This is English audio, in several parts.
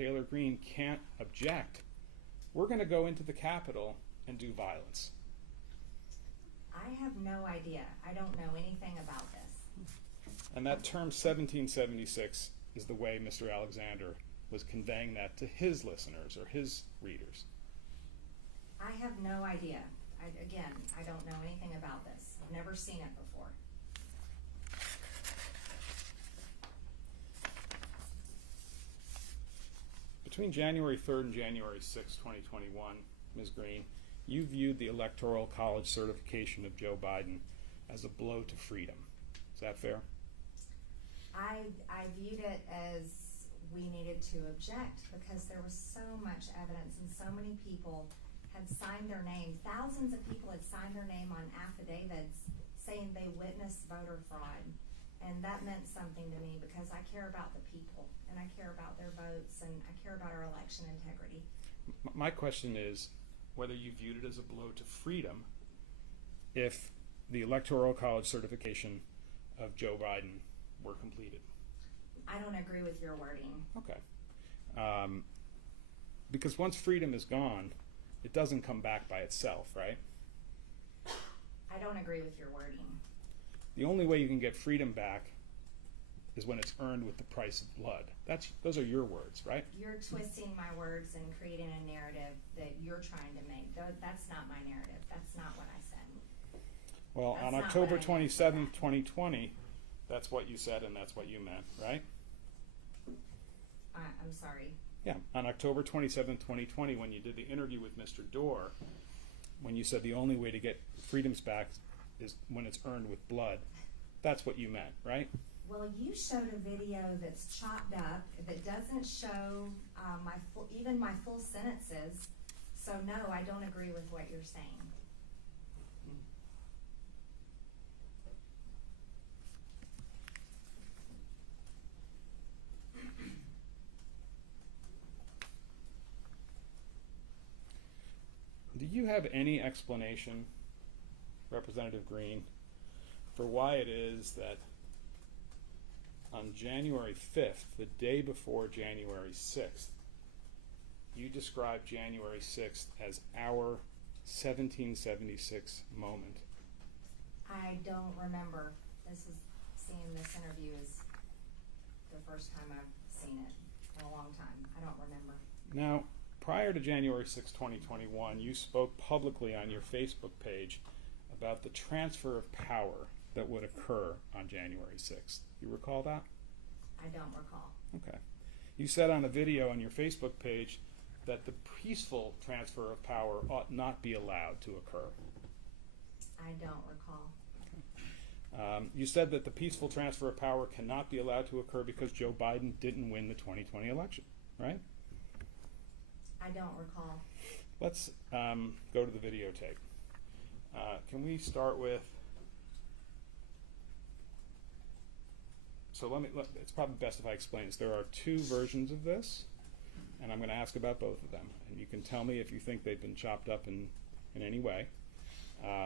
Taylor Greene can't object, we're going to go into the Capitol and do violence. I have no idea. I don't know anything about this. And that term 1776 is the way Mr. Alexander was conveying that to his listeners or his readers. I have no idea. Again, I don't know anything about this. I've never seen it before. Between January 3rd and January 6th, 2021, Ms. Greene, you viewed the Electoral College certification of Joe Biden as a blow to freedom. Is that fair? I viewed it as we needed to object because there was so much evidence and so many people had signed their name. Thousands of people had signed their name on affidavits saying they witnessed voter fraud. And that meant something to me because I care about the people and I care about their votes and I care about our election integrity. My question is whether you viewed it as a blow to freedom if the Electoral College certification of Joe Biden were completed. I don't agree with your wording. Okay. Because once freedom is gone, it doesn't come back by itself, right? I don't agree with your wording. The only way you can get freedom back is when it's earned with the price of blood. Those are your words, right? You're twisting my words and creating a narrative that you're trying to make. That's not my narrative. That's not what I said. Well, That's on not October what I meant 27th, 2020, that's what you said and that's what you meant, right? I'm sorry. Yeah, on October 27th, 2020, when you did the interview with Mr. Dorr, when you said the only way to get freedoms back is when it's earned with blood, that's what you meant, right? Well, you showed a video that's chopped up that doesn't show even my full sentences. So no, I don't agree with what you're saying. Do you have any explanation, Representative Greene, for why it is that on January 5th, the day before January 6th, you described January 6th as our 1776 moment? I don't remember. Seeing this interview is the first time I've seen it in a long time. I don't remember. Now, prior to January 6, 2021, you spoke publicly on your Facebook page about the transfer of power that would occur on January 6th. You recall that? I don't recall. Okay. You said on a video on your Facebook page that the peaceful transfer of power ought not be allowed to occur. I don't recall. You said that the peaceful transfer of power cannot be allowed to occur because Joe Biden didn't win the 2020 election, right? I don't recall. Let's go to the videotape. Can we start with... So it's probably best if I explain this. There are two versions of this, and I'm going to ask about both of them. And you can tell me if you think they've been chopped up in any way.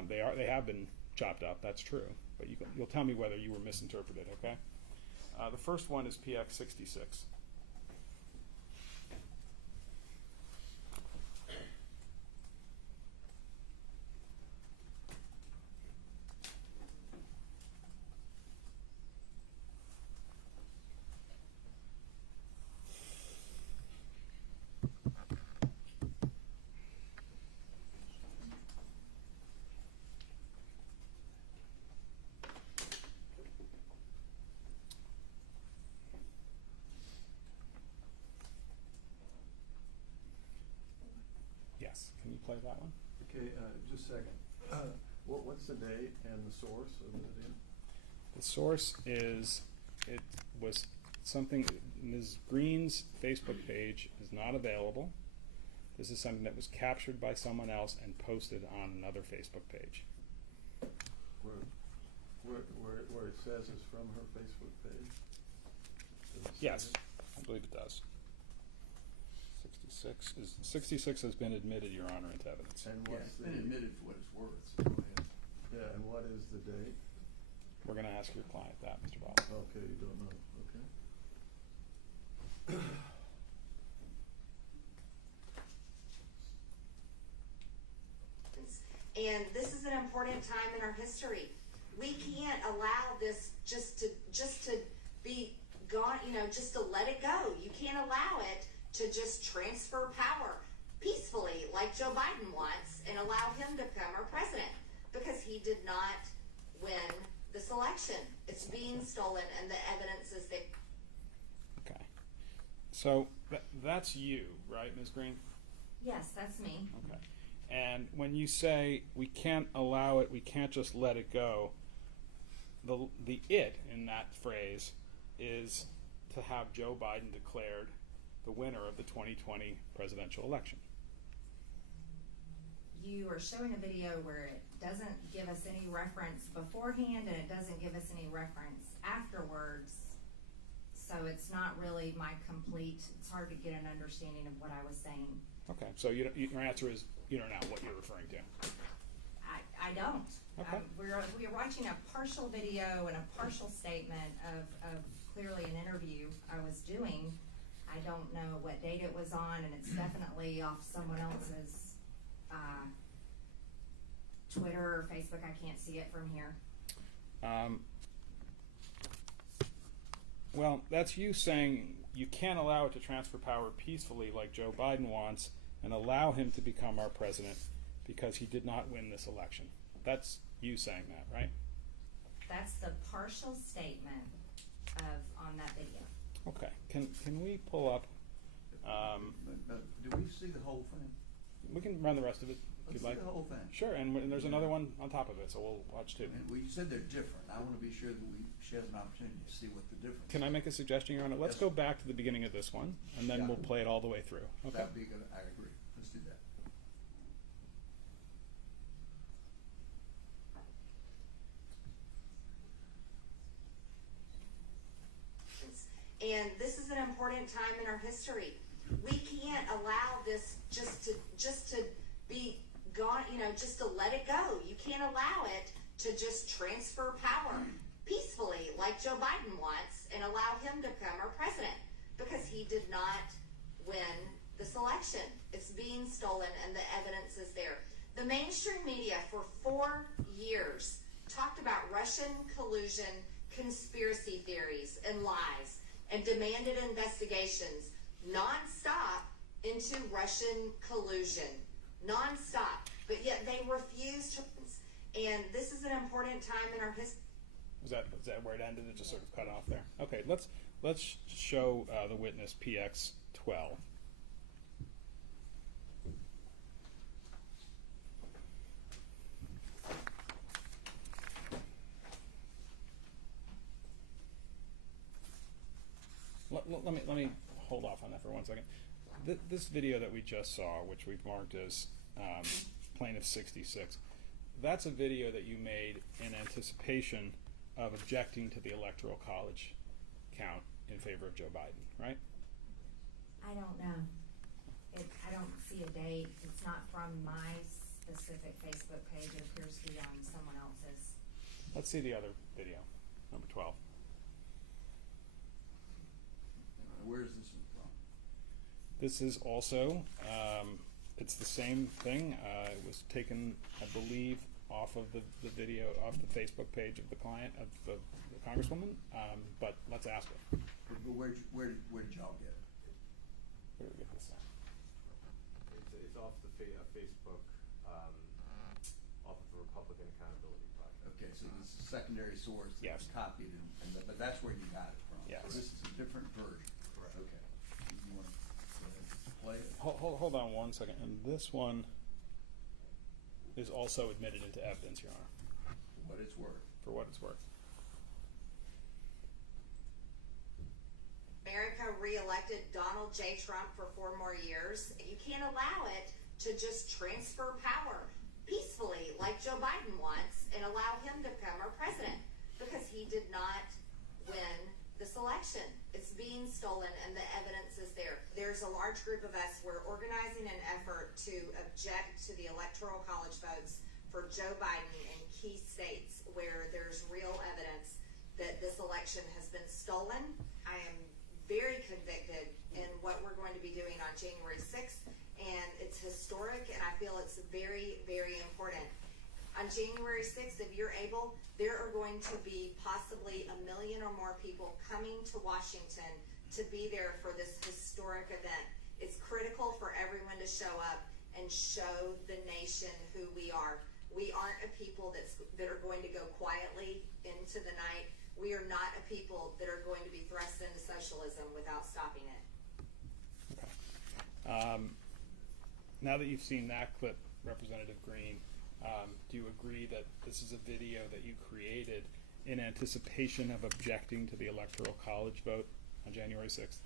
They have been chopped up, that's true. But you'll tell me whether you were misinterpreted, okay? The first one is PX 66. Yes, can you play that one? Okay, just a second. What's the date and the source of the video? The source is, it was something, Ms. Greene's Facebook page is not available. This is something that was captured by someone else and posted on another Facebook page. Where it says it's from her Facebook page? Yes, I believe it does. 66 has been admitted, Your Honor, into evidence. And Yeah, what's it's the been admitted for what it's worth. So go ahead. Yeah, and what is the date? We're going to ask your client that, Mr. Bob. Okay, you don't know. Okay. time in our history. We can't allow this just to be gone, just to let it go. You can't allow it to just transfer power peacefully like Joe Biden wants and allow him to become our president, because he did not win this election. It's being stolen, and the evidence is there. Okay. So that's you, right, Ms. Greene? Yes, that's me. Okay. And when you say we can't allow it, we can't just let it go, the it in that phrase is to have Joe Biden declared the winner of the 2020 presidential election. You are showing a video where it doesn't give us any reference beforehand and it doesn't give us any reference afterwards. So it's not really my complete, it's hard to get an understanding of what I was saying. Okay, so your answer is you don't know what you're referring to. I don't. Okay. We are watching a partial video and a partial statement of clearly an interview I was doing. I don't know what date it was on, and it's definitely off someone else's Twitter or Facebook. I can't see it from here. Well, that's you saying you can't allow it to transfer power peacefully like Joe Biden wants and allow him to become our president because he did not win this election. That's you saying that, right? That's the partial statement on that video. Okay. Can we pull up? Do we see the whole thing? We can run the rest of it if Let's you'd see like. the whole thing. Sure, and there's another one on top of it, so we'll watch too. And you said they're different. I want to be sure that she has an opportunity to see what the difference Can I make a suggestion, Your Honor? Let's Yes. go back to the beginning of this one, and then Yeah. we'll play it all the way through. Okay. That'd be good. I agree. Let's do that. And this is an important time in our history. We can't allow this just to be gone, just to let it go. You can't allow it to just transfer power peacefully like Joe Biden wants and allow him to become our president, because he did not win this election. It's being stolen, and the evidence is there. The mainstream media for 4 years talked about Russian collusion, conspiracy theories, and lies, and demanded investigations nonstop into Russian collusion. Nonstop. But yet they refused to. And this is an important time in our history. Is that where it ended? It just sort of cut off there. Okay, let's show the witness PX 12. Let me hold off on that for 1 second. This video that we just saw, which we've marked as Plaintiff 66, that's a video that you made in anticipation of objecting to the Electoral College count in favor of Joe Biden, right? I don't know. I don't see a date. It's not from my specific Facebook page. It appears to be on someone else's. Let's see the other video, number 12. Where is this one from? This is also, it's the same thing. It was taken, I believe, off of the video, off the Facebook page of the client, of the congresswoman, but let's ask her. But where did y'all get it? Where did we get this at? It's off the Facebook, off of the Republican Accountability Project. Okay, so this is a secondary source that Yes. was copied, but that's where you got it from. Yes. So this is a different version. Correct. Okay. You want to go ahead and play it? Hold on 1 second. And this one is also admitted into evidence, Your Honor, For what it's worth. for what it's worth. America reelected Donald J. Trump for 4 more years. You can't allow it to just transfer power peacefully like Joe Biden wants and allow him to become our president, because he did not win this election. It's being stolen, and the evidence is there. There's a large group of us. We're organizing an effort to object to the Electoral College votes for Joe Biden in key states where there's real evidence that this election has been stolen. I am very convicted in what we're going to be doing on January 6th, and it's historic, and I feel it's very, very important. On January 6th, if you're able, there are going to be possibly 1 million or more people coming to Washington to be there for this historic event. It's critical for everyone to show up and show the nation who we are. We aren't a people that are going to go quietly into the night. We are not a people that are going to be thrust into socialism without stopping it. Okay. Now that you've seen that clip, Representative Greene, do you agree that this is a video that you created in anticipation of objecting to the Electoral College vote on January 6th?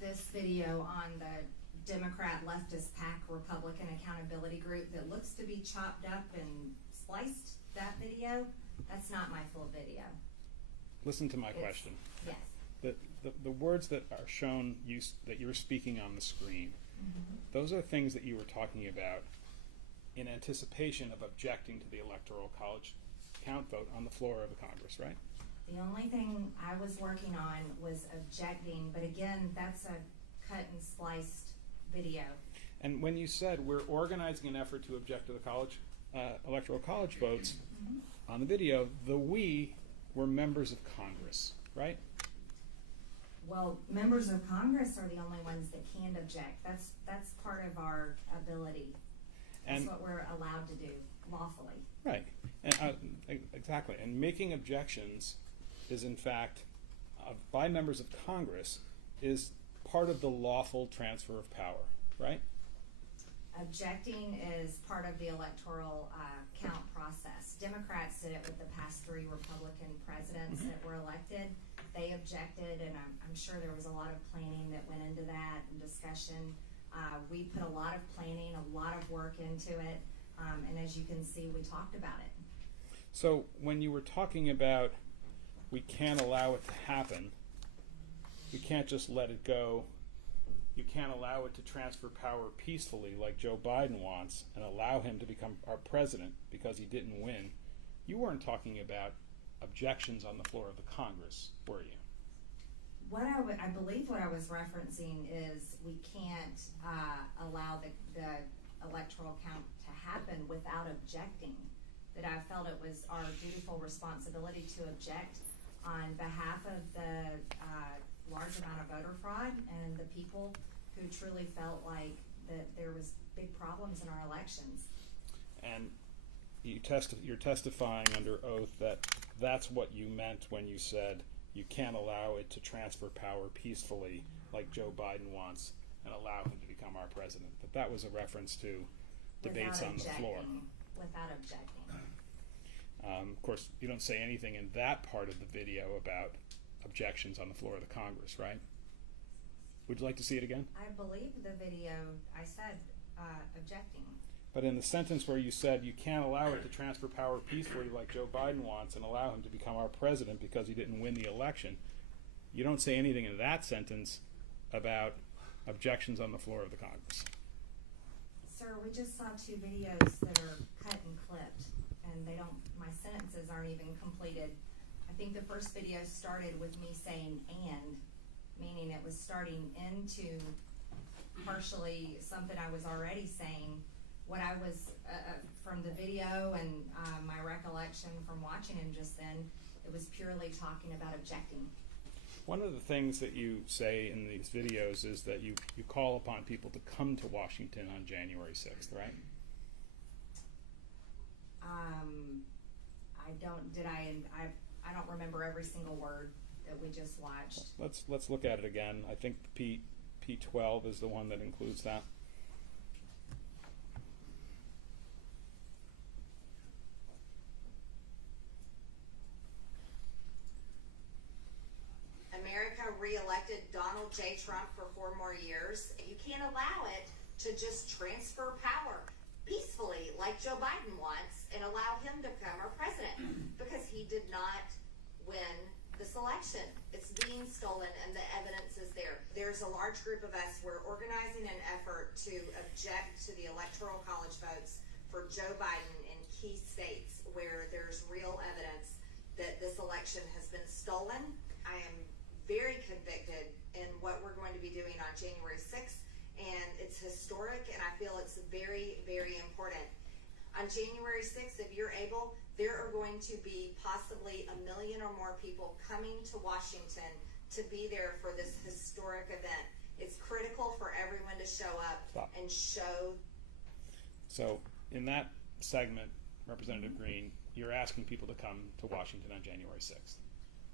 This video on the Democrat leftist PAC Republican Accountability Group that looks to be chopped up and spliced, that video, that's not my full video. Listen to my question. Yes. The words that are shown, that you're speaking on the screen, those are things that you were talking about in anticipation of objecting to the Electoral College count vote on the floor of the Congress, right? The only thing I was working on was objecting, but again, that's a cut and spliced video. And when you said we're organizing an effort to object to the Electoral College votes, on the video, the we were members of Congress, right? Well, members of Congress are the only ones that can object. That's part of our ability. That's what we're allowed to do lawfully. Right. And, exactly. And making objections is, in fact, by members of Congress, is part of the lawful transfer of power, right? Objecting is part of the electoral count process. Democrats did it with the past 3 Republican presidents that were elected. They objected, and I'm sure there was a lot of planning that went into that and discussion. We put a lot of planning, a lot of work into it, and as you can see, we talked about it. So when you were talking about we can't allow it to happen, we can't just let it go, you can't allow it to transfer power peacefully like Joe Biden wants and allow him to become our president because he didn't win, you weren't talking about objections on the floor of the Congress, were you? What I believe what I was referencing is we can't allow the electoral count to happen without objecting. That I felt it was our dutiful responsibility to object on behalf of the large amount of voter fraud and the people who truly felt like that there was big problems in our elections. And you're testifying under oath that that's what you meant when you said you can't allow it to transfer power peacefully like Joe Biden wants and allow him to become our president. That was a reference to debates on the floor. Without objecting. Of course, you don't say anything in that part of the video about objections on the floor of the Congress, right? Would you like to see it again? I believe the video, I said objecting. But in the sentence where you said you can't allow it to transfer power peacefully like Joe Biden wants and allow him to become our president because he didn't win the election, you don't say anything in that sentence about objections on the floor of the Congress. Sir, we just saw 2 videos that are cut and clipped, and my sentences aren't even completed. I think the first video started with me saying "and," meaning it was starting into partially something I was already saying. What I was, from the video and my recollection from watching him just then, it was purely talking about objecting. One of the things that you say in these videos is that you call upon people to come to Washington on January 6th, right? I don't remember every single word that we just watched. Let's look at it again. I think P12 is the one that includes that. America re-elected Donald J. Trump for 4 more years. You can't allow it to just transfer power peacefully like Joe Biden wants and allow him to become our president because he did not win this election. It's being stolen and the evidence is there. There's a large group of us. We're organizing an effort to object to the Electoral College votes for Joe Biden in key states where there's real evidence that this election has been stolen. I am very convicted in what we're going to be doing on January 6th, and it's historic, and I feel it's very, very important. On January 6th, if you're able, there are going to be possibly 1 million or more people coming to Washington to be there for this historic event. It's critical for everyone to show up and show. So in that segment, Representative Greene, you're asking people to come to Washington on January 6th.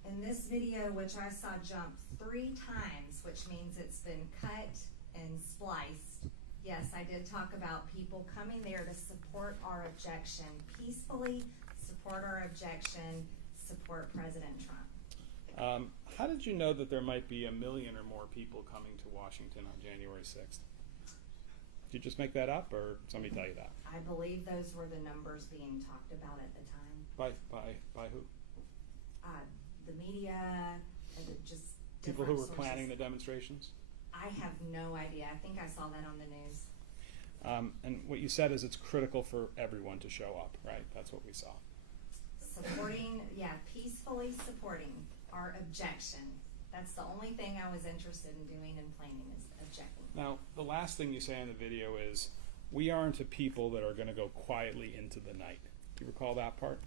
In this video, which I saw jump 3 times, which means it's been cut and spliced, yes, I did talk about people coming there to support our objection, peacefully support our objection, support President Trump. How did you know that there might be 1 million or more people coming to Washington on January 6th? Did you just make that up, or somebody tell you that? I believe those were the numbers being talked about at the time. By who? The media, just People who were different planning the sources. demonstrations? I have no idea. I think I saw that on the news. And what you said is it's critical for everyone to show up, right? That's what we saw. Supporting, peacefully supporting our objection. That's the only thing I was interested in doing and planning is objecting. Now, the last thing you say in the video is, we aren't a people that are going to go quietly into the night. Do you recall that part?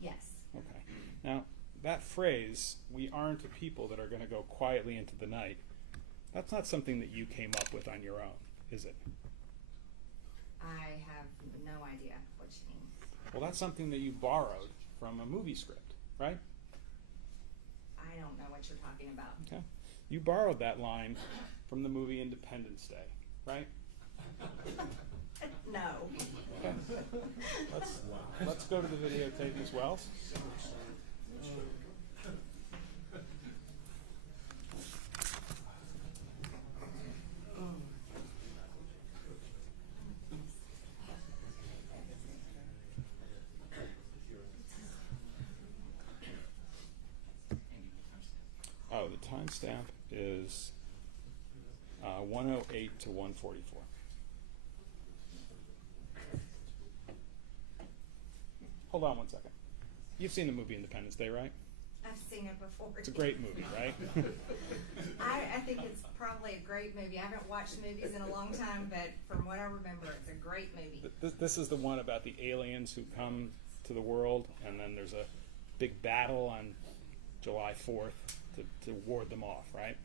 Yes. Okay. Now, that phrase, we aren't a people that are going to go quietly into the night, that's not something that you came up with on your own, is it? I have no idea what you mean. Well, that's something that you borrowed from a movie script, right? I don't know what you're talking about. Okay. You borrowed that line from the movie Independence Day, right? No. Okay. Let's go to the videotape as well. Oh, the timestamp is 108 to 144. Hold on one second. You've seen the movie Independence Day, right? I've seen it before. It's a great movie, right? I think it's probably a great movie. I haven't watched movies in a long time, but from what I remember, it's a great movie. This is the one about the aliens who come to the world, and then there's a big battle on July 4th to ward them off, right?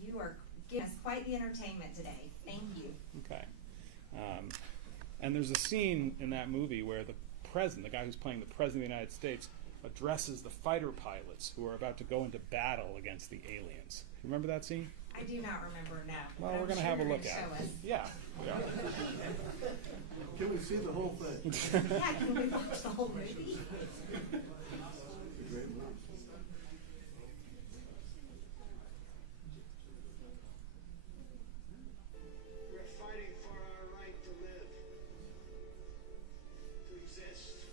You are giving us quite the entertainment today. Thank you. Okay. And there's a scene in that movie where the president, the guy who's playing the president of the United States, addresses the fighter pilots who are about to go into battle against the aliens. Remember that scene? I do not remember now. Well, but we're I'm going to sure have a you're look gonna at show it. us. Yeah, we are. Can we see the whole thing? Yeah, can we watch the whole movie? It's a great movie. We're fighting for our right to live, to exist.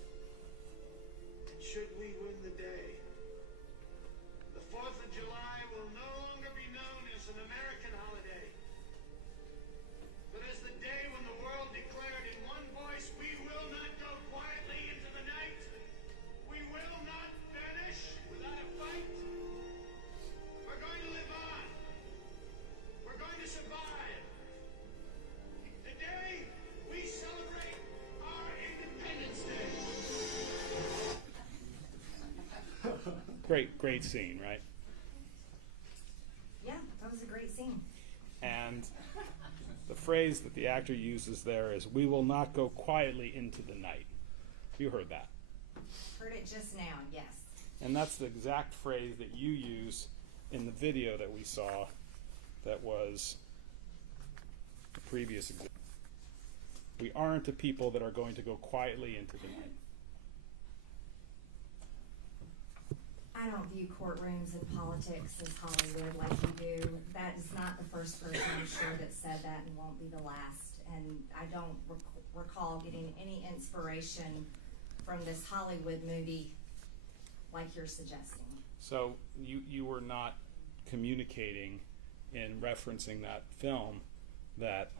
And should we win the day, the 4th of July will no longer be known as an American holiday, but as the day when the world declared in one voice, we will not go quietly into the night. We will not vanish without a fight. We're going to live on. We're going to survive. Today, we celebrate our Independence Day. Great scene, right? Yeah, that was a great scene. And the phrase that the actor uses there is, "We will not go quietly into the night." You heard that. Heard it just now, yes. And that's the exact phrase that you use in the video that we saw that was the previous example. We aren't a people that are going to go quietly into the night. I don't view courtrooms and politics as Hollywood like you do. That is not the first person, I'm sure, that said that and won't be the last. And I don't recall getting any inspiration from this Hollywood movie like you're suggesting. So you were not communicating in referencing that film that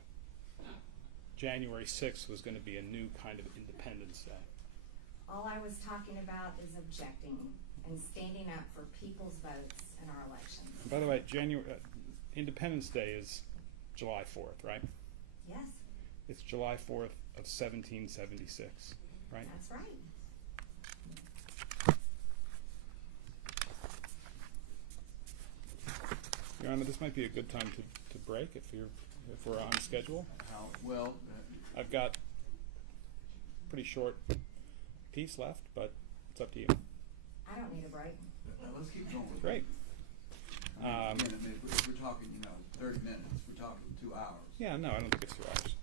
January 6th was going to be a new kind of Independence Day. All I was talking about is objecting and standing up for people's votes in our elections. By the way, Independence Day is July 4th, right? Yes. It's July 4th of 1776, right? That's right. Your Honor, this might be a good time to break if we're on schedule. How, well, I've got pretty short piece left, but it's up to you. I don't need a break. let's keep going. Great. Again, I mean, if we're talking, 30 minutes, we're talking 2 hours. Yeah, no, I don't think it's 2 hours.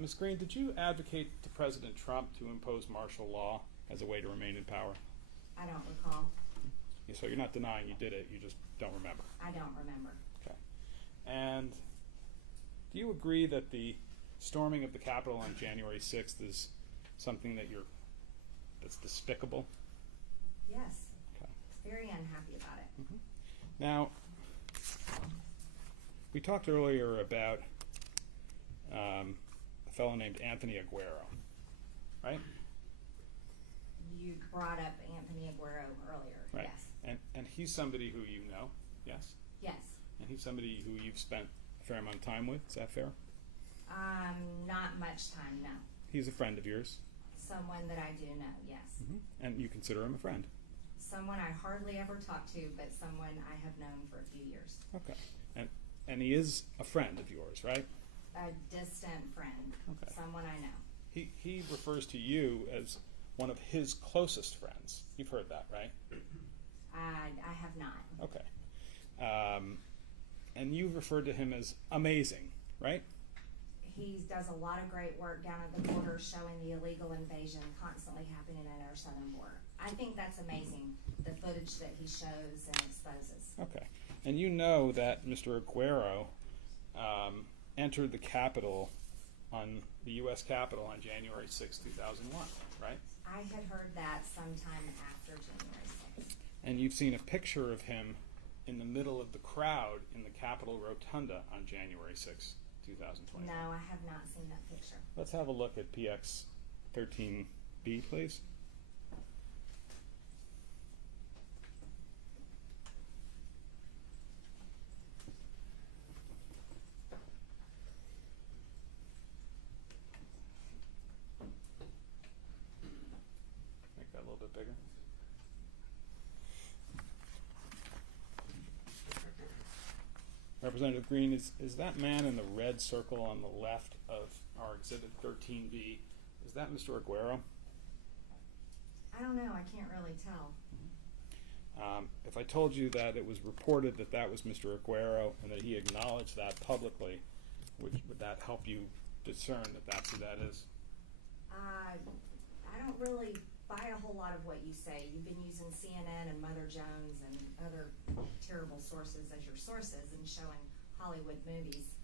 Ms. Greene, did you advocate to President Trump to impose martial law as a way to remain in power? I don't recall. Yeah, so you're not denying you did it, you just don't remember. I don't remember. Okay. And do you agree that the storming of the Capitol on January 6th is something that's despicable? Yes. Okay. Very unhappy about it. Mm-hmm. Now, we talked earlier about a fellow named Anthony Aguero, right? You brought up Anthony Aguero earlier. Right. Yes. And he's somebody who you know, yes? Yes. And he's somebody who you've spent a fair amount of time with, is that fair? Not much time, no. He's a friend of yours. Someone that I do know, yes. Mm-hmm. And you consider him a friend. Someone I hardly ever talk to, but someone I have known for a few years. Okay. And he is a friend of yours, right? A distant friend. Okay. Someone I know. He refers to you as one of his closest friends. You've heard that, right? I have not. Okay. And you've referred to him as amazing, right? He does a lot of great work down at the border showing the illegal invasion constantly happening at our southern border. I think that's amazing, the footage that he shows and exposes. Okay. And you know that Mr. Aguero entered the Capitol the U.S. Capitol on January 6, 2001, right? I had heard that sometime after January 6th. And you've seen a picture of him in the middle of the crowd in the Capitol Rotunda on January 6, 2021. No, I have not seen that picture. Let's have a look at PX 13B, please. Make that a little bit bigger. Representative Greene, is that man in the red circle on the left of our Exhibit 13B, is that Mr. Aguero? I don't know. I can't really tell. If I told you that it was reported that that was Mr. Aguero and that he acknowledged that publicly, would that help you discern that that's who that is? I don't really buy a whole lot of what you say. You've been using CNN and Mother Jones and other terrible sources as your sources and showing Hollywood movies.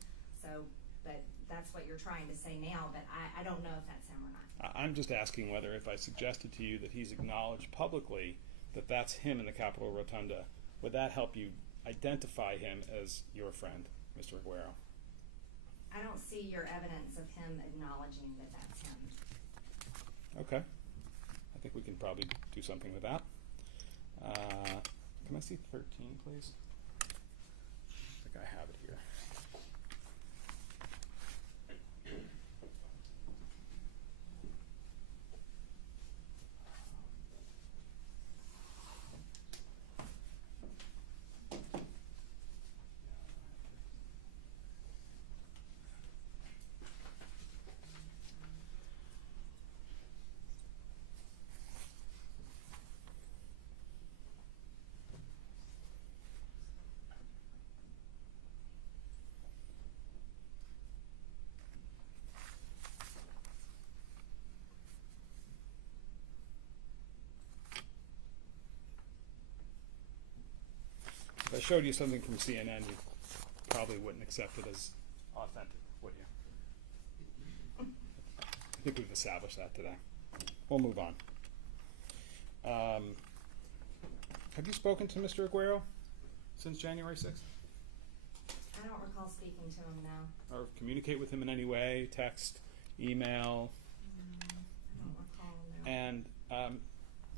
So, but that's what you're trying to say now, but I don't know if that's him or not. I'm just asking whether if I suggested to you that he's acknowledged publicly that that's him in the Capitol Rotunda, would that help you identify him as your friend, Mr. Aguero? I don't see your evidence of him acknowledging that that's him. Okay. I think we can probably do something with that. Can I see 13, please? I think I have it here. If I showed you something from CNN, you probably wouldn't accept it as authentic, would you? I think we've established that today. We'll move on. Have you spoken to Mr. Aguero since January 6th? I don't recall speaking to him now. Or communicate with him in any way, text, email? I don't recall now. And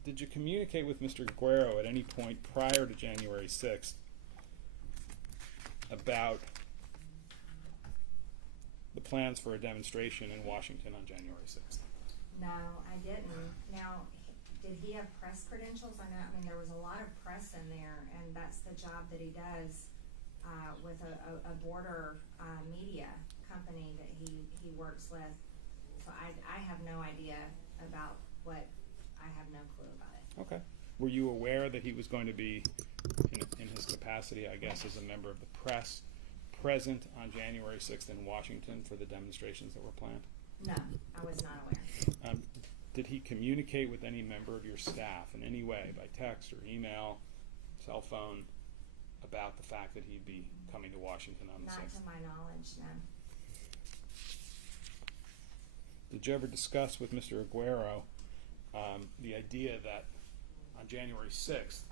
did you communicate with Mr. Aguero at any point prior to January 6th about the plans for a demonstration in Washington on January 6th? No, I didn't. Now, did he have press credentials? I mean, there was a lot of press in there, and that's the job that he does with a border media company that he works with. So I have no idea about what, I have no clue about it. Okay. Were you aware that he was going to be, in his capacity, I guess, as a member of the press, present on January 6th in Washington for the demonstrations that were planned? No, I was not aware. Did he communicate with any member of your staff in any way, by text or email, cell phone, about the fact that he'd be coming to Washington on the 6th? Not to my knowledge, no. Did you ever discuss with Mr. Aguero the idea that on January 6th,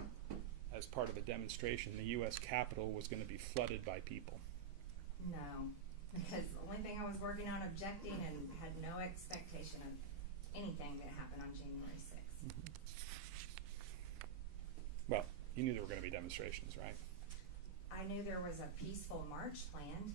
as part of a demonstration, the U.S. Capitol was going to be flooded by people? No, because the only thing I was working on objecting and had no expectation of anything that happened on January 6th. Well, you knew there were going to be demonstrations, right? I knew there was a peaceful march planned.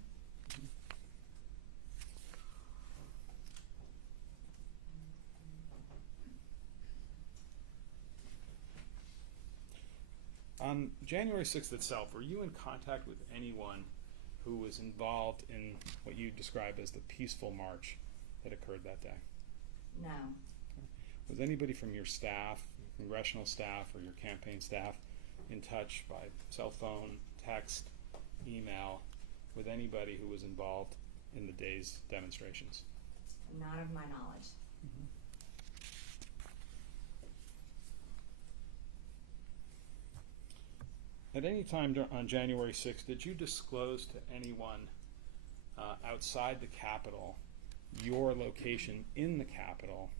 On January 6th itself, were you in contact with anyone who was involved in what you describe as the peaceful march that occurred that day? No. Was anybody from your staff, your congressional staff, or your campaign staff in touch by cell phone, text, email with anybody who was involved in the day's demonstrations? Not of my knowledge. At any time on January 6th, did you disclose to anyone outside the Capitol your location in the Capitol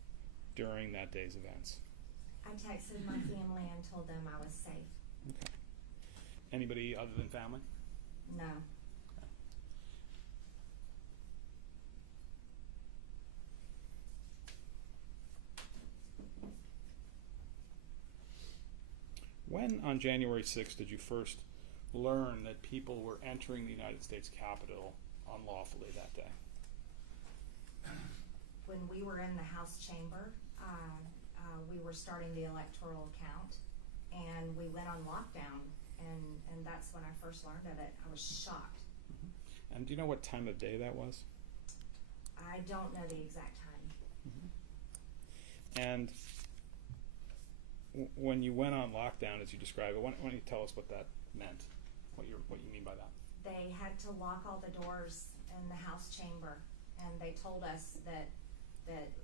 during that day's events? I texted my family and told them I was safe. Okay. Anybody other than family? No. When on January 6th did you first learn that people were entering the United States Capitol unlawfully that day? When we were in the House chamber, we were starting the electoral count, and we went on lockdown, and that's when I first learned of it. I was shocked. Mm-hmm. And do you know what time of day that was? I don't know the exact time. Mm-hmm. And when you went on lockdown, as you describe it, why don't you tell us what that meant, what you mean by that? They had to lock all the doors in the House chamber, and they told us that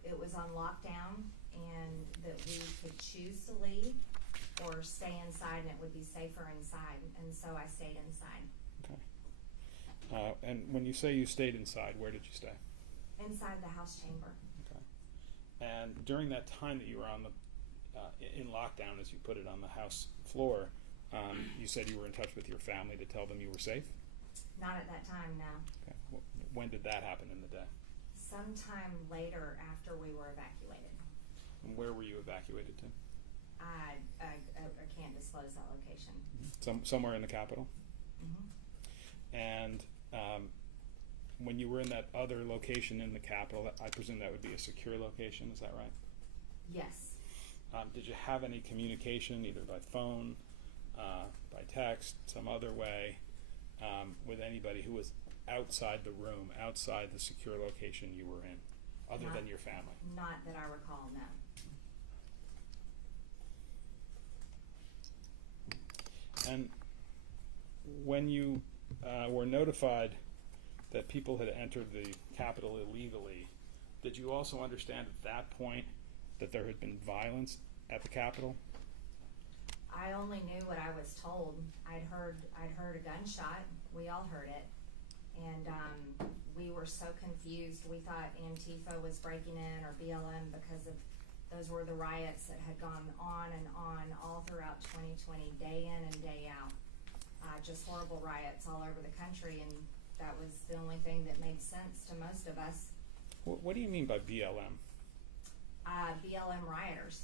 it was on lockdown and that we could choose to leave or stay inside, and it would be safer inside. And so I stayed inside. Okay. And when you say you stayed inside, where did you stay? Inside the House chamber. Okay. And during that time that you were on the in lockdown, as you put it, on the House floor, you said you were in touch with your family to tell them you were safe? Not at that time, no. Okay. When did that happen in the day? Sometime later after we were evacuated. And where were you evacuated to? I can't disclose that location. Somewhere in the Capitol? Mm-hmm. And when you were in that other location in the Capitol, I presume that would be a secure location, is that right? Yes. Did you have any communication, either by phone, by text, some other way, with anybody who was outside the room, outside the secure location you were in, other than your family? Not that I recall, no. And when you were notified that people had entered the Capitol illegally, did you also understand at that point that there had been violence at the Capitol? I only knew what I was told. I'd heard a gunshot. We all heard it. And we were so confused. We thought Antifa was breaking in, or BLM, because of those were the riots that had gone on and on all throughout 2020, day in and day out. Just horrible riots all over the country, and that was the only thing that made sense to most of us. What do you mean by BLM? BLM rioters.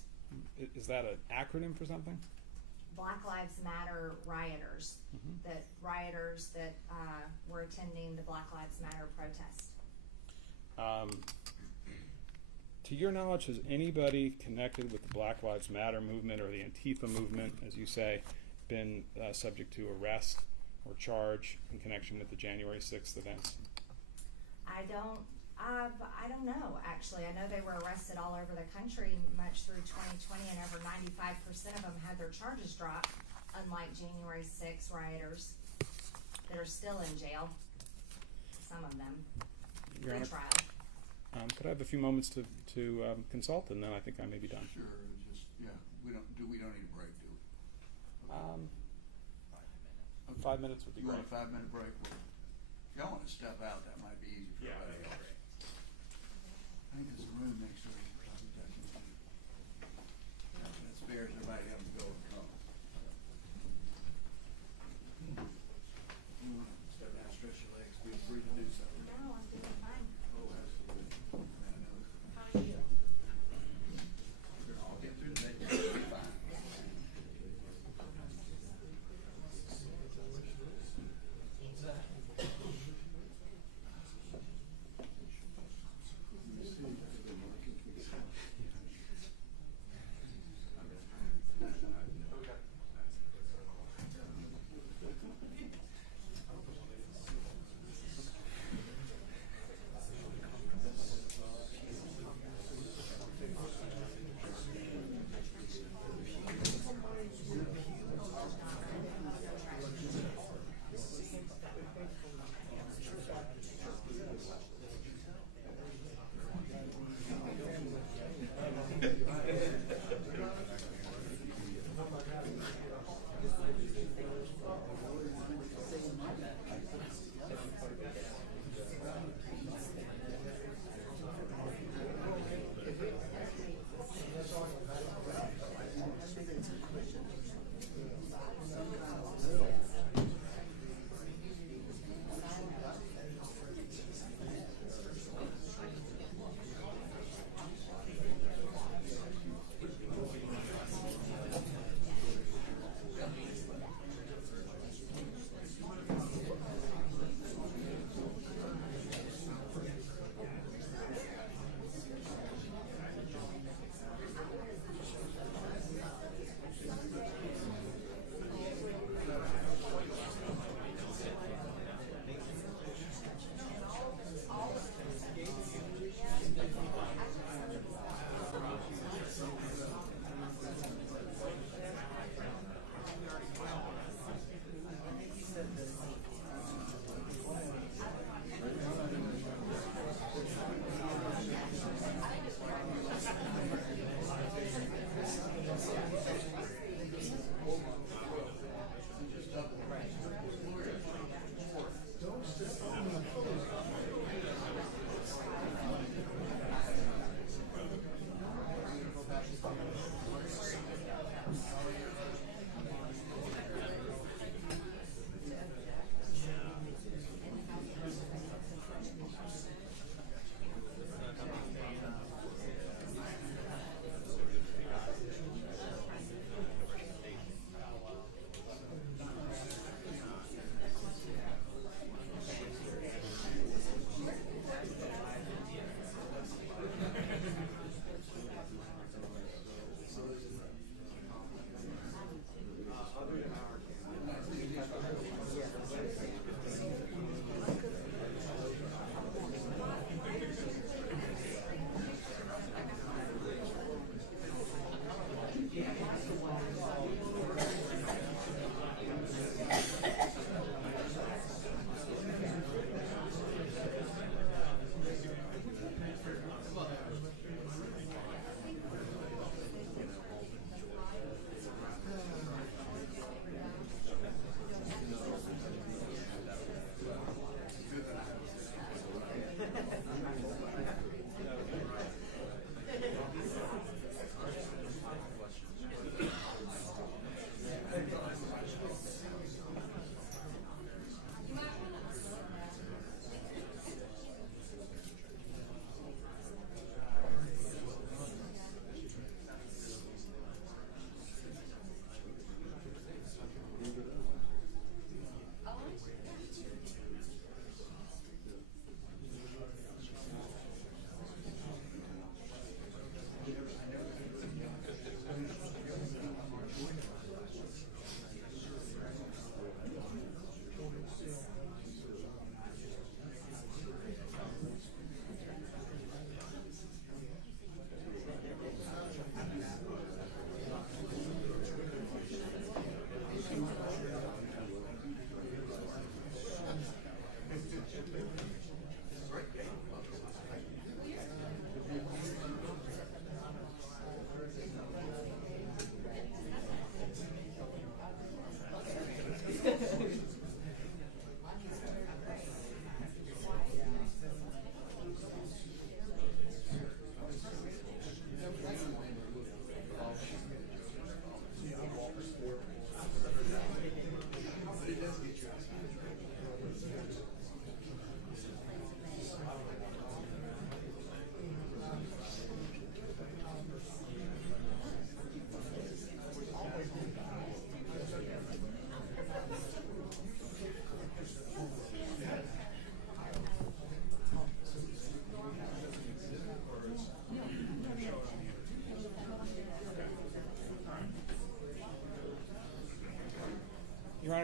Is that an acronym for something? Black Lives Matter rioters. Mm-hmm. That rioters that were attending the Black Lives Matter protest. To your knowledge, has anybody connected with the Black Lives Matter movement or the Antifa movement, as you say, been subject to arrest or charge in connection with the January 6th events? I don't know, actually. I know they were arrested all over the country much through 2020, and over 95% of them had their charges dropped, unlike January 6 rioters that are still in jail, some of them, Your Honor, pre-trial. could I have a few moments to consult, and then I think I may be done. Sure, just, yeah, we don't need a break, do we? 5 minutes would be You great. want a 5-minute break? Well, if y'all want to step out, that might be easy for everybody else. I think there's a room next door. That spares everybody having to go and come. You want to step down, stretch your legs, feel free to do so. No, I'm doing fine. Oh, absolutely. How are you? I'll get through the day. It'll be fine.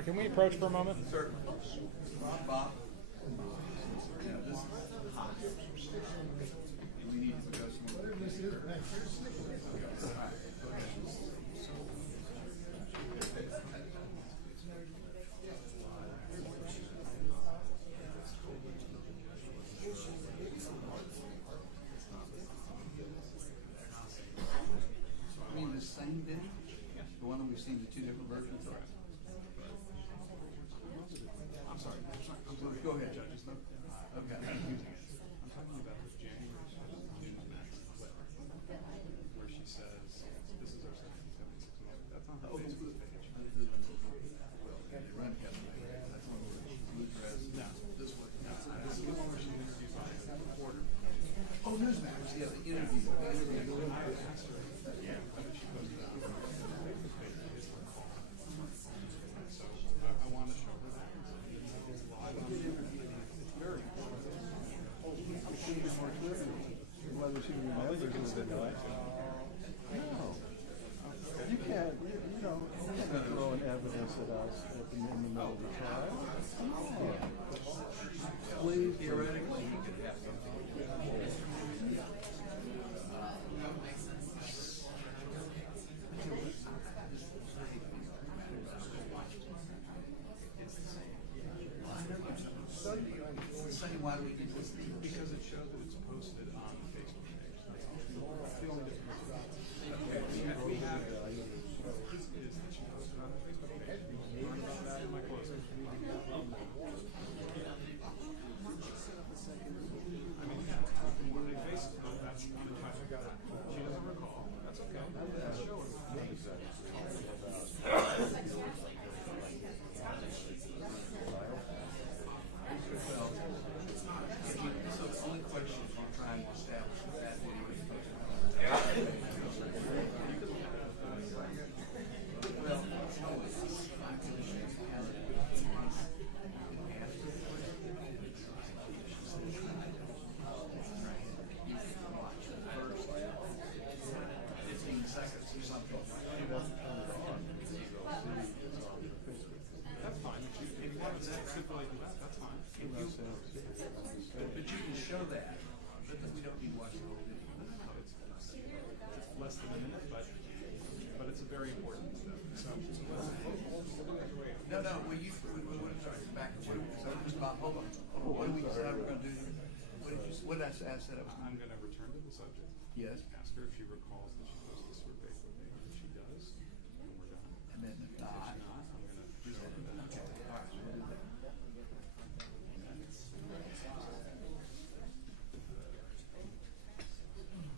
Your Honor, can we approach for a moment? Certainly. Bob? Yeah, this is hot. We need to go somewhere. I mean, the same video? The one that we've seen the two different versions of? I'm sorry. Go ahead, Judge. Okay. I'm talking about the January Newsmax clip where she says, "This is our 1776 moment." That's on her Facebook page. They run Kevin. That's one where blue dress. No. This one. No, this is the one where she's interviewed by a reporter. Oh, Newsmax. Yeah, the interview. I asked her whether she posted it on her Facebook page. It's her call. So I want to show her that. It's live on the internet. It's very important. Whether she remembers it or not. No. You can't, you know, you can't throw in evidence at us in the middle of the trial. Please. Theoretically, you could have something. Why do we do this? Because it shows that it's posted on the Facebook page. That's all. That's the only difference. We have this is that she posted on the Facebook page. Learn about that in my closing. I mean, when they Facebook, that's untitled. She doesn't recall. That's okay. Let's show her. So the only question I'm trying to establish with that video is that's fine. If you want to stipulate that, that's fine. But you can show that, but then we don't need to watch the whole video. It's less than a minute, but it's a very important step. So No, well, sorry, back. So just about, hold on. What do we decide we're going to do? What did I say? I said I was. I'm going to return to the subject. Yes. Ask her if she recalls that she posted this to her Facebook page. If she does, then we're done. And then if If not, not, I'm going to show her that. okay. All right, we'll do that.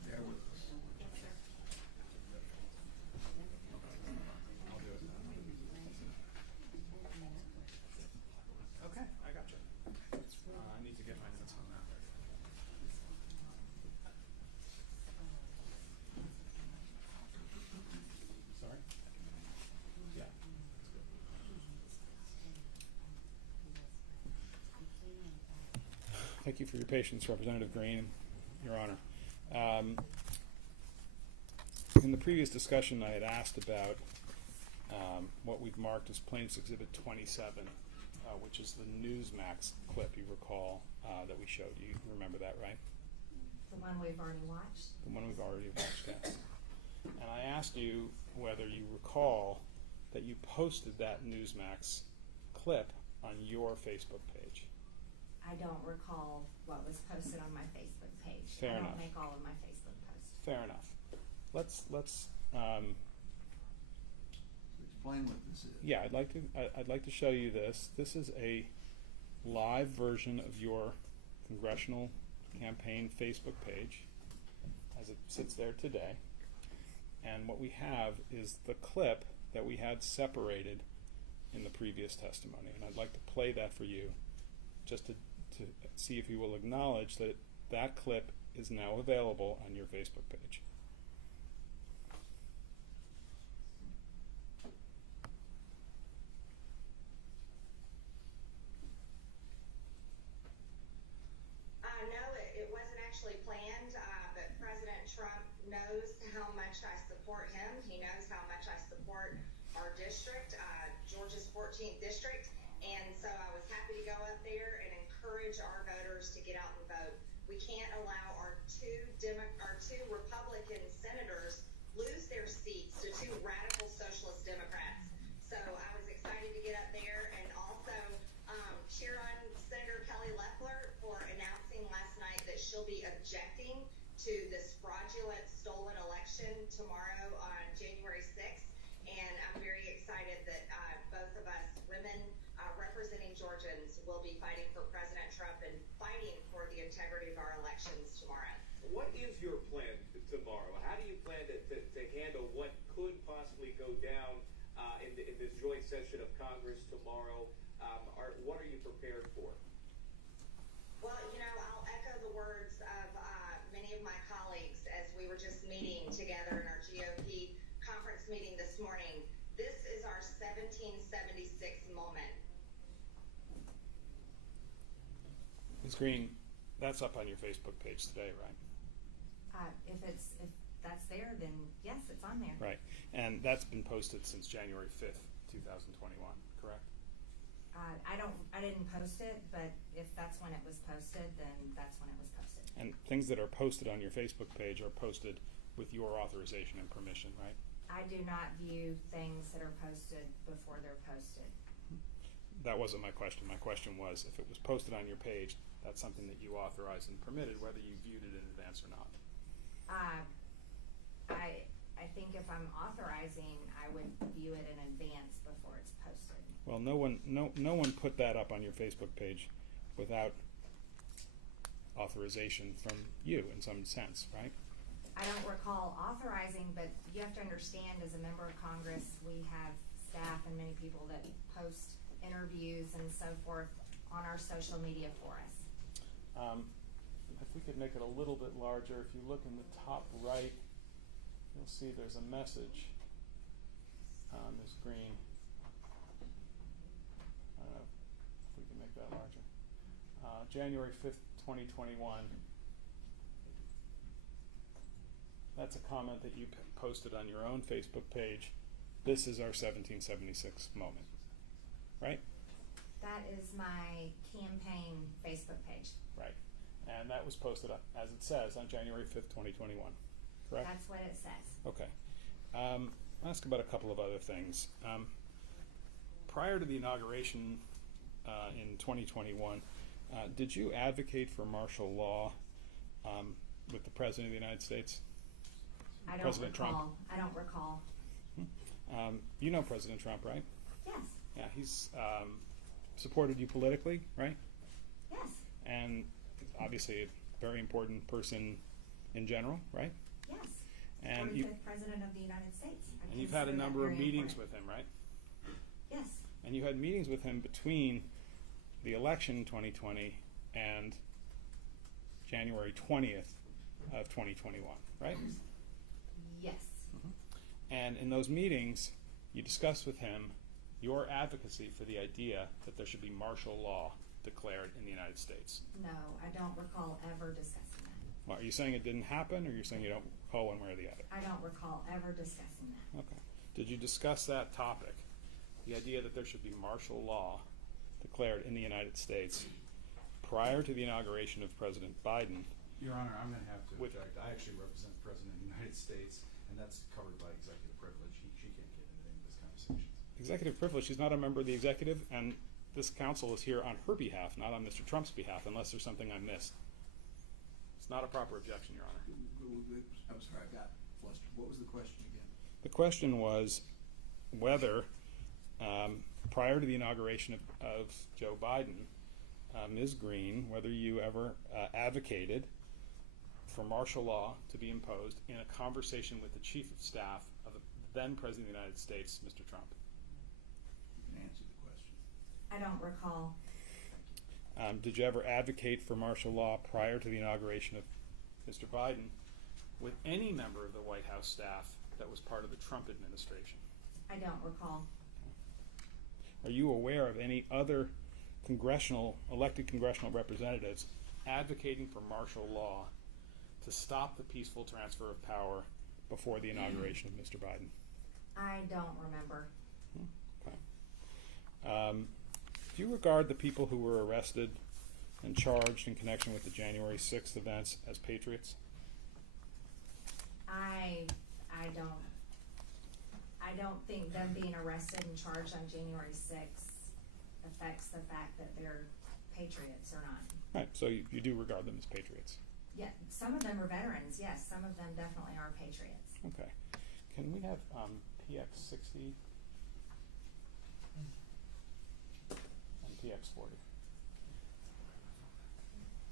Bear with us. I'll do it. Okay, I got you. I need to get my notes on that. Sorry? Yeah. Thank you for your patience, Representative Greene, Your Honor. In the previous discussion, I had asked about what we've marked as Plaintiff's Exhibit 27, which is the Newsmax clip, you recall, that we showed. You remember that, right? The one we've already watched. The one we've already watched, yes. And I asked you whether you recall that you posted that Newsmax clip on your Facebook page. I don't recall what was posted on my Facebook page. Fair I enough. don't make all of my Facebook posts. Fair enough. Let's Explain what this is. yeah, I'd like to show you this. This is a live version of your congressional campaign Facebook page as it sits there today. And what we have is the clip that we had separated in the previous testimony. And I'd like to play that for you just to see if you will acknowledge that that clip is now available on your Facebook page. No, it wasn't actually planned, but President Trump knows how much I support him. He knows how much I support our district. Georgia's 14th district, and so I was happy to go up there and encourage our voters to get out and vote. We can't allow our two Republican senators lose their seats to two radical socialist Democrats. So I was excited to get up there and also cheer on Senator Kelly Loeffler for announcing last night that she'll be objecting to this fraudulent stolen election tomorrow on January 6th. And I'm very excited that both of us women representing Georgians will be fighting for President Trump and fighting for the integrity of our elections tomorrow. What is your plan tomorrow? How do you plan to handle what could possibly go down in this joint session of Congress tomorrow? What are you prepared for? Well, I'll echo the words of many of my colleagues as we were just meeting together in our GOP conference meeting this morning. This is our 1776 moment. Ms. Greene, that's up on your Facebook page today, right? If that's there, then yes, it's on there. Right, and that's been posted since January 5th, 2021, correct? I didn't post it, but if that's when it was posted, then that's when it was posted. And things that are posted on your Facebook page are posted with your authorization and permission, right? I do not view things that are posted before they're posted. That wasn't my question. My question was, if it was posted on your page, that's something that you authorized and permitted, whether you viewed it in advance or not. I think if I'm authorizing, I would view it in advance before it's posted. Well, no one put that up on your Facebook page without authorization from you in some sense, right? I don't recall authorizing, but you have to understand, as a member of Congress, we have staff and many people that post interviews and so forth on our social media for us. If we could make it a little bit larger, if you look in the top right, you'll see there's a message, Ms. Greene. I don't know if we can make that larger. January 5th, 2021. That's a comment that you posted on your own Facebook page. This is our 1776 moment, right? That is my campaign Facebook page. Right. And that was posted, as it says, on January 5th, 2021, correct? That's what it says. Okay. I'll ask about a couple of other things. Prior to the inauguration in 2021, did you advocate for martial law with the President of the United States? I don't President recall. Trump? I don't recall. You know President Trump, right? Yes. Yeah, he's supported you politically, right? Yes. And obviously a very important person in general, right? Yes. And 45th President of the United States. And you've had a number of meetings with him, right? Yes. And you had meetings with him between the election in 2020 and January 20th of 2021, right? Yes. And in those meetings, you discussed with him your advocacy for the idea that there should be martial law declared in the United States. No, I don't recall ever discussing that. Well, are you saying it didn't happen, or you're saying you don't recall one way or the other? I don't recall ever discussing that. Okay. Did you discuss that topic, the idea that there should be martial law declared in the United States prior to the inauguration of President Biden? Your Honor, I'm going to have to With- object. I actually represent the President of the United States, and that's covered by executive privilege. She can't get into any of this conversation. Executive privilege. She's not a member of the executive, and this council is here on her behalf, not on Mr. Trump's behalf, unless there's something I missed. It's not a proper objection, Your Honor. I'm sorry, I got flustered. What was the question again? The question was whether, prior to the inauguration of Joe Biden, Ms. Greene, whether you ever advocated for martial law to be imposed in a conversation with the Chief of Staff of the then President of the United States, Mr. Trump. You can answer the question. I don't recall. Did you ever advocate for martial law prior to the inauguration of Mr. Biden with any member of the White House staff that was part of the Trump administration? I don't recall. Are you aware of any other elected congressional representatives advocating for martial law to stop the peaceful transfer of power before the inauguration of Mr. Biden? I don't remember. Okay. Do you regard the people who were arrested and charged in connection with the January 6th events as patriots? I don't think them being arrested and charged on January 6th affects the fact that they're patriots or not. Right, so you do regard them as patriots. Yeah, some of them are veterans, yes, some of them definitely are patriots. Okay. Can we have PX 60 and PX 40?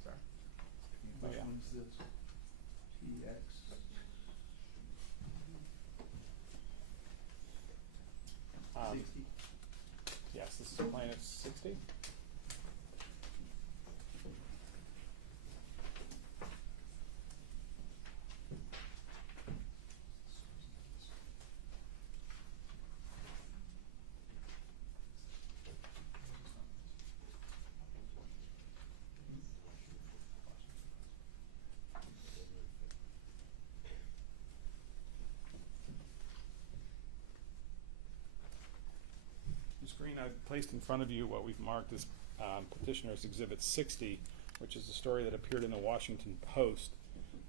Sorry. Oh, Which yeah. one's this? PX? Um, 60? Yes, this is plaintiff 60. Ms. Greene, I've placed in front of you what we've marked as Petitioners Exhibit 60, which is a story that appeared in the Washington Post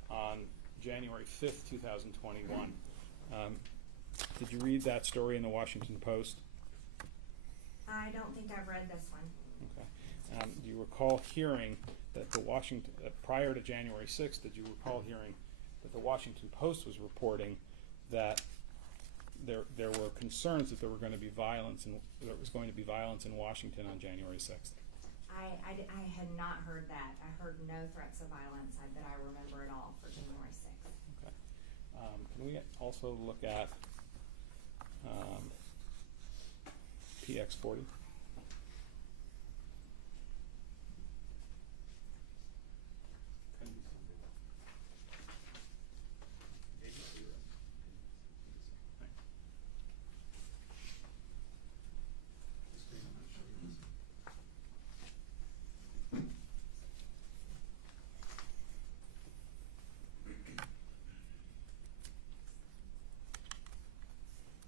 on January 5th, 2021. Did you read that story in the Washington Post? I don't think I've read this one. Okay. Do you recall hearing that the Washington, prior to January 6th, did you recall hearing that the Washington Post was reporting that there were concerns that there were going to be violence and there was going to be violence in Washington on January 6th? I had not heard that. I heard no threats of violence that I remember at all for January 6th. Okay. Can we also look at PX 40?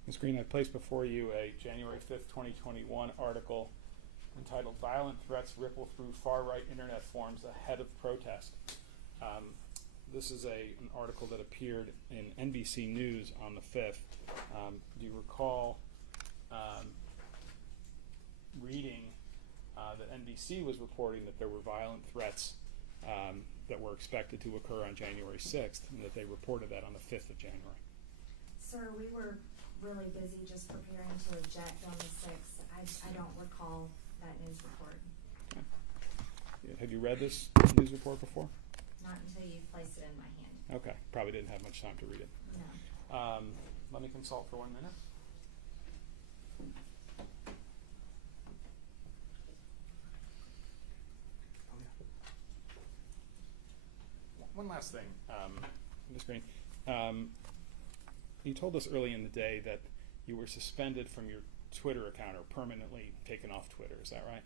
Ms. Greene, I placed before you a January 5th, 2021 article entitled "Violent Threats Ripple Through Far-Right Internet Forums Ahead of Protest." This is an article that appeared in NBC News on the 5th. Do you recall reading that NBC was reporting that there were violent threats that were expected to occur on January 6th, and that they reported that on the 5th of January? Sir, we were really busy just preparing to object on the 6th. I don't recall that news report. Okay. Yeah, have you read this news report before? Not until you placed it in my hand. Okay, probably didn't have much time to read it. No. Let me consult for 1 minute. One last thing, Ms. Greene. You told us early in the day that you were suspended from your Twitter account or permanently taken off Twitter. Is that right?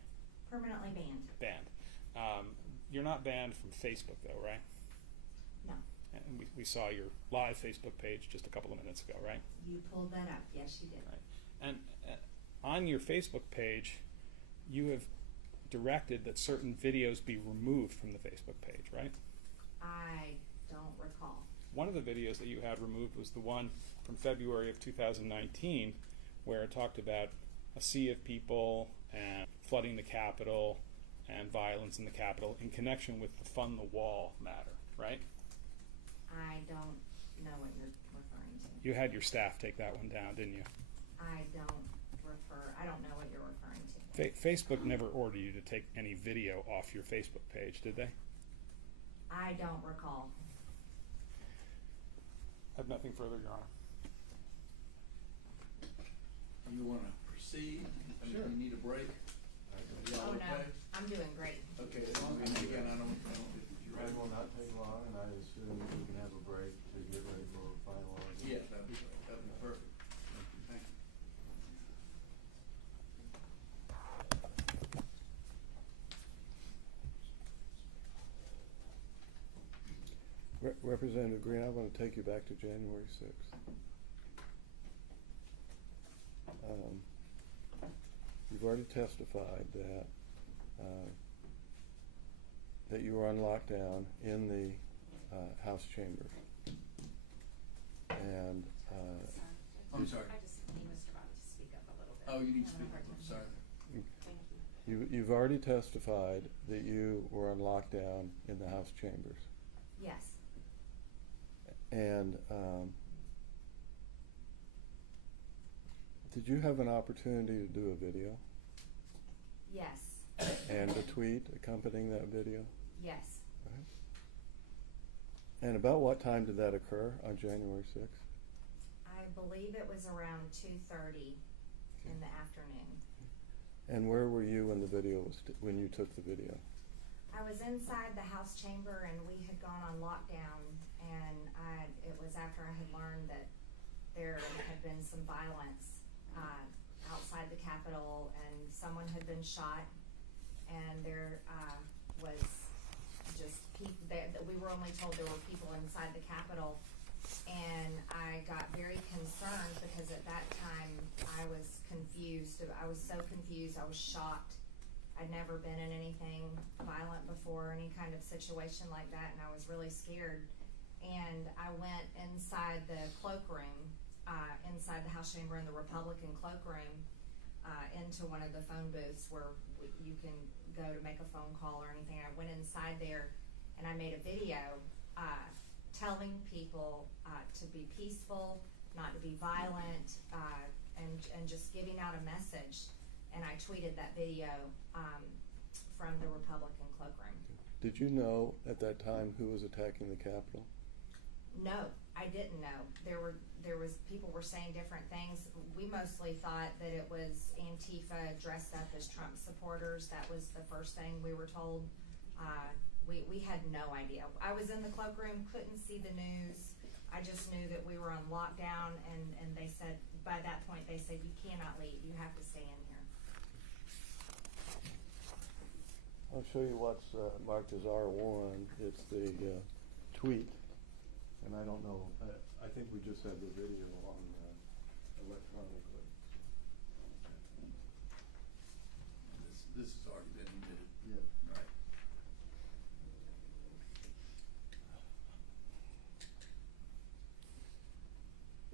Permanently banned. Banned. You're not banned from Facebook, though, right? No. And we saw your live Facebook page just a couple of minutes ago, right? You pulled that up. Yes, you did. Right. And on your Facebook page, you have directed that certain videos be removed from the Facebook page, right? I don't recall. One of the videos that you had removed was the one from February of 2019, where it talked about a sea of people and flooding the Capitol and violence in the Capitol in connection with the Fund the Wall matter, right? I don't know what you're referring to. You had your staff take that one down, didn't you? I don't know what you're referring to. Facebook never ordered you to take any video off your Facebook page, did they? I don't recall. I have nothing further, Your Honor. You want to proceed? I mean, Sure. you need a break? Oh, no. I'm doing great. Okay, as long as, again, I don't. It will not take long, and I assume we can have a break to get ready for final argument. Yeah, that'd be perfect. Thank you. Representative Greene, I want to take you back to January 6th. you've already testified that you were on lockdown in the House chambers. And I'm sorry. I just need Mr. Bobby to speak up a little bit. Oh, you need to I'm speak having a up, hard I'm time sorry. hearing. Thank you. you've already testified that you were on lockdown in the House chambers. Yes. And did you have an opportunity to do a video Yes. and a tweet accompanying that video? Yes. Right. And about what time did that occur on January 6th? I believe it was around 2:30 in the afternoon. And where were you when the video was when you took the video? I was inside the House chamber, and we had gone on lockdown, and it was after I had learned that there had been some violence outside the Capitol, and someone had been shot, and there was just people that we were only told there were people inside the Capitol, and I got very concerned because at that time I was confused. I was so confused. I was shocked. I'd never been in anything violent before, any kind of situation like that, and I was really scared. And I went inside the cloakroom, inside the House chamber in the Republican cloakroom, into one of the phone booths where you can go to make a phone call or anything. I went inside there and I made a video telling people to be peaceful, not to be violent, and just giving out a message. And I tweeted that video from the Republican cloakroom. Did you know at that time who was attacking the Capitol? No, I didn't know. There was people were saying different things. We mostly thought that it was Antifa dressed up as Trump supporters. That was the first thing we were told. We had no idea. I was in the cloakroom, couldn't see the news. I just knew that we were on lockdown, and they said, by that point, they said, you cannot leave. You have to stay in here. I'll show you what's marked as R1. It's the tweet. And I don't know, I think we just had the video on electronically. This has already been emitted. Yeah. Right.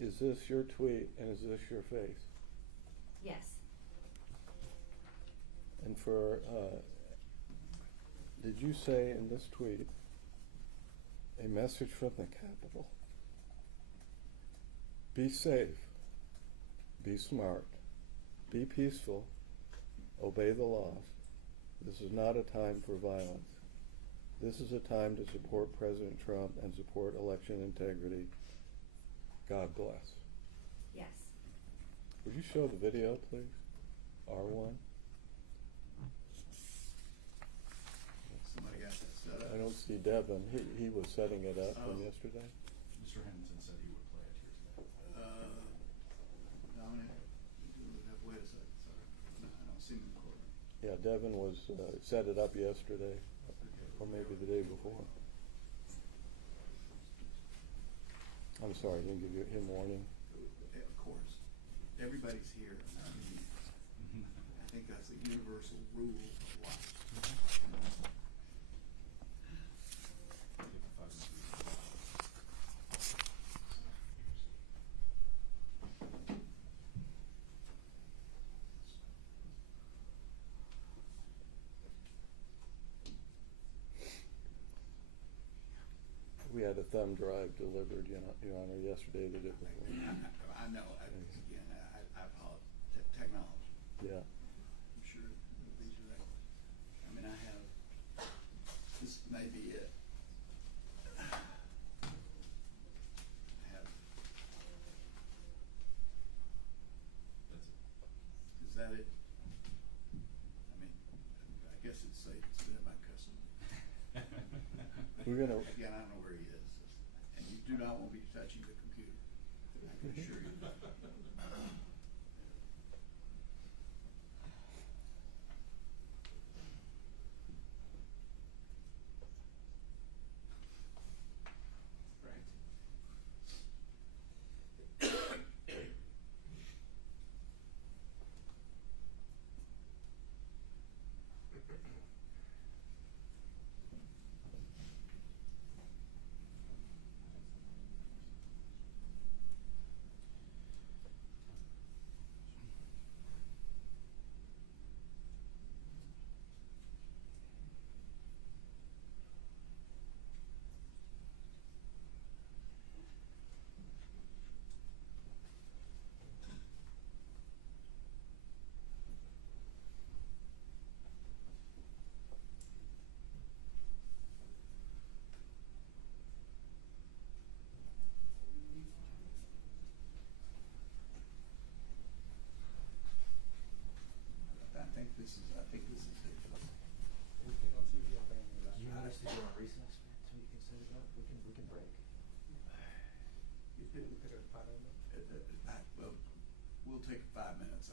Is this your tweet and is this your face? Yes. And for, did you say in this tweet, a message from the Capitol? Be safe, be smart, be peaceful, obey the laws. This is not a time for violence. This is a time to support President Trump and support election integrity. God bless. Yes. Would you show the video, please? R1. Somebody got that set up. I don't see Devin. He was setting it up from yesterday. Mr. Henderson said he would play it here today. Dominic, wait a second, sorry. No, I don't see him recording. Yeah, Devin was set it up yesterday, or maybe the day before. I'm sorry, I didn't give him warning. Of course, everybody's here. I mean, I think that's a universal rule of life. We had a thumb drive delivered, Your Honor, yesterday the day before. I know. Again, I apologize. Technology. Yeah. I'm sure these are that. I mean, I have. This may be it. I have. Is that it? I mean, I guess it's safe to say my customer. We're gonna. Again, I don't know where he is, and you do not want me touching the computer. I can assure you.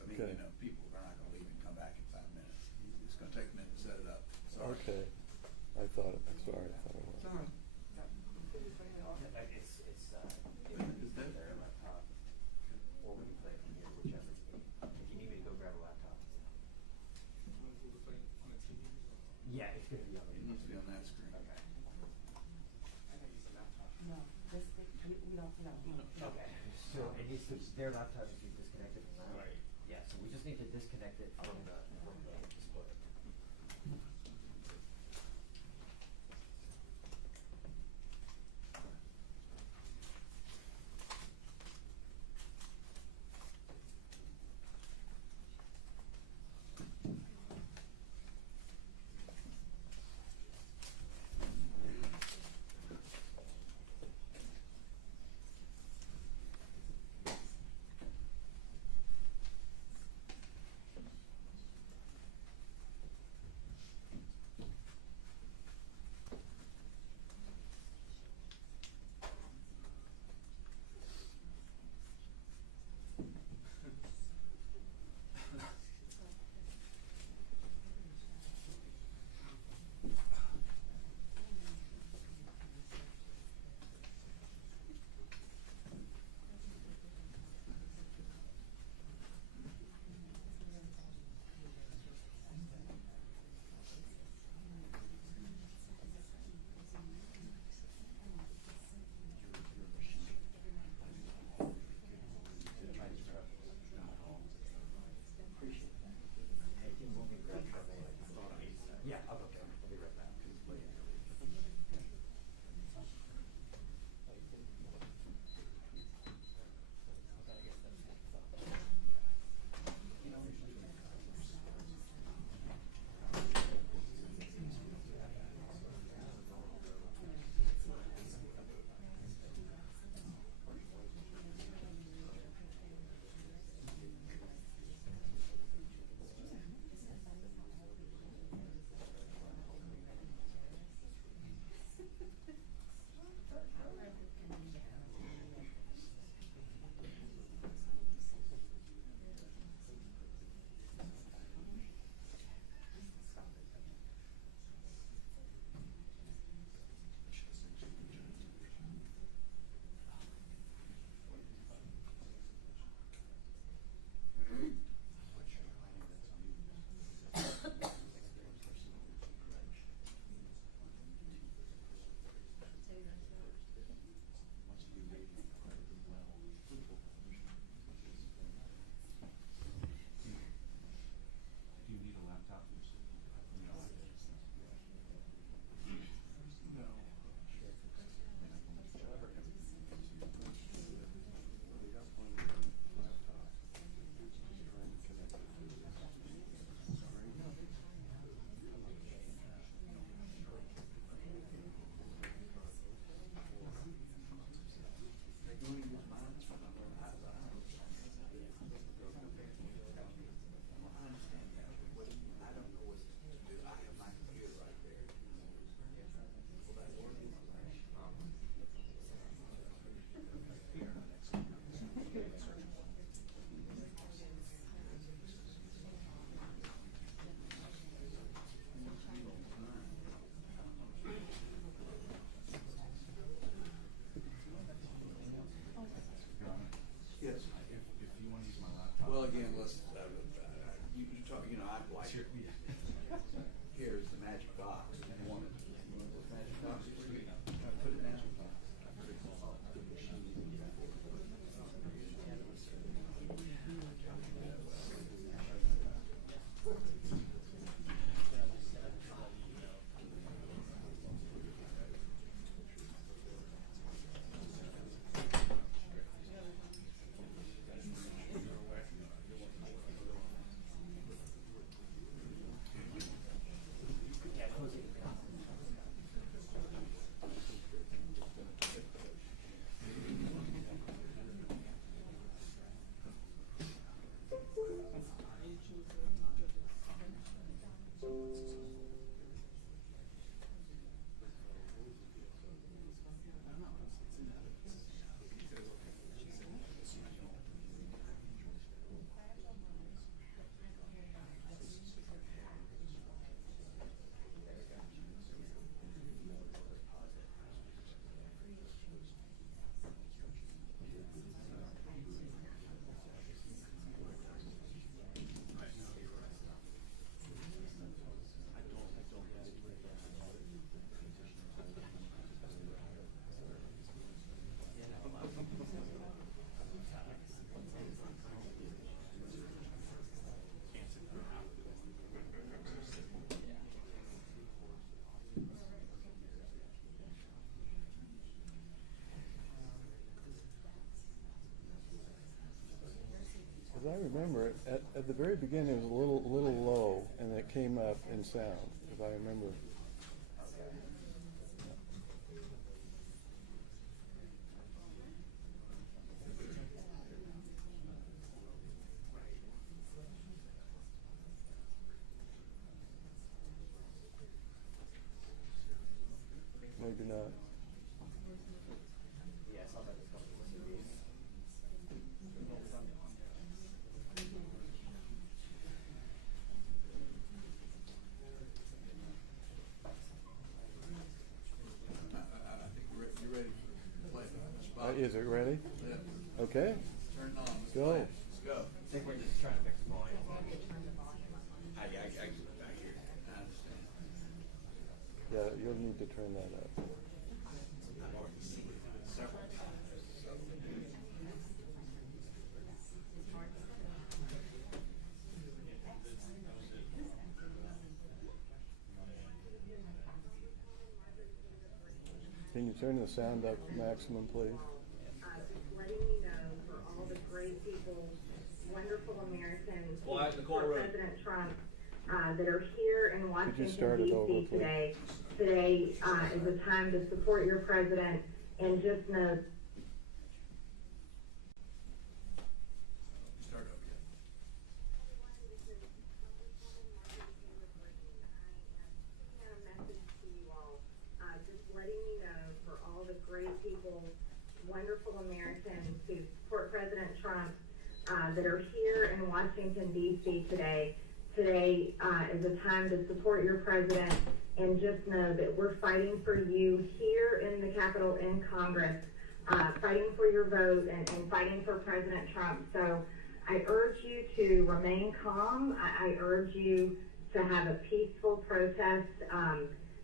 I mean, Okay. you know, people are not gonna leave and come back in 5 minutes. It's gonna take a minute to set it up. Sorry. Okay. I thought it, sorry, I thought it was. Sorry. Is that their laptop? Or we can play it from here, whichever. If you need me to go grab a laptop. Yeah, it's gonna be on the. It needs to be on that screen. Okay. No, this, we don't, no. Okay, so it needs to, their laptop needs to be disconnected from that? Right. Yeah, so we just need to disconnect it from the display. remember, at the very beginning it was a little low, and it came up in sound, if I remember. Maybe not. Yeah, I saw that a couple of CDs. I think you're ready to play the spot. Is it ready? Yeah. Okay. Turn it on. Let's Go. play. Let's go. I think we're just trying to fix the volume. I get it back here. I understand. Yeah, you'll need to turn that up. I've already seen it several times. Can you turn the sound up maximum, please? Just letting you know for all the great people, wonderful Americans, Quiet in the for courtroom. President Trump, that are here in Washington, start it over, D.C. please? today. Today is a time to support your president, and just know Start over again. everyone, this is Congresswoman Marjorie Taylor Greene. I am sending out a message to you all, just letting you know for all the great people, wonderful Americans who support President Trump, that are here in Washington, D.C. today. Today is a time to support your president, and just know that we're fighting for you here in the Capitol, in Congress, fighting for your vote and fighting for President Trump. So I urge you to remain calm. I urge you to have a peaceful protest.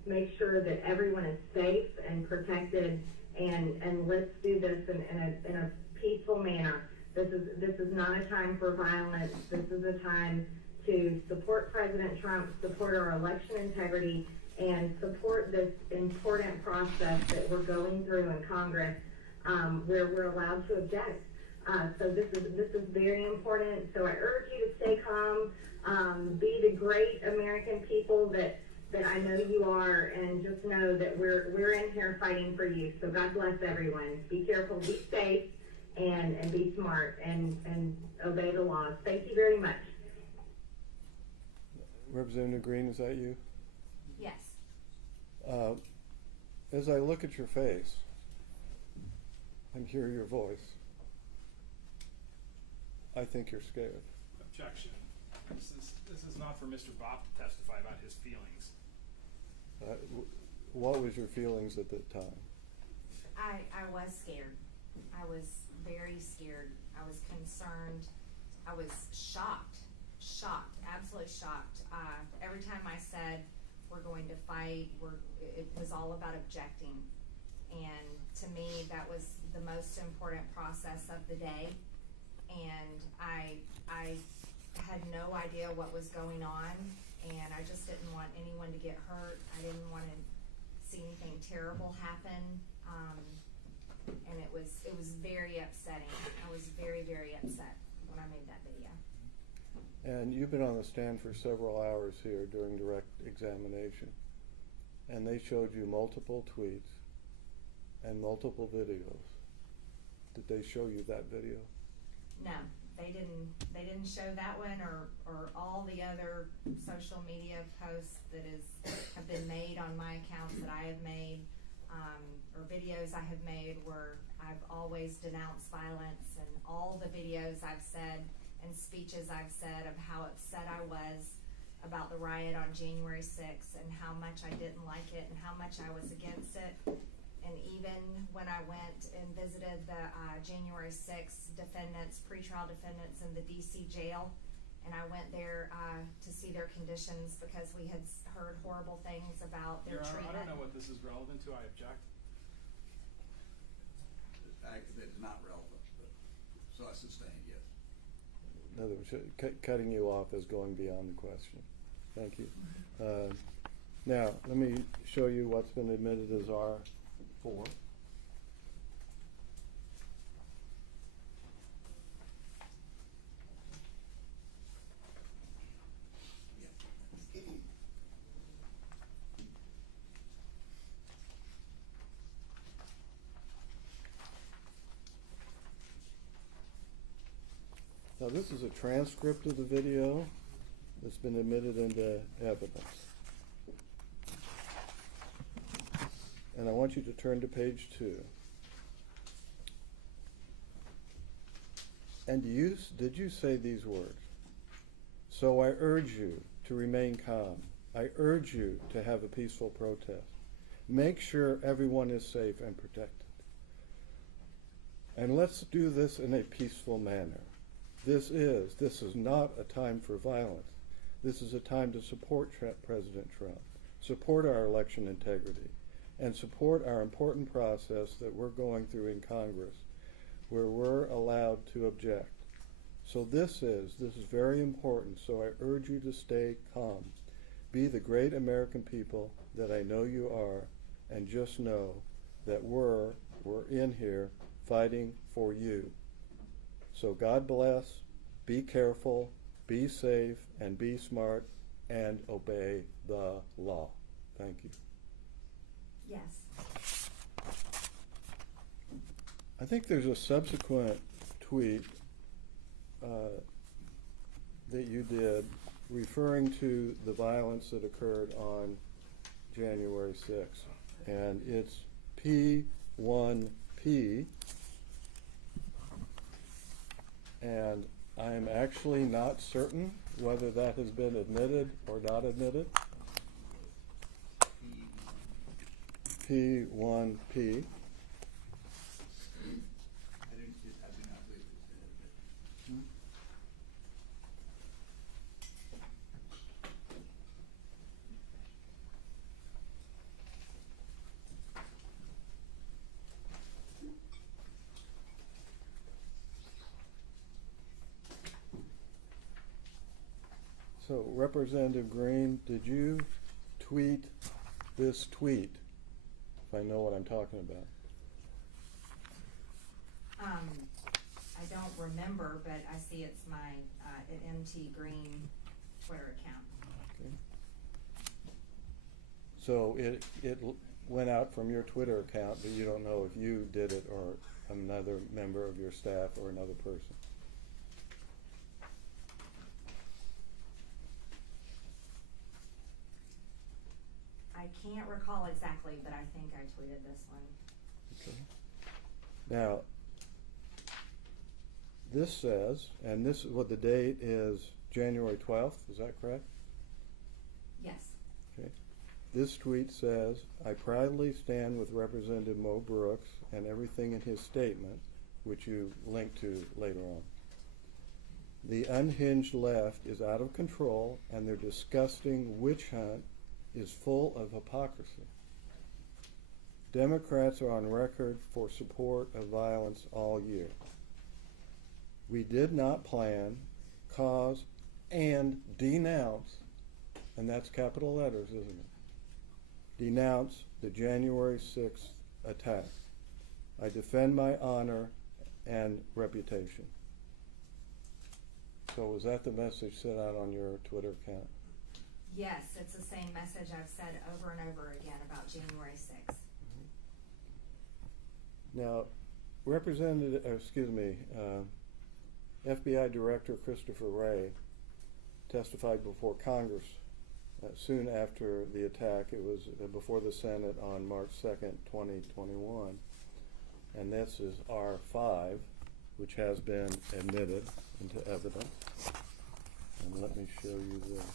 Make sure that everyone is safe and protected, and let's do this in a peaceful manner. This is not a time for violence. This is a time to support President Trump, support our election integrity, and support this important process that we're going through in Congress, where we're allowed to object. So this is very important. So I urge you to stay calm, be the great American people that I know you are, and just know that we're in here fighting for you. So God bless everyone. Be careful, be safe, and be smart, and obey the laws. Thank you very much. Representative Greene, is that you? Yes. As I look at your face and hear your voice, I think you're scared. Objection. This is not for Mr. Bopp to testify about his feelings. What was your feelings at the time? I was scared. I was very scared. I was concerned. I was shocked, absolutely shocked. Every time I said we're going to fight, it was all about objecting. And to me, that was the most important process of the day. And I had no idea what was going on, and I just didn't want anyone to get hurt. I didn't want to see anything terrible happen. And it was very upsetting. I was very, very upset when I made that video. And you've been on the stand for several hours here during direct examination, and they showed you multiple tweets and multiple videos. Did they show you that video? No, they didn't show that one or all the other social media posts that have been made on my accounts that I have made, or videos I have made where I've always denounced violence, and all the videos I've said and speeches I've said of how upset I was about the riot on January 6th and how much I didn't like it and how much I was against it. And even when I went and visited the January 6th defendants, pretrial defendants in the DC jail, and I went there to see their conditions because we had heard horrible things about their Your Honor, treatment. I don't know what this is relevant to. I object. It's not relevant, but, so I sustain, yes. In other words, cutting you off is going beyond the question. Thank you. Now, let me show you what's been admitted as R4. This is a transcript of the video that's been admitted into evidence. And I want you to turn to page 2. And did you say these words? So I urge you to remain calm. I urge you to have a peaceful protest. Make sure everyone is safe and protected. And let's do this in a peaceful manner. This is not a time for violence. This is a time to support President Trump, support our election integrity, and support our important process that we're going through in Congress, where we're allowed to object. So this is very important, so I urge you to stay calm. Be the great American people that I know you are, and just know that we're in here fighting for you. So God bless, be careful, be safe, and be smart, and obey the law. Thank you. Yes. I think there's a subsequent tweet that you did referring to the violence that occurred on January 6th. And it's P1P. And I am actually not certain whether that has been admitted or not admitted. P1P. I do not believe it's admitted. So, Representative Greene, did you tweet this tweet? If I know what I'm talking about. I don't remember, but I see it's my MT Greene Twitter account. Okay. So it went out from your Twitter account, but you don't know if you did it or another member of your staff or another person. I can't recall exactly, but I think I tweeted this one. Okay. Now, this says, and this is what the date is, January 12th, is that correct? Yes. Okay. This tweet says, I proudly stand with Representative Mo Brooks and everything in his statement, which you link to later on. The unhinged left is out of control, and their disgusting witch hunt is full of hypocrisy. Democrats are on record for support of violence all year. We did not plan, cause, and denounce, and that's capital letters, isn't it? Denounce the January 6th attack. I defend my honor and reputation. So was that the message sent out on your Twitter account? Yes, it's the same message I've said over and over again about January 6th. Now, FBI Director Christopher Wray testified before Congress soon after the attack. It was before the Senate on March 2nd, 2021. And this is R5, which has been admitted into evidence. And let me show you this.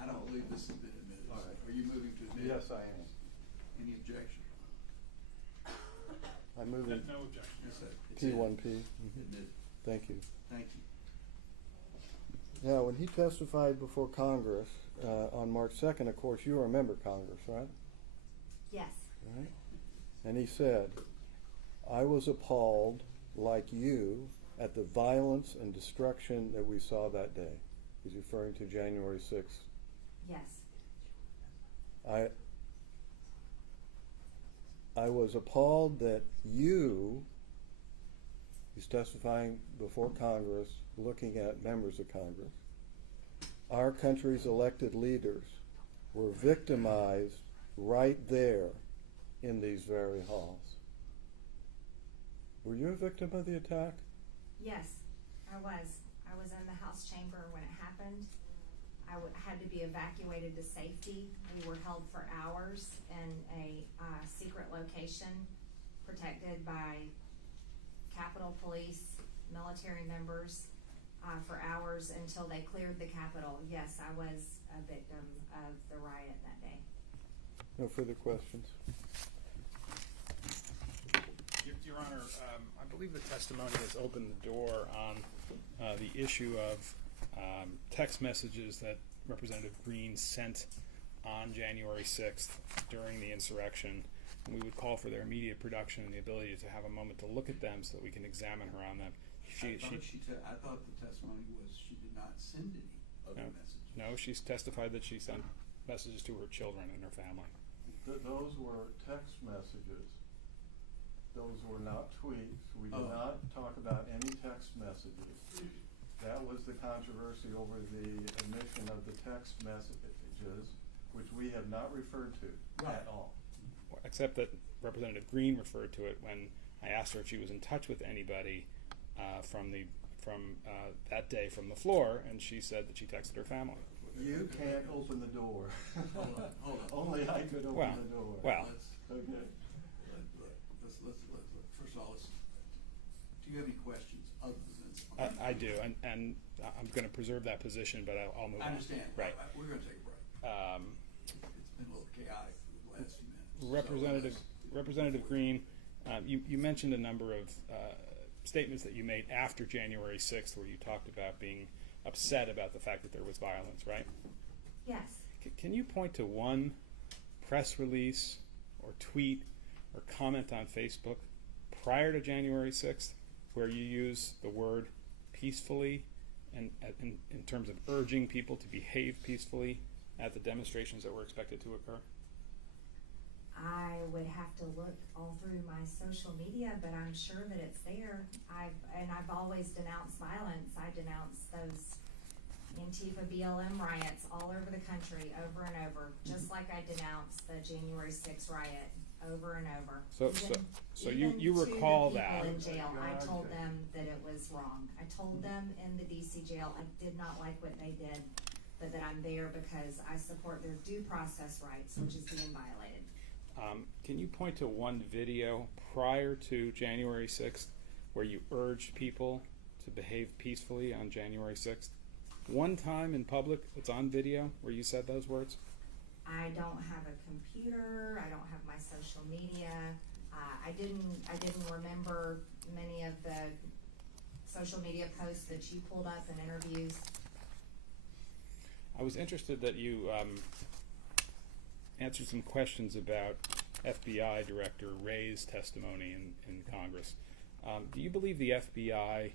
I don't believe this has been admitted. All right. Are you moving to admit? Yes, I am. Any objection? I move in No objection. Yes, sir. It's P1P. admitted. Thank you. Thank you. Now, when he testified before Congress on March 2nd, of course, you remember Congress, right? Yes. Right? And he said, I was appalled, like you, at the violence and destruction that we saw that day. He's referring to January 6th. Yes. I was appalled that you, he's testifying before Congress, looking at members of Congress. our country's elected leaders were victimized right there in these very halls. Were you a victim of the attack? Yes, I was. I was in the House chamber when it happened. I had to be evacuated to safety. We were held for hours in a secret location protected by Capitol Police, military members, for hours until they cleared the Capitol. Yes, I was a victim of the riot that day. No further questions. Your Honor, I believe the testimony has opened the door on the issue of text messages that Representative Greene sent on January 6th during the insurrection. And we would call for their immediate production and the ability to have a moment to look at them so that we can examine her on them. I thought the testimony was she did not send any other messages. No, she's testified that she sent messages to her children and her family. Those were text messages. Those were not tweets. We did not talk about any text messages. That was the controversy over the admission of the text messages, which we have not referred to at all. Except that Representative Greene referred to it when I asked her if she was in touch with anybody from that day from the floor, and she said that she texted her family. You can't open the door. Hold on. Only I could open the door. Well. Okay. Let's first of all, do you have any questions other than this? I do, and I'm going to preserve that position, but I'll move on. I understand. Right. We're going to take a break. It's been a little chaotic for the last few minutes. Representative Greene, you mentioned a number of statements that you made after January 6th where you talked about being upset about the fact that there was violence, right? Yes. Can you point to one press release or tweet or comment on Facebook prior to January 6th where you use the word peacefully and in terms of urging people to behave peacefully at the demonstrations that were expected to occur? I would have to look all through my social media, but I'm sure that it's there. I've always denounced violence. I denounced those Antifa BLM riots all over the country over and over, just like I denounced the January 6th riot over and over. So you recall that? Even to the people in jail, I told them that it was wrong. I told them in the DC jail I did not like what they did, but that I'm there because I support their due process rights, which is being violated. Can you point to one video prior to January 6th where you urged people to behave peacefully on January 6th? One time in public that's on video where you said those words? I don't have a computer. I don't have my social media. I didn't remember many of the social media posts that you pulled up and interviews. I was interested that you answered some questions about FBI Director Wray's testimony in Congress. Do you believe the FBI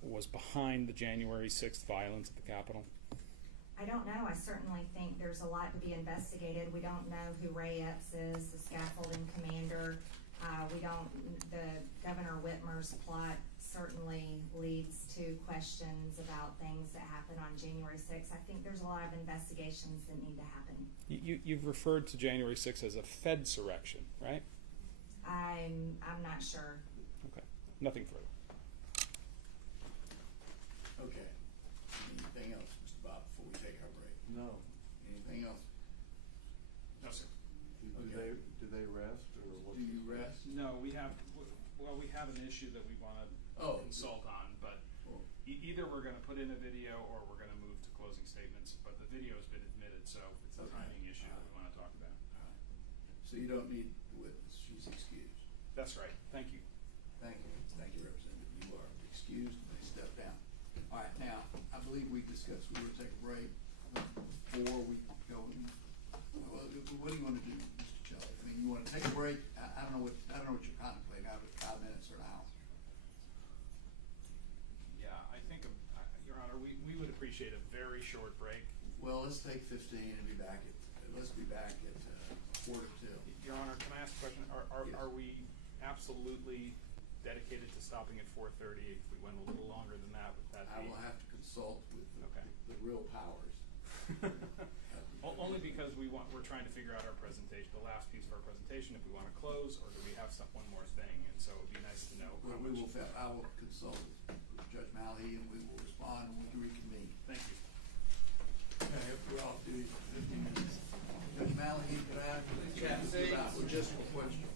was behind the January 6th violence at the Capitol? I don't know. I certainly think there's a lot to be investigated. We don't know who Ray Epps is, the scaffolding commander. Governor Whitmer's plot certainly leads to questions about things that happened on January 6th. I think there's a lot of investigations that need to happen. You've referred to January 6th as a Fedsurrection, right? I'm not sure. Okay. Nothing further. Okay. Anything else, Mr. Bob, before we take our break? No. Anything else? No, sir. Do they rest or what? Do you rest? No, we have an issue that we want to consult on, but either we're going to put in a video or we're going to move to closing statements, but the video's been admitted, so it's a timing issue that we want to talk about. So you don't need the witness. She's excused. That's right. Thank you. Thank you. Thank you, Representative. You are excused. They step down. All right, now, I believe we discussed we were going to take a break before we go. What do you want to do, Mr. Kelly? I mean, you want to take a break? I don't know what you're contemplating. I have 5 minutes or an hour. Yeah, I think, Your Honor, we would appreciate a very short break. Well, let's take 15 and be back at 4 to 2. Your Honor, can I ask a question? Are we absolutely dedicated to stopping at 4:30. If we went a little longer than that, would that I be? will have to consult with Okay. the real powers. Only because we're trying to figure out our presentation, the last piece of our presentation, if we want to close, or do we have one more thing? And so it would be nice to know. Well, I will consult with Judge Mallory, and we will respond when we reconvene. Thank you. Okay, we're off duty for 15 minutes. Judge Mallory, could I chat with you about logistical questions?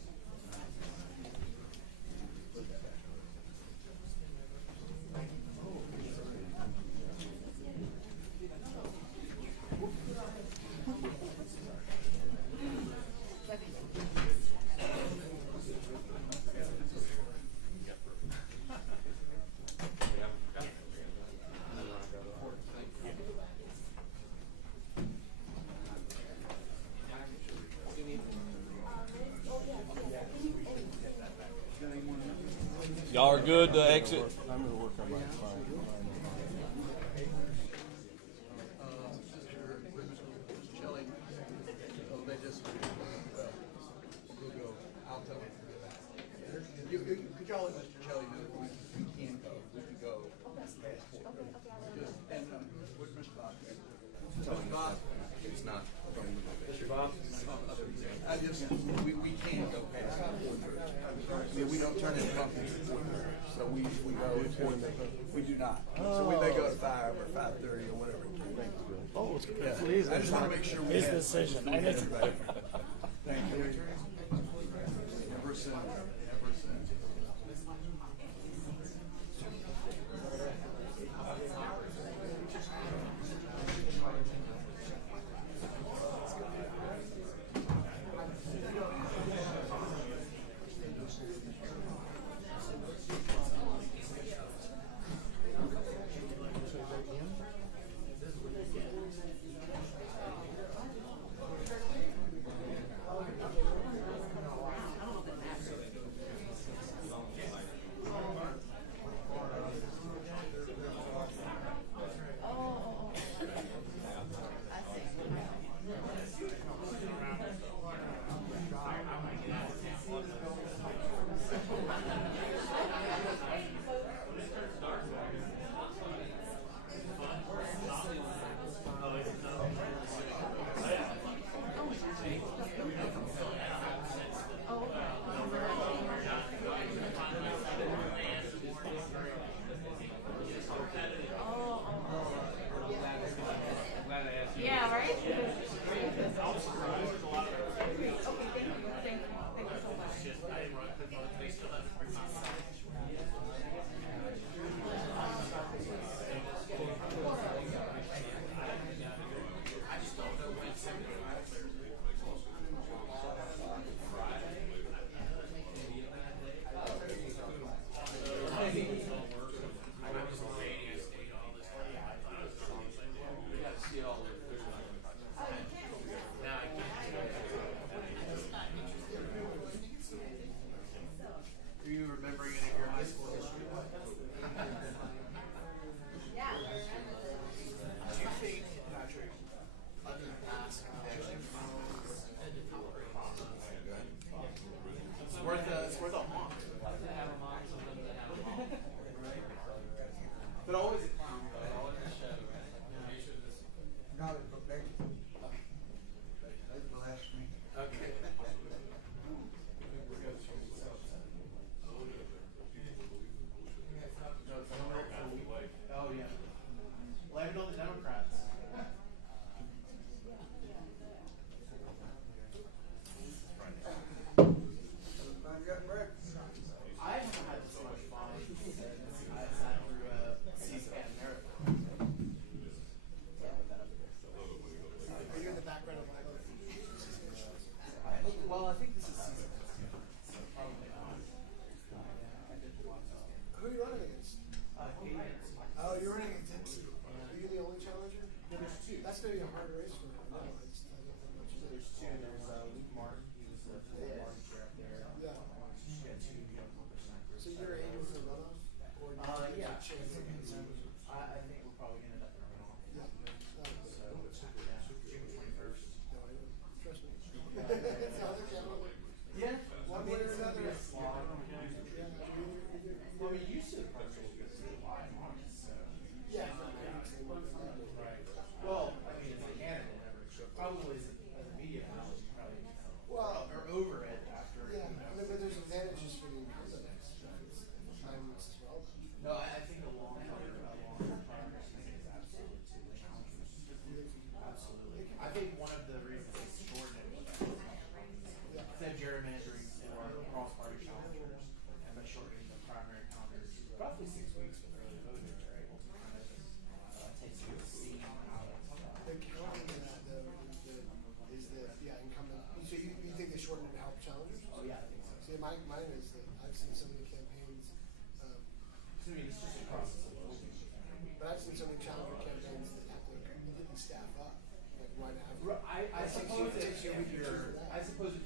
Y'all are good to exit. I'm gonna work on my file. Mr. Shelley, they just, we'll go, I'll tell him. Could y'all let Mr. Shelley know that we can go, past 4:30. Just, and, where's Mr. Bob? Mr. Bob? It's not. Mr. Bob? I just, we can't go past 4:30. I mean, we don't turn in pumpkins at 4:30, so we go at 4:30. We do not. So we may go at 5 or 5:30 or whatever. Oh, it's Yeah. please. I just want to make sure we His have decision. everybody. Thank you. Never send. Never send. Yeah, one way or another. Usually the process will be July and August, so. Yeah. Right. Well, I mean, as a candidate, probably as a media person, you probably are over it after. Yeah, but there's advantages for the incumbent. Time as well. No, I think a long progress is absolutely to the challengers. Absolutely. I think one of the reasons it's shortened it was instead of gerrymandering or cross-party challengers, and by shortening the primary calendars roughly 6 weeks with early voters, are able to kind of take some of the steam out of The counting in that though is that incumbent. So you think they shortened it to help challengers? Oh yeah, I think so. See, mine is that I've seen so many campaigns. I mean, it's just a process of voting. But I've seen so many challenger campaigns that have to completely staff up. Like right now. I suppose if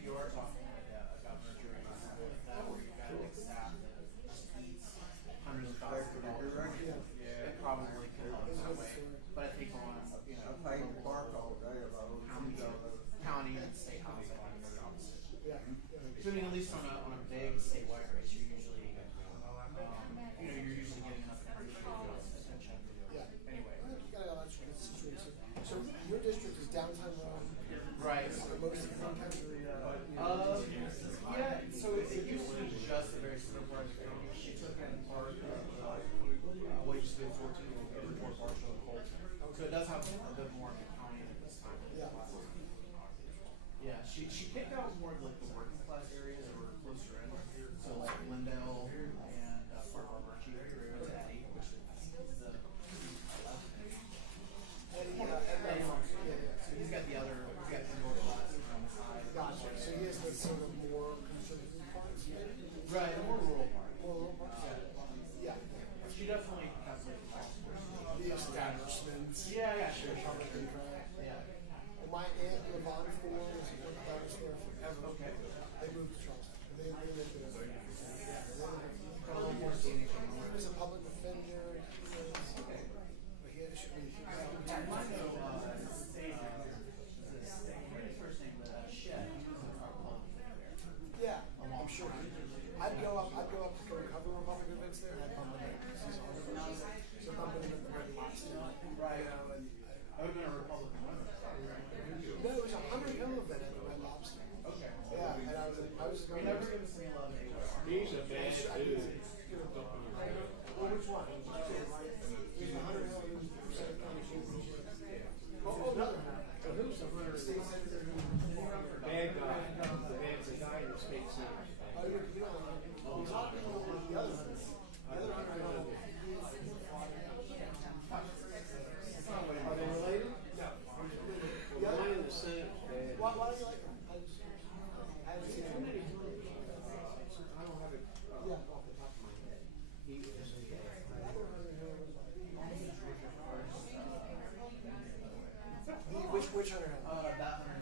you are talking like a governor jury or something like that, where you've got a big staff that just eats hundreds of thousands of dollars, it probably could help in that way. But I think on county and state house, I think it's the opposite. Yeah. So I mean, at least on a big statewide race, you're usually you're usually getting enough attention. Yeah. Anyway. Well, you got a lot of situation. So your district is downtown Rome. Right. Most of the country. Yeah. So it used to be just a very small part of the county. She took in part of what used to be 14 Fort Marshall and Colton. So it does have a bit more of the county at this time. Yeah. Yeah. She picked out more of like the working class areas that were closer in. So like Lindell and part of our Marchie area, which is the left. So he's got the other. He's got the northwest on the side. Gotcha. So he has the sort of more conservative parts. Right, the more rural part. More rural parts. Yeah. She definitely has like the establishments. Yeah, sure. Yeah. Well, my aunt Yvonne Ford was in Columbus there forever. Okay. They moved to Charleston. They lived there. He was a public defender. Okay. But he had I know first name, Shed. Yeah, I'm sure. I'd go up to go cover Republican events there, and I'd bump into him. So bumping him at the Red Lobster. Right. I would have been a Republican woman. No, it was a 100-him event at the Red Lobster. Okay. Yeah, and I was going to... never given me love anywhere. He's a bad dude. Well, which one? He's a 100-him. Oh, another one. So who's the state senator who... Bad guy. The guy in the state senator. Oh, you're the other one. The other one. Are they related? No. The one in the Senate is bad. Why do you like him? I haven't seen him. I don't have it off the top of my head. He is Which Hunter? That Hunter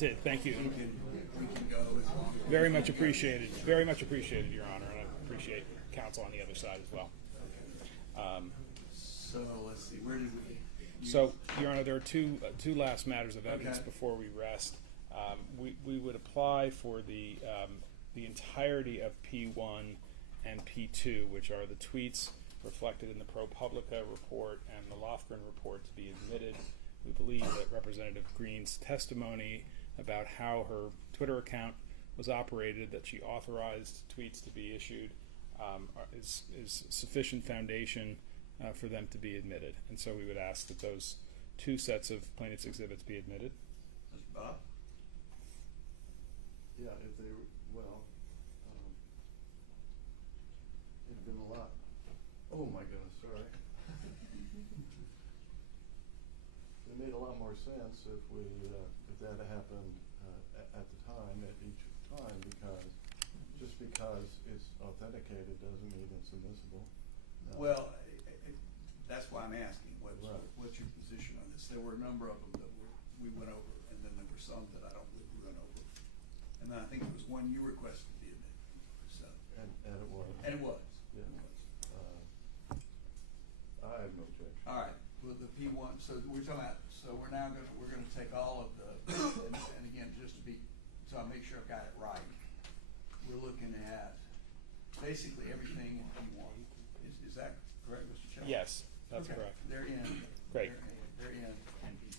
did. Thank you. We can go as long as. Very much appreciated. Very much appreciated, Your Honor, and I appreciate counsel on the other side as well. So let's see, where did we? So, Your Honor, there are two last matters of evidence Okay. before we rest. We would apply for the entirety of P1 and P2, which are the tweets reflected in the ProPublica report and the Lofgren report, to be admitted. We believe that Representative Greene's testimony about how her Twitter account was operated, that she authorized tweets to be issued, is sufficient foundation for them to be admitted. And so we would ask that those two sets of plaintiff's exhibits be admitted. Mr. Bob? Yeah, if they, well, it'd been a lot. Oh my goodness, sorry. It made a lot more sense if we, if that happened at the time, at each time, because just because it's authenticated doesn't mean it's admissible. Well, that's why I'm asking, what's your Right. position on this? There were a number of them that we went over, and then there were some that I don't believe we went over. And then I think there was one you requested to be admitted, so. And it was. And it was. Yeah. It was. I have no objection. All right, well, the P1, so we're talking about, so we're gonna take all of the, and again, just to be, so I make sure I've got it right. We're looking at basically everything in P1. Is that correct, Mr. Chairman? Yes, that's Okay, correct. They're in. Great. They're in.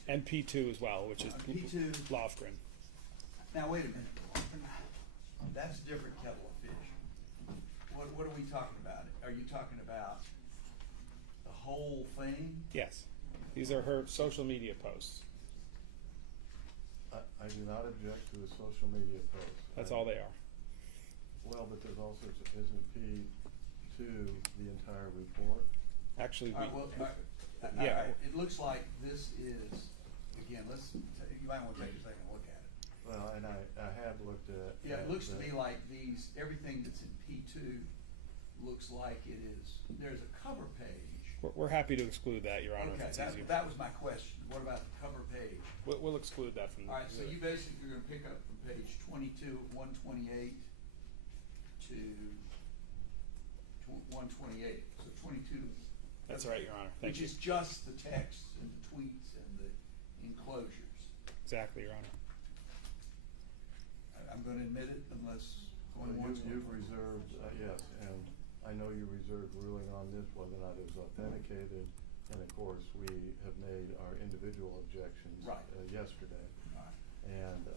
And P2 as well, which is P2. Lofgren. Now, wait a minute. That's a different kettle of fish. What are we talking about? Are you talking about the whole thing? Yes. These are her social media posts. I do not object to a social media post. That's all they are. Well, but there's also, isn't P2 the entire report? Actually, All right, well, yeah. it looks like this is, again, you might want to take a second and look at it. Well, and I have looked at. Yeah, it looks to me like everything that's in P2 looks like it is, there's a cover page. We're happy to exclude that, Your Honor, Okay, if it's easier. that was my question. What about the cover page? We'll exclude that from the. All right, so you basically are gonna pick up from page 22 of 128 to 128, so 22. That's right, Your Honor. Thank you. Which is just the text and the tweets and the enclosures. Exactly, Your Honor. I'm gonna admit it unless going Well, once. you've reserved, yes, and I know you reserved ruling on this, whether or not it was authenticated. And of course, we have made our individual objections Right. Yesterday. Right. And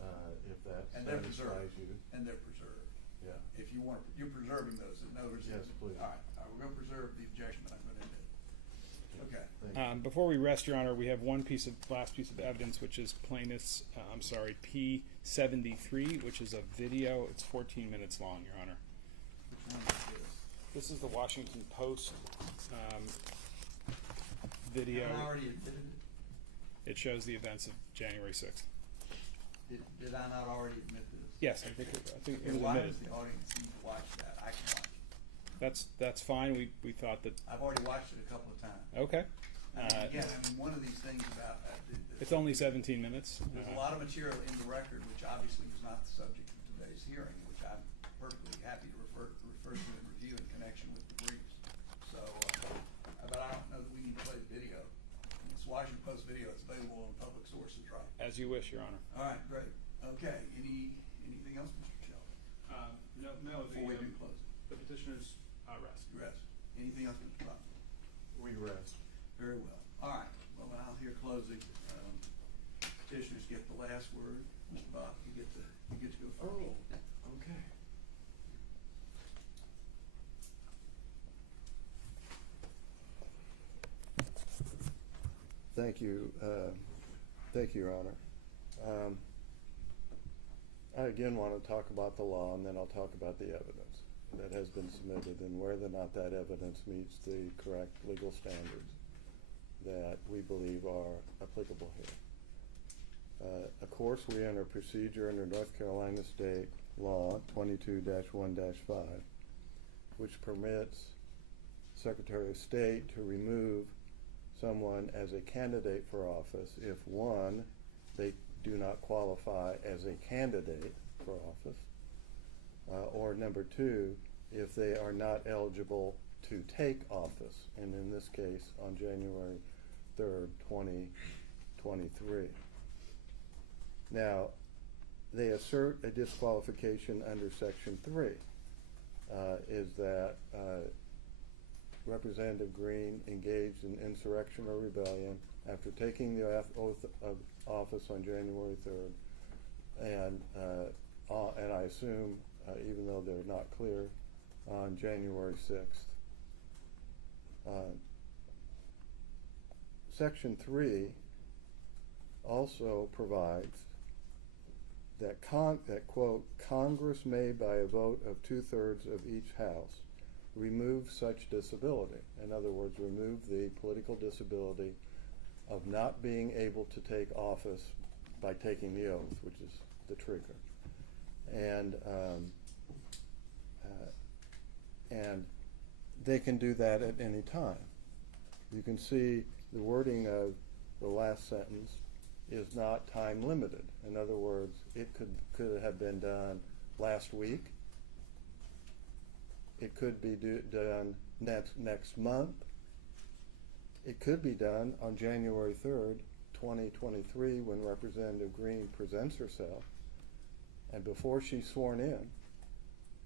if that And they're satisfies preserved. you. And they're preserved. Yeah. If you want, you're preserving those, in other words. Yes, please. All right, we're gonna preserve the objection that I'm gonna admit. Okay. Thank you. Before we rest, Your Honor, we have last piece of evidence, which is plaintiff's, P73, which is a video. It's 14 minutes long, Your Honor. Which one is this? This is the Washington Post video. Have I already admitted it? It shows the events of January 6th. Did I not already admit this? Yes, I think it Okay, was why admitted. does the audience need to watch that? I can watch it. That's fine. We thought that. I've already watched it a couple of times. Okay. Again, one of these things about It's only 17 minutes. There's a lot of material in the record, which obviously was not the subject of today's hearing, which I'm perfectly happy to refer to and review in connection with the briefs. So, but I don't know that we need to play the video. It's Washington Post video. It's available on public sources, right? As you wish, Your Honor. All right, great. Okay, anything else, Mr. Sheldon? No. Before we do close. The petitioners rest. Rest. Anything else, Mr. Butler? We rest. Very well. All right. Well, I'll hear closing. Petitioners get the last word. Mr. Bob, you get to go first. Oh, okay. Thank you, Your Honor. I again want to talk about the law, and then I'll talk about the evidence that has been submitted and whether or not that evidence meets the correct legal standards that we believe are applicable here. Of course, we enter procedure under North Carolina State Law 22-1-5, which permits Secretary of State to remove someone as a candidate for office if, one, they do not qualify as a candidate for office, or number two, if they are not eligible to take office, and in this case on January 3rd, 2023. Now, they assert a disqualification under Section 3, is that Representative Greene engaged in insurrection or rebellion after taking the oath of office on January 3rd, and I assume, even though they're not clear, on January 6th. Section 3 also provides that, quote, Congress may, by a vote of 2/3 of each house, remove such disability. In other words, remove the political disability of not being able to take office by taking the oath, which is the trigger. And they can do that at any time. You can see the wording of the last sentence is not time limited. In other words, it could have been done last week. It could be done next month. It could be done on January 3rd, 2023, when Representative Greene presents herself, and before she's sworn in,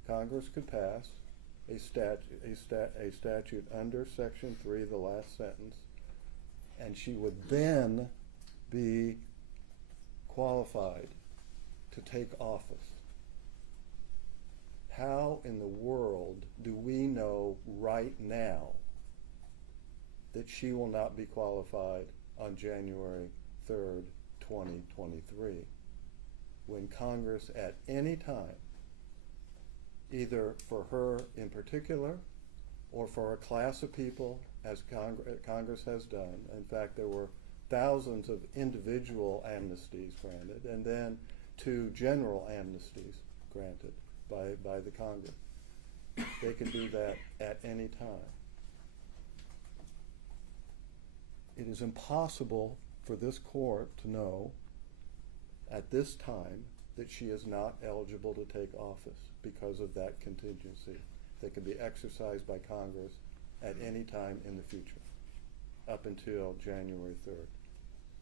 Congress could pass a statute under Section 3, the last sentence, and she would then be qualified to take office. How in the world do we know right now that she will not be qualified on January 3rd, 2023, when Congress at any time, either for her in particular or for a class of people, as Congress has done. In fact, there were thousands of individual amnesties granted, and then 2 general amnesties granted by the Congress. They can do that at any time. It is impossible for this court to know at this time that she is not eligible to take office because of that contingency that can be exercised by Congress at any time in the future, up until January 3rd.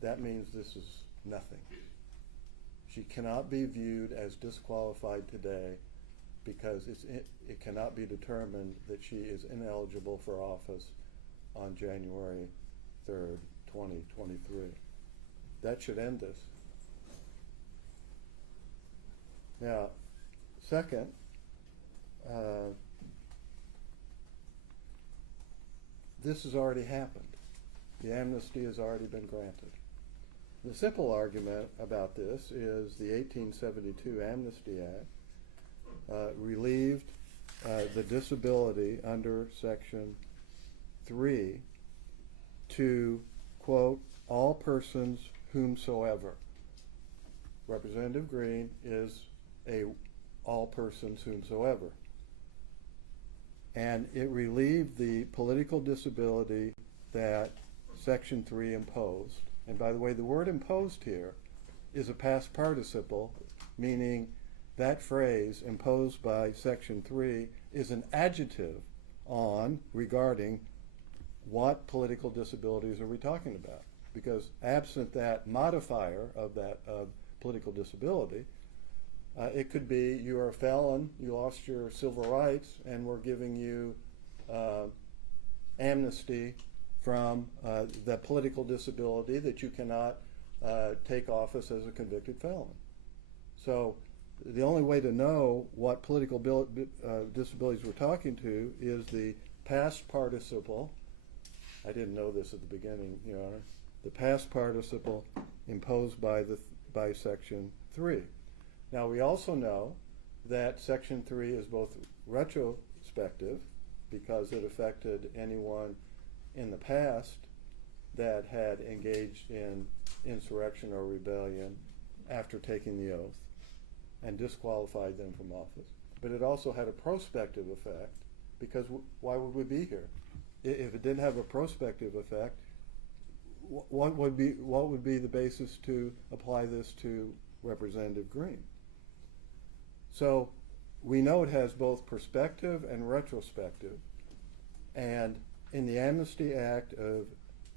That means this is nothing. She cannot be viewed as disqualified today because it cannot be determined that she is ineligible for office on January 3rd, 2023. That should end this. Now, second, this has already happened. The amnesty has already been granted. The simple argument about this is the 1872 Amnesty Act relieved the disability under Section 3 to, quote, all persons whomsoever. Representative Greene is a all persons whomsoever. And it relieved the political disability that Section 3 imposed. And by the way, the word imposed here is a past participle, meaning that phrase, imposed by Section 3, is an adjective regarding what political disabilities are we talking about. Because absent that modifier of political disability, it could be you are a felon, you lost your civil rights, and we're giving you amnesty from the political disability that you cannot take office as a convicted felon. So the only way to know what political disabilities we're talking to is the past participle. I didn't know this at the beginning, Your Honor. The past participle imposed by Section 3. Now, we also know that Section 3 is both retrospective, because it affected anyone in the past that had engaged in insurrection or rebellion after taking the oath and disqualified them from office. But it also had a prospective effect, because why would we be here? If it didn't have a prospective effect, what would be the basis to apply this to Representative Greene? So we know it has both prospective and retrospective, and in the Amnesty Act of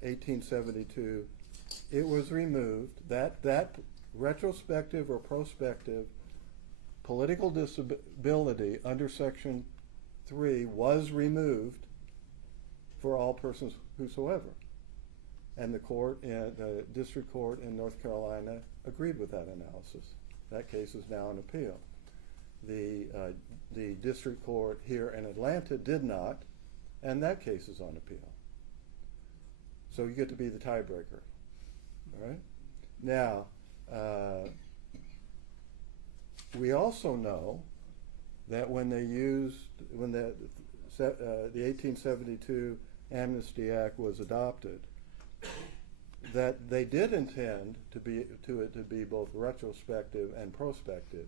1872, it was removed. That retrospective or prospective political disability under Section 3 was removed for all persons whosoever. And the district court in North Carolina agreed with that analysis. That case is now in appeal. The district court here in Atlanta did not, and that case is on appeal. So you get to be the tiebreaker. All right? Now, we also know that when the 1872 Amnesty Act was adopted, that they did intend it to be both retrospective and prospective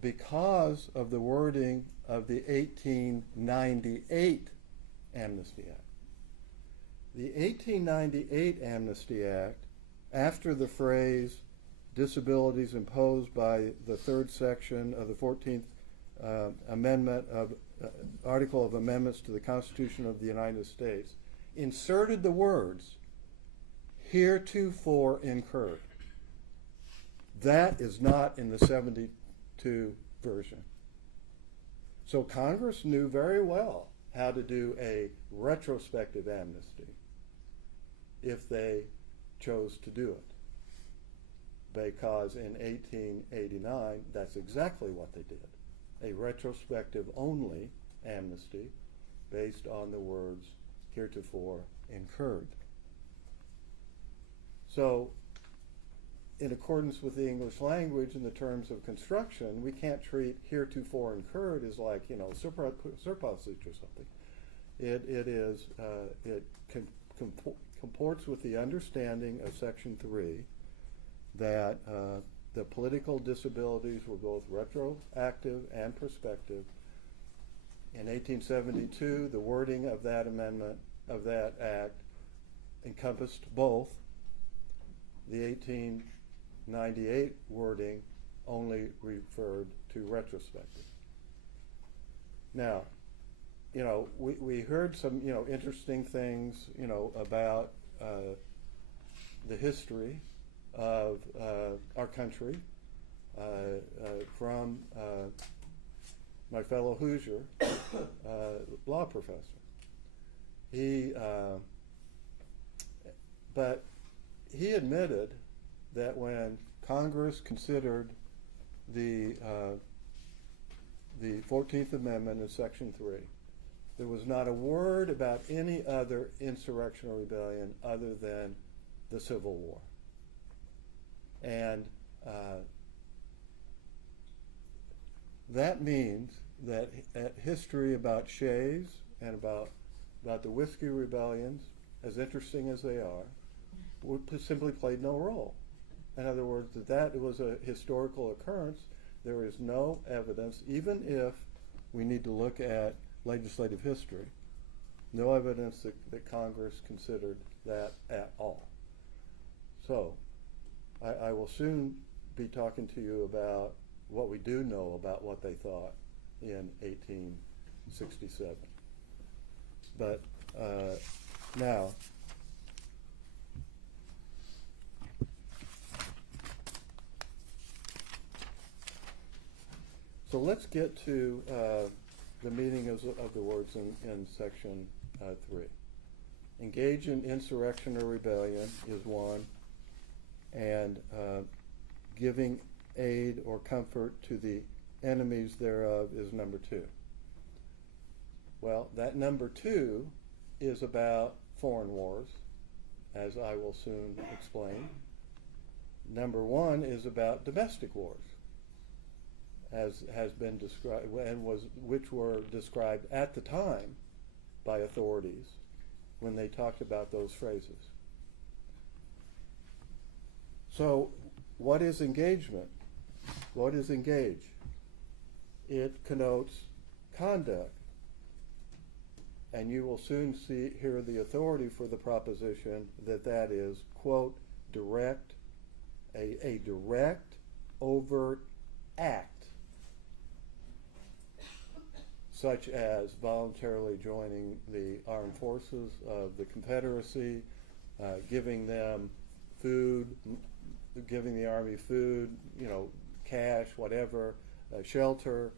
because of the wording of the 1898 Amnesty Act. The 1898 Amnesty Act, after the phrase disabilities imposed by the third section of the 14th Amendment of Article of Amendments to the Constitution of the United States, inserted the words heretofore incurred. That is not in the 72 version. So Congress knew very well how to do a retrospective amnesty if they chose to do it. Because in 1889, that's exactly what they did. A retrospective only amnesty based on the words heretofore incurred. So, in accordance with the English language in the terms of construction, we can't treat heretofore incurred as like, surplusage or something. It comports with the understanding of Section 3 that the political disabilities were both retroactive and prospective. In 1872, the wording of that amendment, of that act, encompassed both. The 1898 wording only referred to retrospective. Now, we heard some, interesting things, about the history of our country from my fellow Hoosier law professor. But he admitted that when Congress considered the 14th Amendment in Section 3, there was not a word about any other insurrection or rebellion other than the Civil War. And that means that history about Shays and about the whiskey rebellions, as interesting as they are, simply played no role. In other words, that was a historical occurrence. There is no evidence, even if we need to look at legislative history, no evidence that Congress considered that at all. So, I will soon be talking to you about what we do know about what they thought in 1867. But now, so let's get to the meaning of the words in Section 3. Engage in insurrection or rebellion is one, and giving aid or comfort to the enemies thereof is number 2. Well, that number 2 is about foreign wars, as I will soon explain. Number 1 is about domestic wars, as has been described, and which were described at the time by authorities when they talked about those phrases. So, what is engagement? What is engage? It connotes conduct. and you will soon hear the authority for the proposition that that is, quote, a direct, overt act, such as voluntarily joining the armed forces of the Confederacy, giving them food, giving the Army food, cash, whatever, shelter,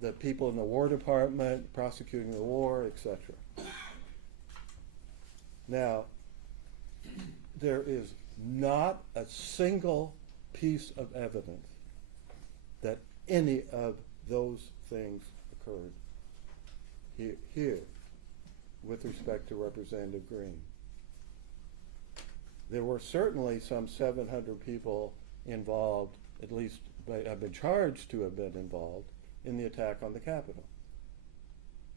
the people in the War Department prosecuting the war, etc. Now, there is not a single piece of evidence that any of those things occurred here with respect to Representative Greene. There were certainly some 700 people involved, at least have been charged to have been involved, in the attack on the Capitol.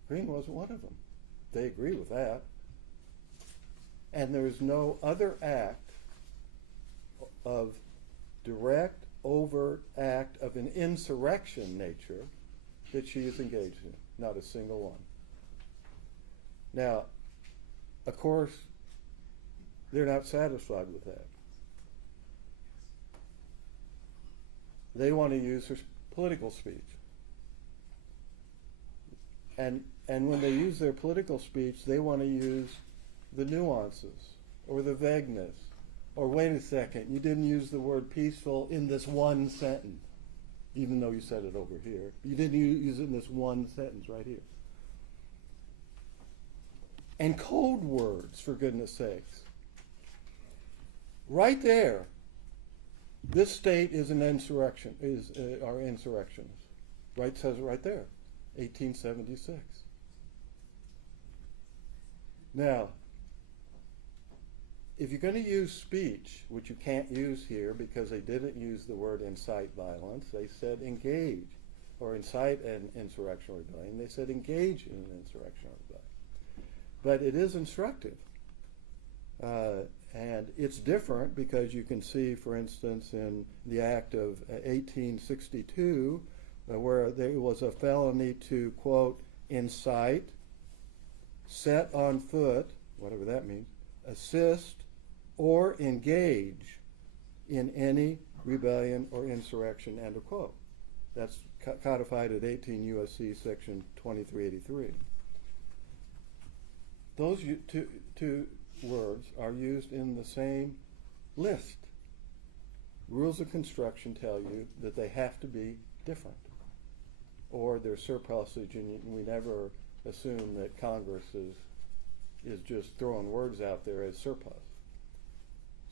Greene wasn't one of them. They agree with that. And there is no other act of direct, overt act of an insurrection nature that she is engaged in. Not a single one. Now, of course, they're not satisfied with that. They want to use her political speech. And when they use their political speech, they want to use the nuances or the vagueness. Or wait a second, you didn't use the word peaceful in this one sentence, even though you said it over here. You didn't use it in this one sentence right here. And code words, for goodness sakes. Right there, this state is an insurrection, are insurrectionists. Right, says it right there, 1876. Now, if you're going to use speech, which you can't use here because they didn't use the word incite violence, they said engage, or incite an insurrectional rebellion. They said engage in an insurrectional rebellion. But it is instructive. And it's different because you can see, for instance, in the Act of 1862, where there was a felony to, quote, incite, set on foot, whatever that means, assist, or engage in any rebellion or insurrection, end of quote. That's codified at 18 U.S.C. section 2383. Those two words are used in the same list. Rules of construction tell you that they have to be different, or they're surplusage, and we never assume that Congress is just throwing words out there as surplus.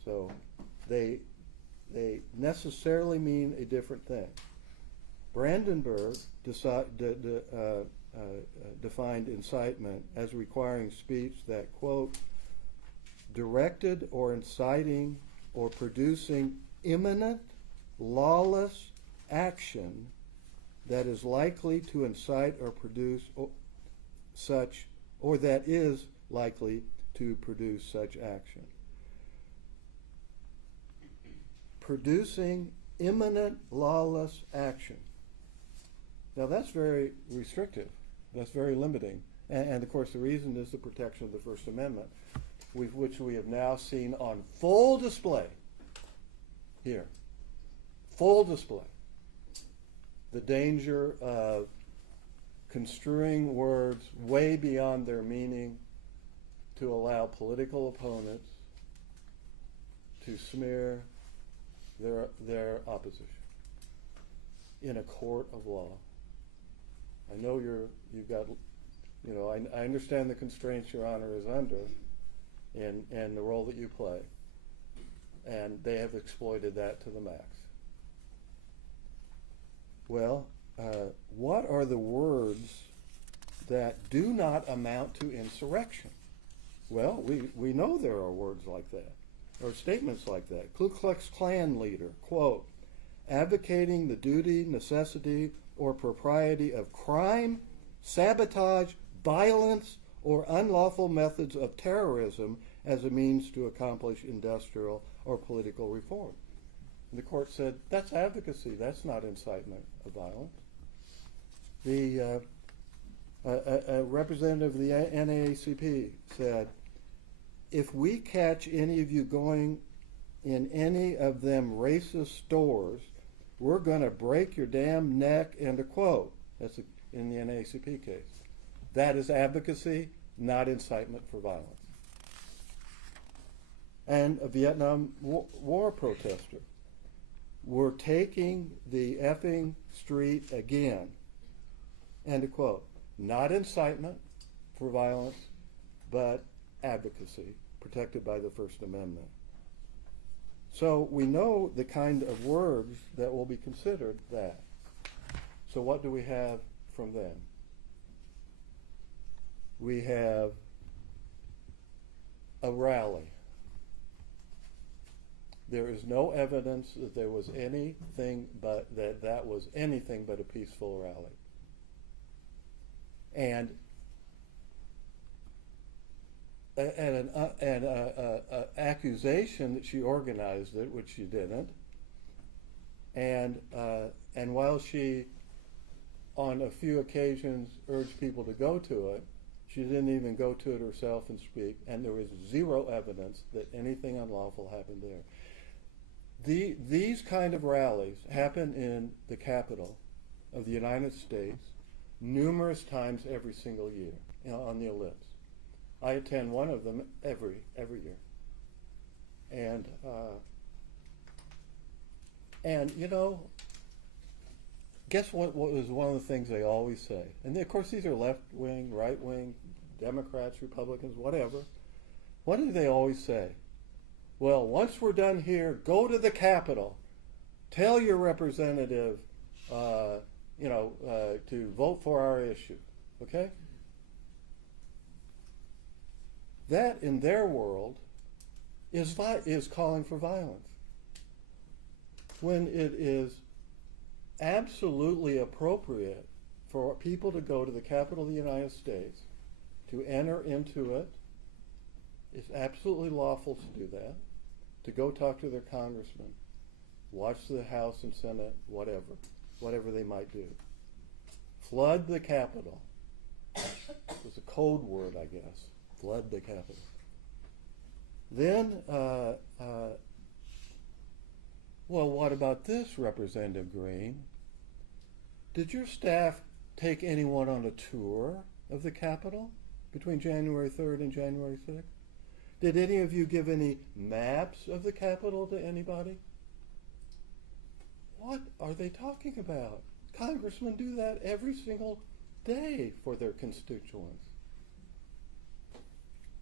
So they necessarily mean a different thing. Brandenburg defined incitement as requiring speech that, quote, directed or inciting or producing imminent lawless action that is likely to incite or produce such, or that is likely to produce such action. Producing imminent lawless action. Now that's very restrictive. That's very limiting. And of course the reason is the protection of the First Amendment, which we have now seen on full display here. Full display. The danger of construing words way beyond their meaning to allow political opponents to smear their opposition in a court of law. I know you've got, I understand the constraints Your Honor is under and the role that you play, and they have exploited that to the max. Well, what are the words that do not amount to insurrection? Well, we know there are words like that, or statements like that. Ku Klux Klan leader, quote, advocating the duty, necessity, or propriety of crime, sabotage, violence, or unlawful methods of terrorism as a means to accomplish industrial or political reform. And the court said, that's advocacy, that's not incitement of violence. a representative of the NAACP said, if we catch any of you going in any of them racist stores, we're going to break your damn neck, end of quote. That's in the NAACP case. That is advocacy, not incitement for violence. And a Vietnam War protester. We're taking the effing street again, end of quote. Not incitement for violence, but advocacy, protected by the First Amendment. So we know the kind of words that will be considered that. So what do we have from them? We have a rally. There is no evidence that there was anything but that was anything but a peaceful rally. And an accusation that she organized it, which she didn't. And while she, on a few occasions, urged people to go to it, she didn't even go to it herself and speak. And there was zero evidence that anything unlawful happened there. These kind of rallies happen in the capital of the United States numerous times every single year, on the ellipse. I attend one of them every year. And you know, guess what was one of the things they always say? And of course these are left-wing, right-wing, Democrats, Republicans, whatever. What do they always say? Well, once we're done here, go to the Capitol. Tell your representative, to vote for our issue. Okay? That, in their world, is calling for violence. When it is absolutely appropriate for people to go to the Capitol of the United States, to enter into it, it's absolutely lawful to do that, to go talk to their congressman, watch the House and Senate, whatever they might do. Flood the Capitol. It was a code word, I guess. Flood the Capitol. Then, well, what about this, Representative Greene? Did your staff take anyone on a tour of the Capitol between January 3rd and January 6th? Did any of you give any maps of the Capitol to anybody? What are they talking about? Congressmen do that every single day for their constituents.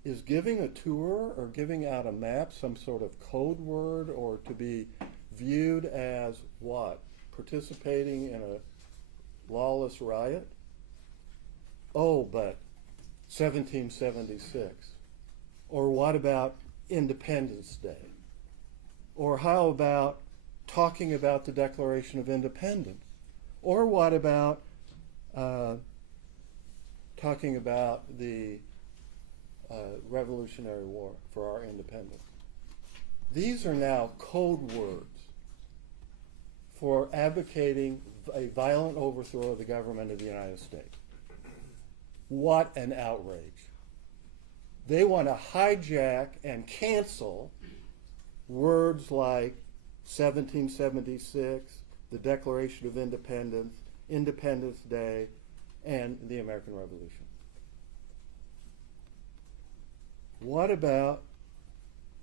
Is giving a tour or giving out a map some sort of code word, or to be viewed as what? Participating in a lawless riot? Oh, but 1776. Or what about Independence Day? Or how about talking about the Declaration of Independence? Or what about talking about the Revolutionary War for our independence? These are now code words for advocating a violent overthrow of the government of the United States. What an outrage. They want to hijack and cancel words like 1776, the Declaration of Independence, Independence Day, and the American Revolution. What about,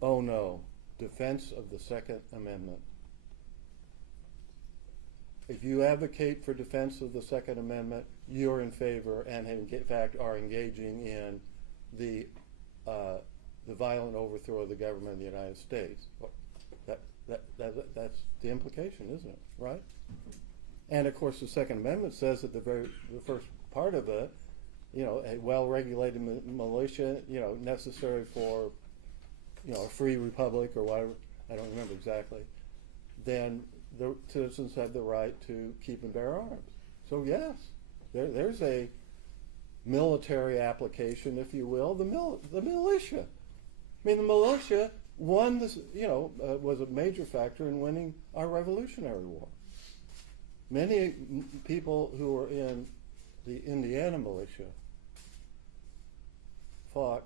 oh no, defense of the Second Amendment? If you advocate for defense of the Second Amendment, you're in favor and in fact are engaging in the violent overthrow of the government of the United States. That's the implication, isn't it? Right? And of course, the Second Amendment says that the first part of it, a well-regulated militia, necessary for, a free republic or whatever. I don't remember exactly. Then the citizens have the right to keep and bear arms. So yes, there's a military application, if you will, the militia. I mean, the militia won this, was a major factor in winning our Revolutionary War. Many people who were in the Indiana militia fought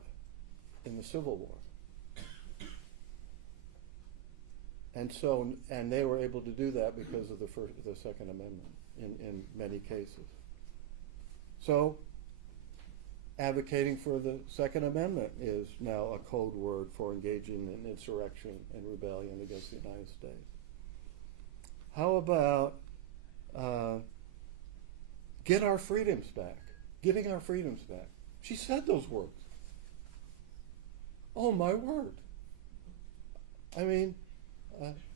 in the Civil War. And they were able to do that because of the Second Amendment in many cases. So, advocating for the Second Amendment is now a code word for engaging in insurrection and rebellion against the United States. How about get our freedoms back? Getting our freedoms back. She said those words. Oh, my word. I mean,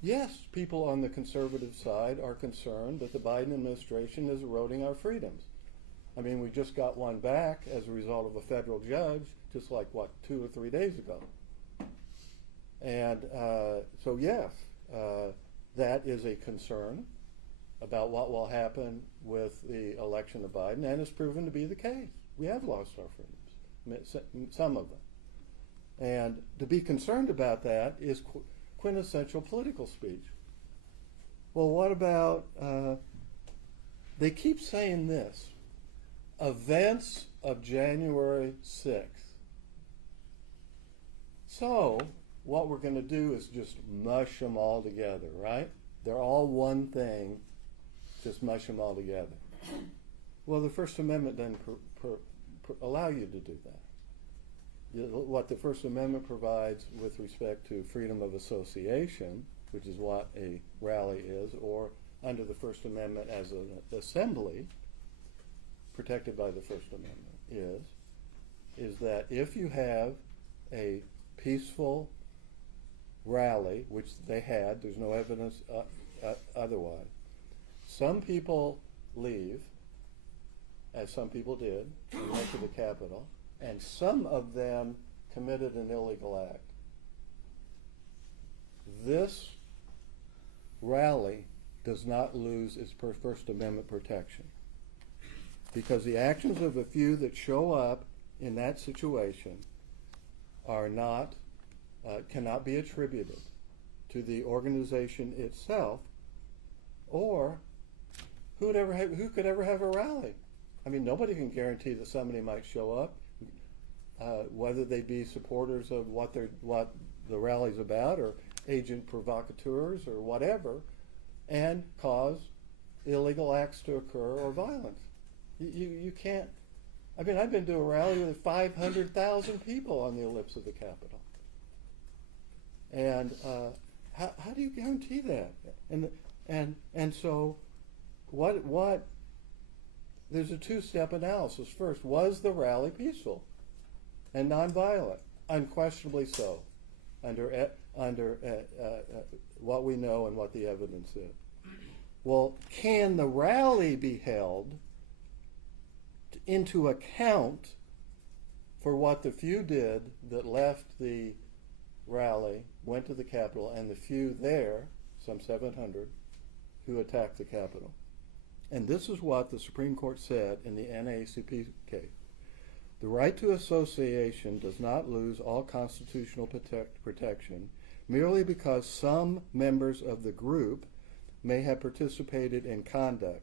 yes, people on the conservative side are concerned that the Biden administration is eroding our freedoms. I mean, we just got one back as a result of a federal judge, just like, 2 or 3 days ago. And so, yes, that is a concern about what will happen with the election of Biden, and it's proven to be the case. We have lost our freedoms, some of them. And to be concerned about that is quintessential political speech. Well, what about, they keep saying this, events of January 6th. So, what we're going to do is just mush them all together, right? They're all one thing, just mush them all together. Well, the First Amendment doesn't allow you to do that. What the First Amendment provides with respect to freedom of association, which is what a rally is, or under the First Amendment as an assembly, protected by the First Amendment, is that if you have a peaceful rally, which they had, there's no evidence otherwise, some people leave, as some people did, and went to the Capitol, and some of them committed an illegal act. This rally does not lose its First Amendment protection, because the actions of a few that show up in that situation are not, cannot be attributed to the organization itself, or who could ever have a rally? I mean, nobody can guarantee that somebody might show up, whether they be supporters of what the rally's about, or agent provocateurs, or whatever, and cause illegal acts to occur or violence. You can't. I mean, I've been to a rally with 500,000 people on the ellipse of the Capitol, and how do you guarantee that? And so, what? There's a two-step analysis. First, was the rally peaceful and nonviolent? Unquestionably so, under what we know and what the evidence is. Well, can the rally be held into account for what the few did that left the rally, went to the Capitol, and the few there, some 700, who attacked the Capitol? And this is what the Supreme Court said in the NAACP case. The right to association does not lose all constitutional protection merely because some members of the group may have participated in conduct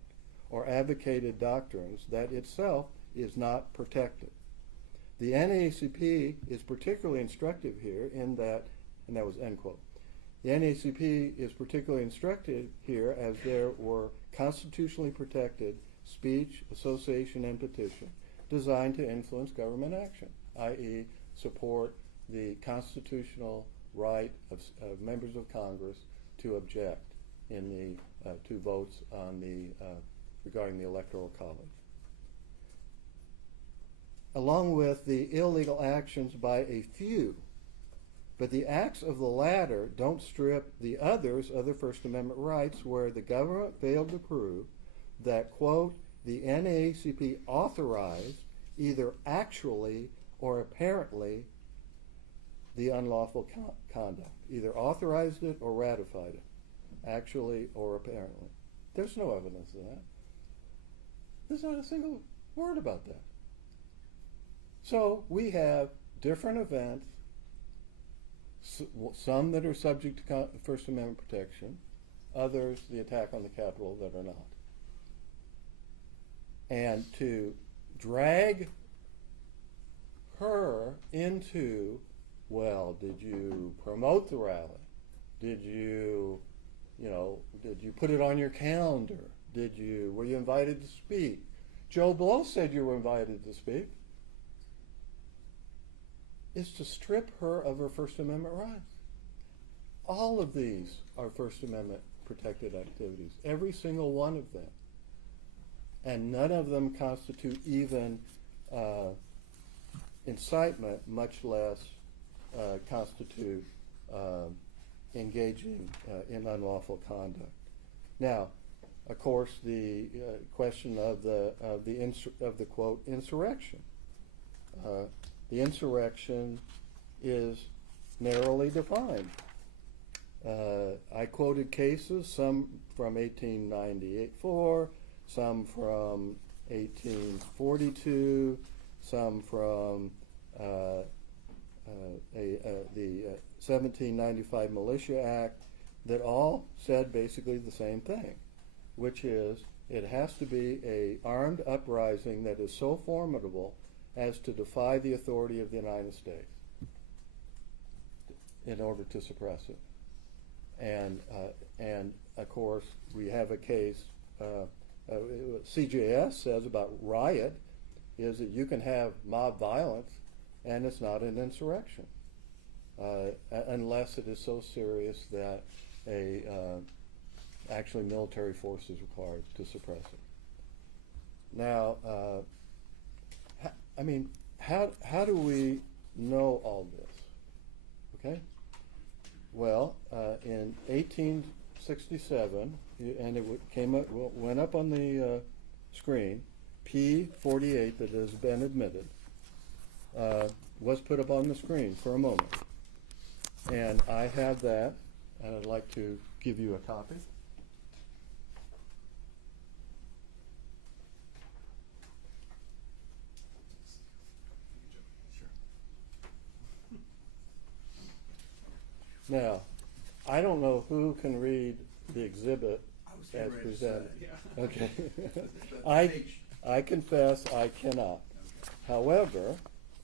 or advocated doctrines that itself is not protected. The NAACP is particularly instructive here in that, and that was end quote. The NAACP is particularly instructive here as there were constitutionally protected speech, association, and petition designed to influence government action, i.e. support the constitutional right of members of Congress to object in the two votes on the regarding the Electoral College. Along with the illegal actions by a few, but the acts of the latter don't strip the others of their First Amendment rights where the government failed to prove that, quote, the NAACP authorized either actually or apparently the unlawful conduct, either authorized it or ratified it, actually or apparently. There's no evidence of that. There's not a single word about that. So we have different events, some that are subject to First Amendment protection, others, the attack on the Capitol, that are not. And to drag her into, well, did you promote the rally? Did you put it on your calendar? Were you invited to speak? Joe Blow said you were invited to speak. Is to strip her of her First Amendment rights. All of these are First Amendment protected activities, every single one of them. And none of them constitute even incitement, much less constitute engaging in unlawful conduct. Now, of course, the question of the quote insurrection. The insurrection is narrowly defined. I quoted cases, some from 1894, some from 1842, some from the 1795 Militia Act, that all said basically the same thing, which is it has to be an armed uprising that is so formidable as to defy the authority of the United States in order to suppress it. And of course, we have a case, CJS says about riot, is that you can have mob violence and it's not an insurrection, unless it is so serious that actually military force is required to suppress it. Now, how do we know all this? Okay. Well, in 1867, and it went up on the screen, P48 that has been admitted was put up on the screen for a moment. And I have that, and I'd like to give you a copy. Now, I don't know who can read the exhibit as presented. Okay. I confess I cannot. However,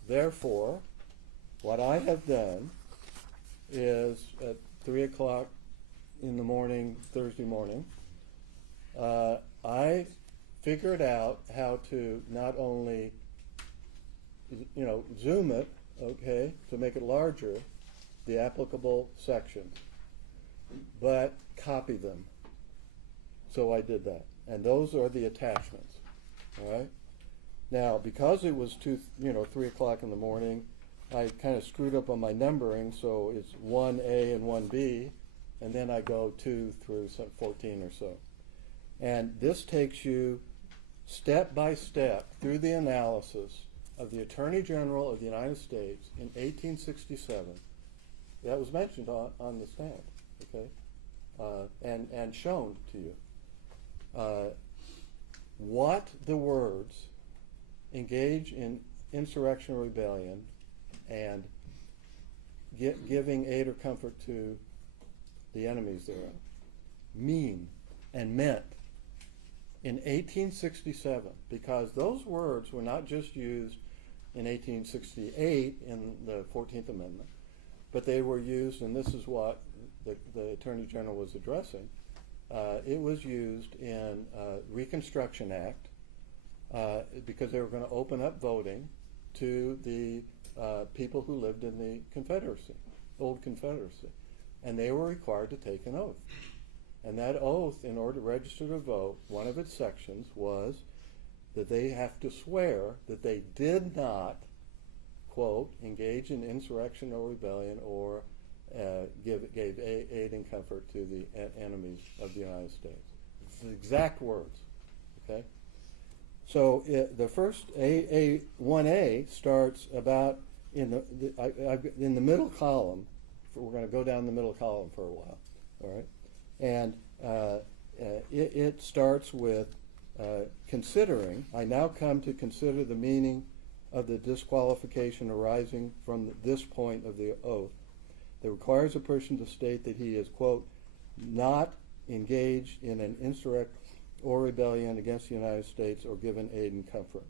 therefore, what I have done is at 3 o'clock in the morning, Thursday morning, I figured out how to not only, zoom it, okay, to make it larger, the applicable sections, but copy them. So I did that. And those are the attachments. All right? Now, because it was 3 o'clock in the morning, I kind of screwed up on my numbering, so it's 1A and 1B, and then I go 2 through 14 or so. And this takes you step by step through the analysis of the Attorney General of the United States in 1867. That was mentioned on the stand, okay, and shown to you. What the words engage in insurrection or rebellion and giving aid or comfort to the enemies thereof mean and meant in 1867, because those words were not just used in 1868 in the 14th Amendment, but they were used, and this is what the Attorney General was addressing, it was used in Reconstruction Act because they were going to open up voting to the people who lived in the Confederacy, old Confederacy. And they were required to take an oath. And that oath, in order to register to vote, one of its sections was that they have to swear that they did not, quote, engage in insurrection or rebellion or gave aid and comfort to the enemies of the United States. It's the exact words, okay? So the first 1A starts about in the middle column. We're going to go down the middle column for a while, all right? And it starts with considering. I now come to consider the meaning of the disqualification arising from this point of the oath that requires a person to state that he is, quote, not engaged in an or rebellion against the United States or given aid and comfort.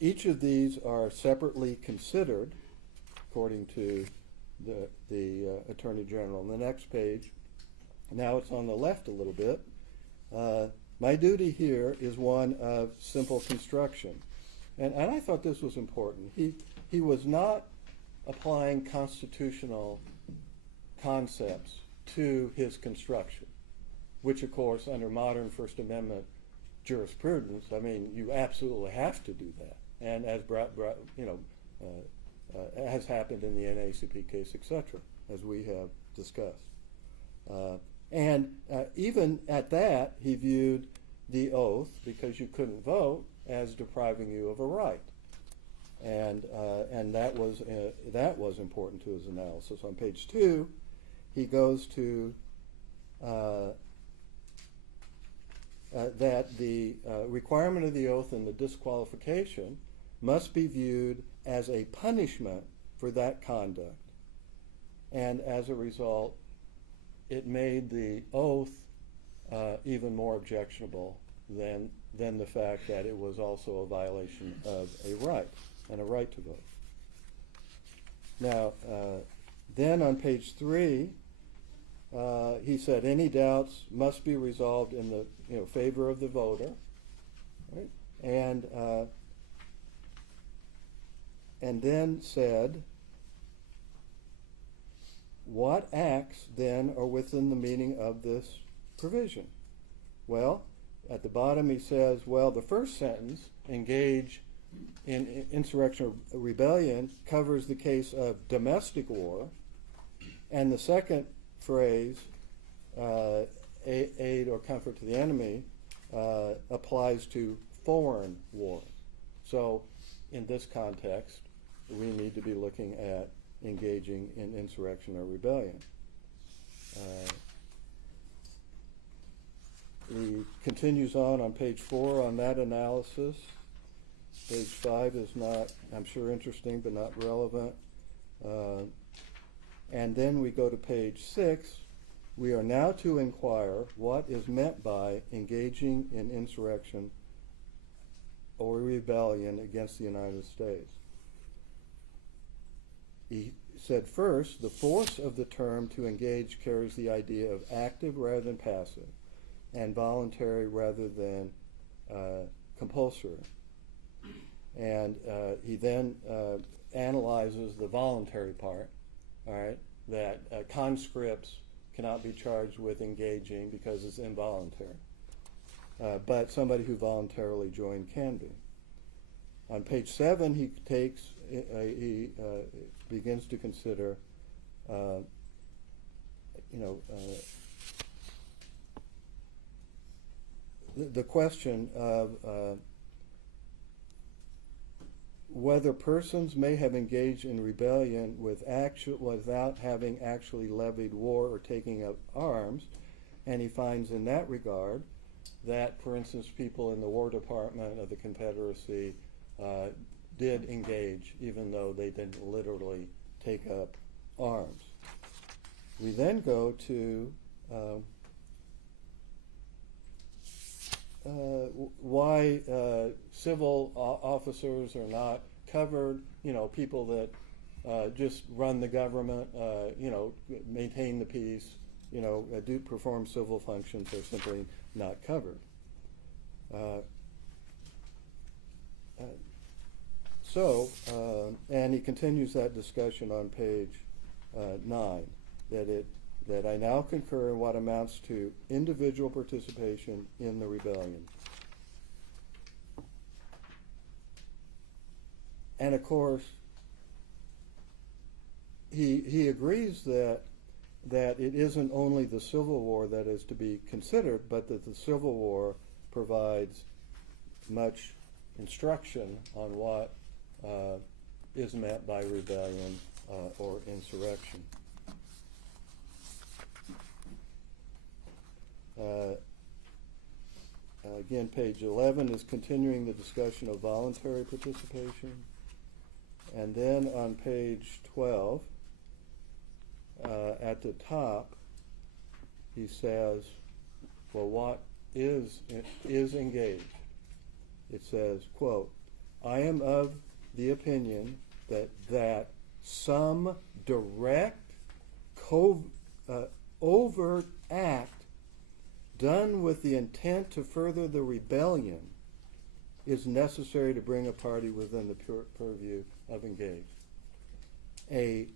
Each of these are separately considered according to the Attorney General. On the next page, now it's on the left a little bit. My duty here is one of simple construction. And I thought this was important. He was not applying constitutional concepts to his construction, which, of course, under modern First Amendment jurisprudence, I mean, you absolutely have to do that. And as has happened in the NAACP case, etc., as we have discussed. And even at that, he viewed the oath, because you couldn't vote, as depriving you of a right. And that was important to his analysis. On page 2, he goes to that the requirement of the oath and the disqualification must be viewed as a punishment for that conduct. And as a result, it made the oath even more objectionable than the fact that it was also a violation of a right, and a right to vote. Now, then on page 3, he said any doubts must be resolved in the favor of the voter, right? And then said, what acts then are within the meaning of this provision? Well, at the bottom he says, well, the first sentence, engage in insurrection or rebellion, covers the case of domestic war, and the second phrase, aid or comfort to the enemy, applies to foreign war. So in this context, we need to be looking at engaging in insurrection or rebellion. He continues on page 4 on that analysis. Page 5 is not, I'm sure, interesting, but not relevant. And then we go to page 6. We are now to inquire what is meant by engaging in insurrection or rebellion against the United States. He said, first, the force of the term to engage carries the idea of active rather than passive, and voluntary rather than compulsory. And he then analyzes the voluntary part, all right, that conscripts cannot be charged with engaging because it's involuntary. But somebody who voluntarily joined can be. On page 7, he begins to consider, the question of whether persons may have engaged in rebellion without having actually levied war or taking up arms, and he finds in that regard that, for instance, people in the War Department of the Confederacy did engage, even though they didn't literally take up arms. We then go to why civil officers are not covered, people that just run the government, maintain the peace, do perform civil functions are simply not covered. And he continues that discussion on page 9, that I now concur in what amounts to individual participation in the rebellion. And of course, he agrees that it isn't only the Civil War that is to be considered, but that the Civil War provides much instruction on what is meant by rebellion or insurrection. Again, page 11 is continuing the discussion of voluntary participation. And then on page 12, at the top, he says, well, what is engaged? It says, quote, I am of the opinion that some direct, overt act done with the intent to further the rebellion is necessary to bring a party within the purview of engaged. A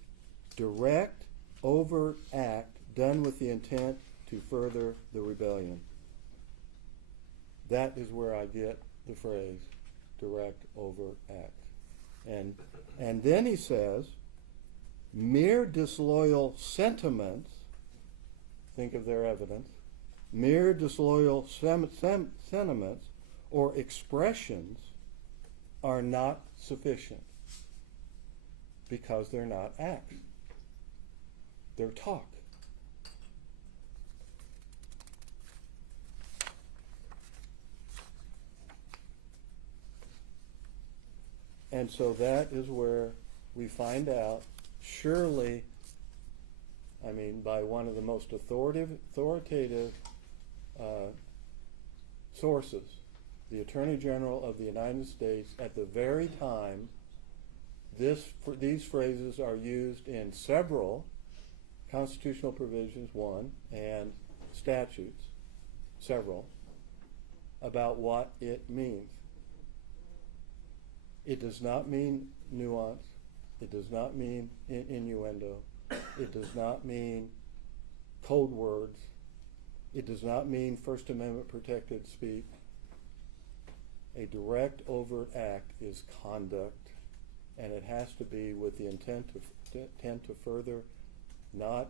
direct, overt act done with the intent to further the rebellion. That is where I get the phrase direct, overt act. And then he says, mere disloyal sentiments, think of their evidence, mere disloyal sentiments or expressions are not sufficient because they're not acts. They're talk. And so that is where we find out, surely, I mean, by one of the most authoritative sources, the Attorney General of the United States, at the very time these phrases are used in several constitutional provisions, one, and statutes, several, about what it means. It does not mean nuance. It does not mean innuendo. It does not mean code words. It does not mean First Amendment protected speech. A direct, overt act is conduct, and it has to be with the intent to further not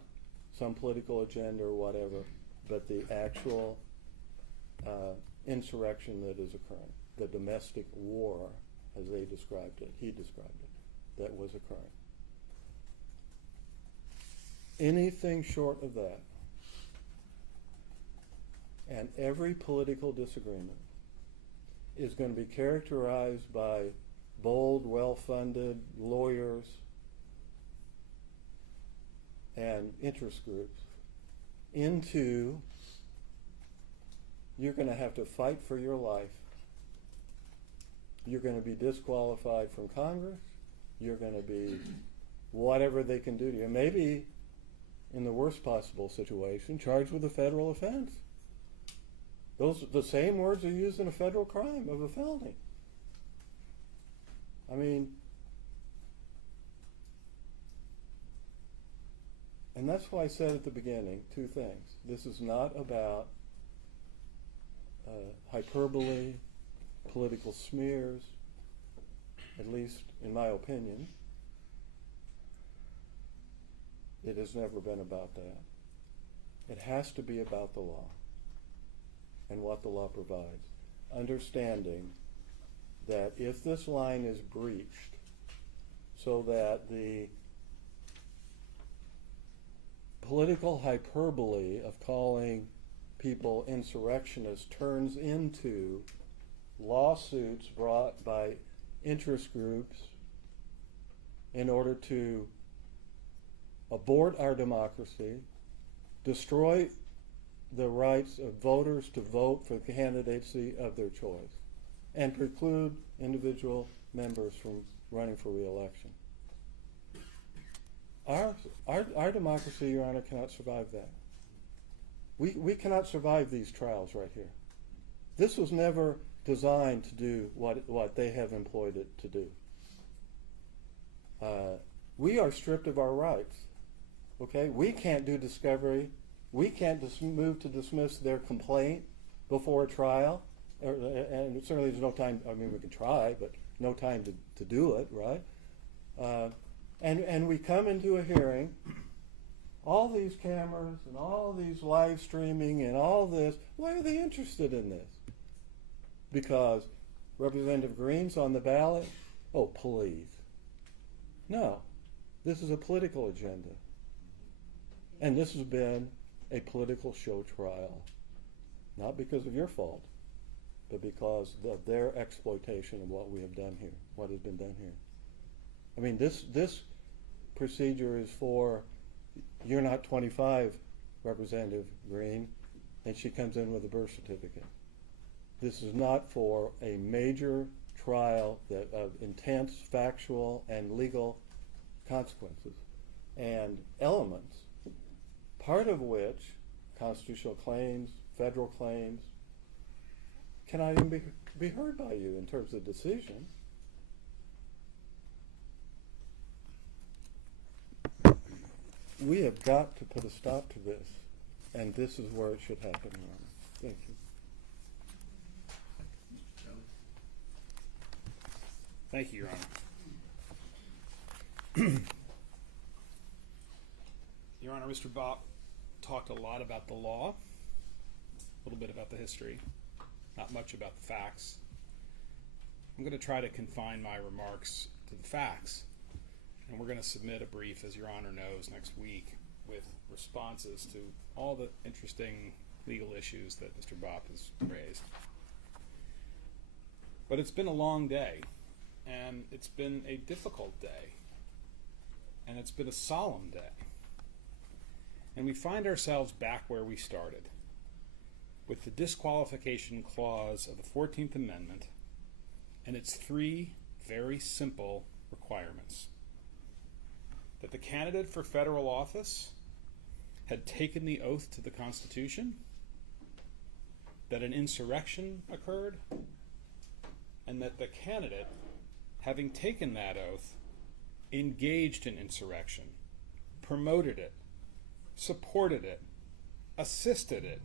some political agenda or whatever, but the actual insurrection that is occurring, the domestic war, as they described it, he described it, that was occurring. Anything short of that, and every political disagreement is going to be characterized by bold, well-funded lawyers and interest groups into, you're going to have to fight for your life. You're going to be disqualified from Congress. You're going to be whatever they can do to you. Maybe, in the worst possible situation, charged with a federal offense. The same words are used in a federal crime of a felony. I mean, and that's why I said at the beginning two things. This is not about hyperbole, political smears, at least in my opinion. It has never been about that. It has to be about the law and what the law provides. Understanding that if this line is breached so that the political hyperbole of calling people insurrectionists turns into lawsuits brought by interest groups in order to abort our democracy, destroy the rights of voters to vote for the candidacy of their choice, and preclude individual members from running for re-election. Our democracy, Your Honor, cannot survive that. We cannot survive these trials right here. This was never designed to do what they have employed it to do. We are stripped of our rights. Okay, we can't do discovery. We can't move to dismiss their complaint before a trial, and certainly there's no time. I mean, we can try, but no time to do it, right? And we come into a hearing, all these cameras and all these live streaming and all this. Why are they interested in this? Because Representative Greene's on the ballot? Oh, please. No, this is a political agenda. And this has been a political show trial, not because of your fault, but because of their exploitation of what we have done here, what has been done here. I mean, this procedure is for, you're not 25, Representative Greene, and she comes in with a birth certificate. This is not for a major trial that of intense factual and legal consequences and elements, part of which, constitutional claims, federal claims, cannot even be heard by you in terms of decision. We have got to put a stop to this, and this is where it should happen, Your Honor. Thank you. Thank you, Your Honor. Your Honor, Mr. Bopp talked a lot about the law, a little bit about the history, not much about the facts. I'm going to try to confine my remarks to the facts, and we're going to submit a brief, as Your Honor knows, next week with responses to all the interesting legal issues that Mr. Bopp has raised. But it's been a long day, and it's been a difficult day, and it's been a solemn day. And we find ourselves back where we started, with the disqualification clause of the 14th Amendment and its three very simple requirements. That the candidate for federal office had taken the oath to the Constitution, that an insurrection occurred, and that the candidate, having taken that oath, engaged in insurrection, promoted it, supported it, assisted it,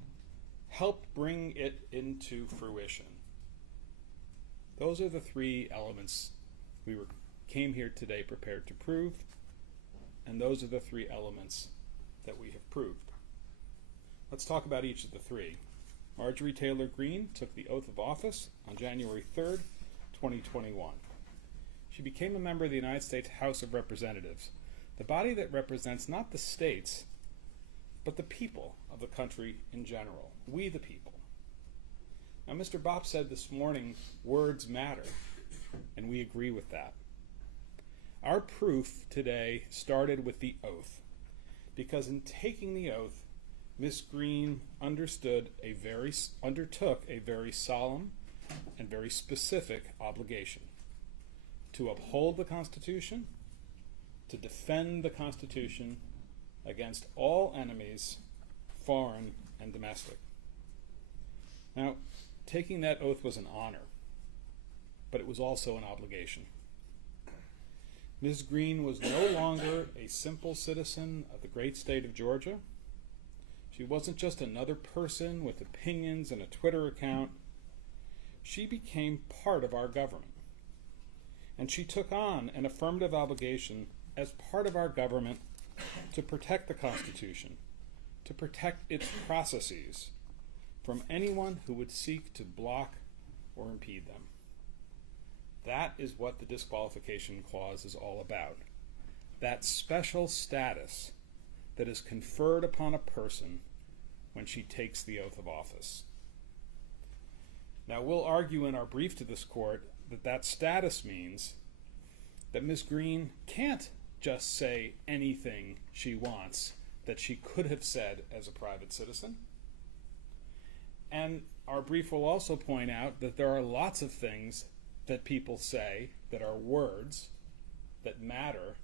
helped bring it into fruition. Those are the three elements we came here today prepared to prove, and those are the three elements that we have proved. Let's talk about each of the three. Marjorie Taylor Greene took the oath of office on January 3rd, 2021. She became a member of the United States House of Representatives, the body that represents not the states, but the people of the country in general, we the people. Now, Mr. Bopp said this morning, words matter, and we agree with that. Our proof today started with the oath, because in taking the oath, Ms. Greene undertook a very solemn and very specific obligation to uphold the Constitution, to defend the Constitution against all enemies, foreign and domestic. Now, taking that oath was an honor, but it was also an obligation. Ms. Greene was no longer a simple citizen of the great state of Georgia. She wasn't just another person with opinions and a Twitter account. She became part of our government. And she took on an affirmative obligation as part of our government to protect the Constitution, to protect its processes from anyone who would seek to block or impede them. That is what the disqualification clause is all about. That special status that is conferred upon a person when she takes the oath of office. Now, we'll argue in our brief to this court that that status means that Ms. Greene can't just say anything she wants that she could have said as a private citizen. And our brief will also point out that there are lots of things that people say that are words that matter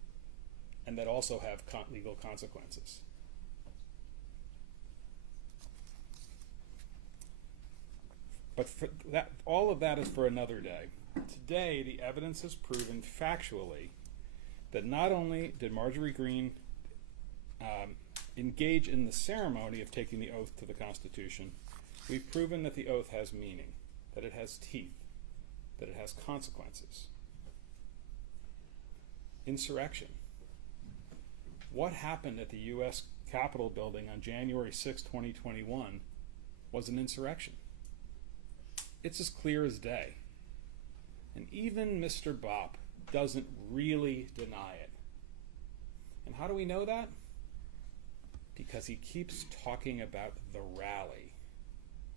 and that also have legal consequences. But for that, all of that is for another day. Today, the evidence has proven factually that not only did Marjorie Greene engage in the ceremony of taking the oath to the Constitution, we've proven that the oath has meaning, that it has teeth, that it has consequences. Insurrection. What happened at the U.S. Capitol building on January 6, 2021 was an insurrection. It's as clear as day. And even Mr. Bopp doesn't really deny it. And how do we know that? Because he keeps talking about the rally.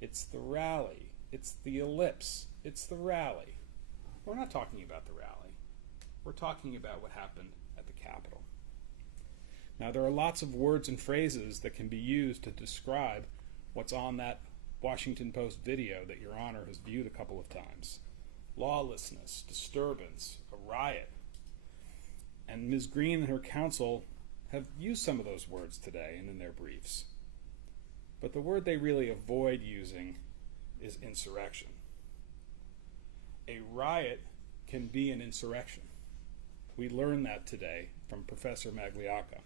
It's the rally. It's the ellipse. It's the rally. We're not talking about the rally. We're talking about what happened at the Capitol. Now, there are lots of words and phrases that can be used to describe what's on that Washington Post video that Your Honor has viewed a couple of times. Lawlessness, disturbance, a riot. And Ms. Greene and her counsel have used some of those words today and in their briefs. But the word they really avoid using is insurrection. A riot can be an insurrection. We learned that today from Professor Magliocca.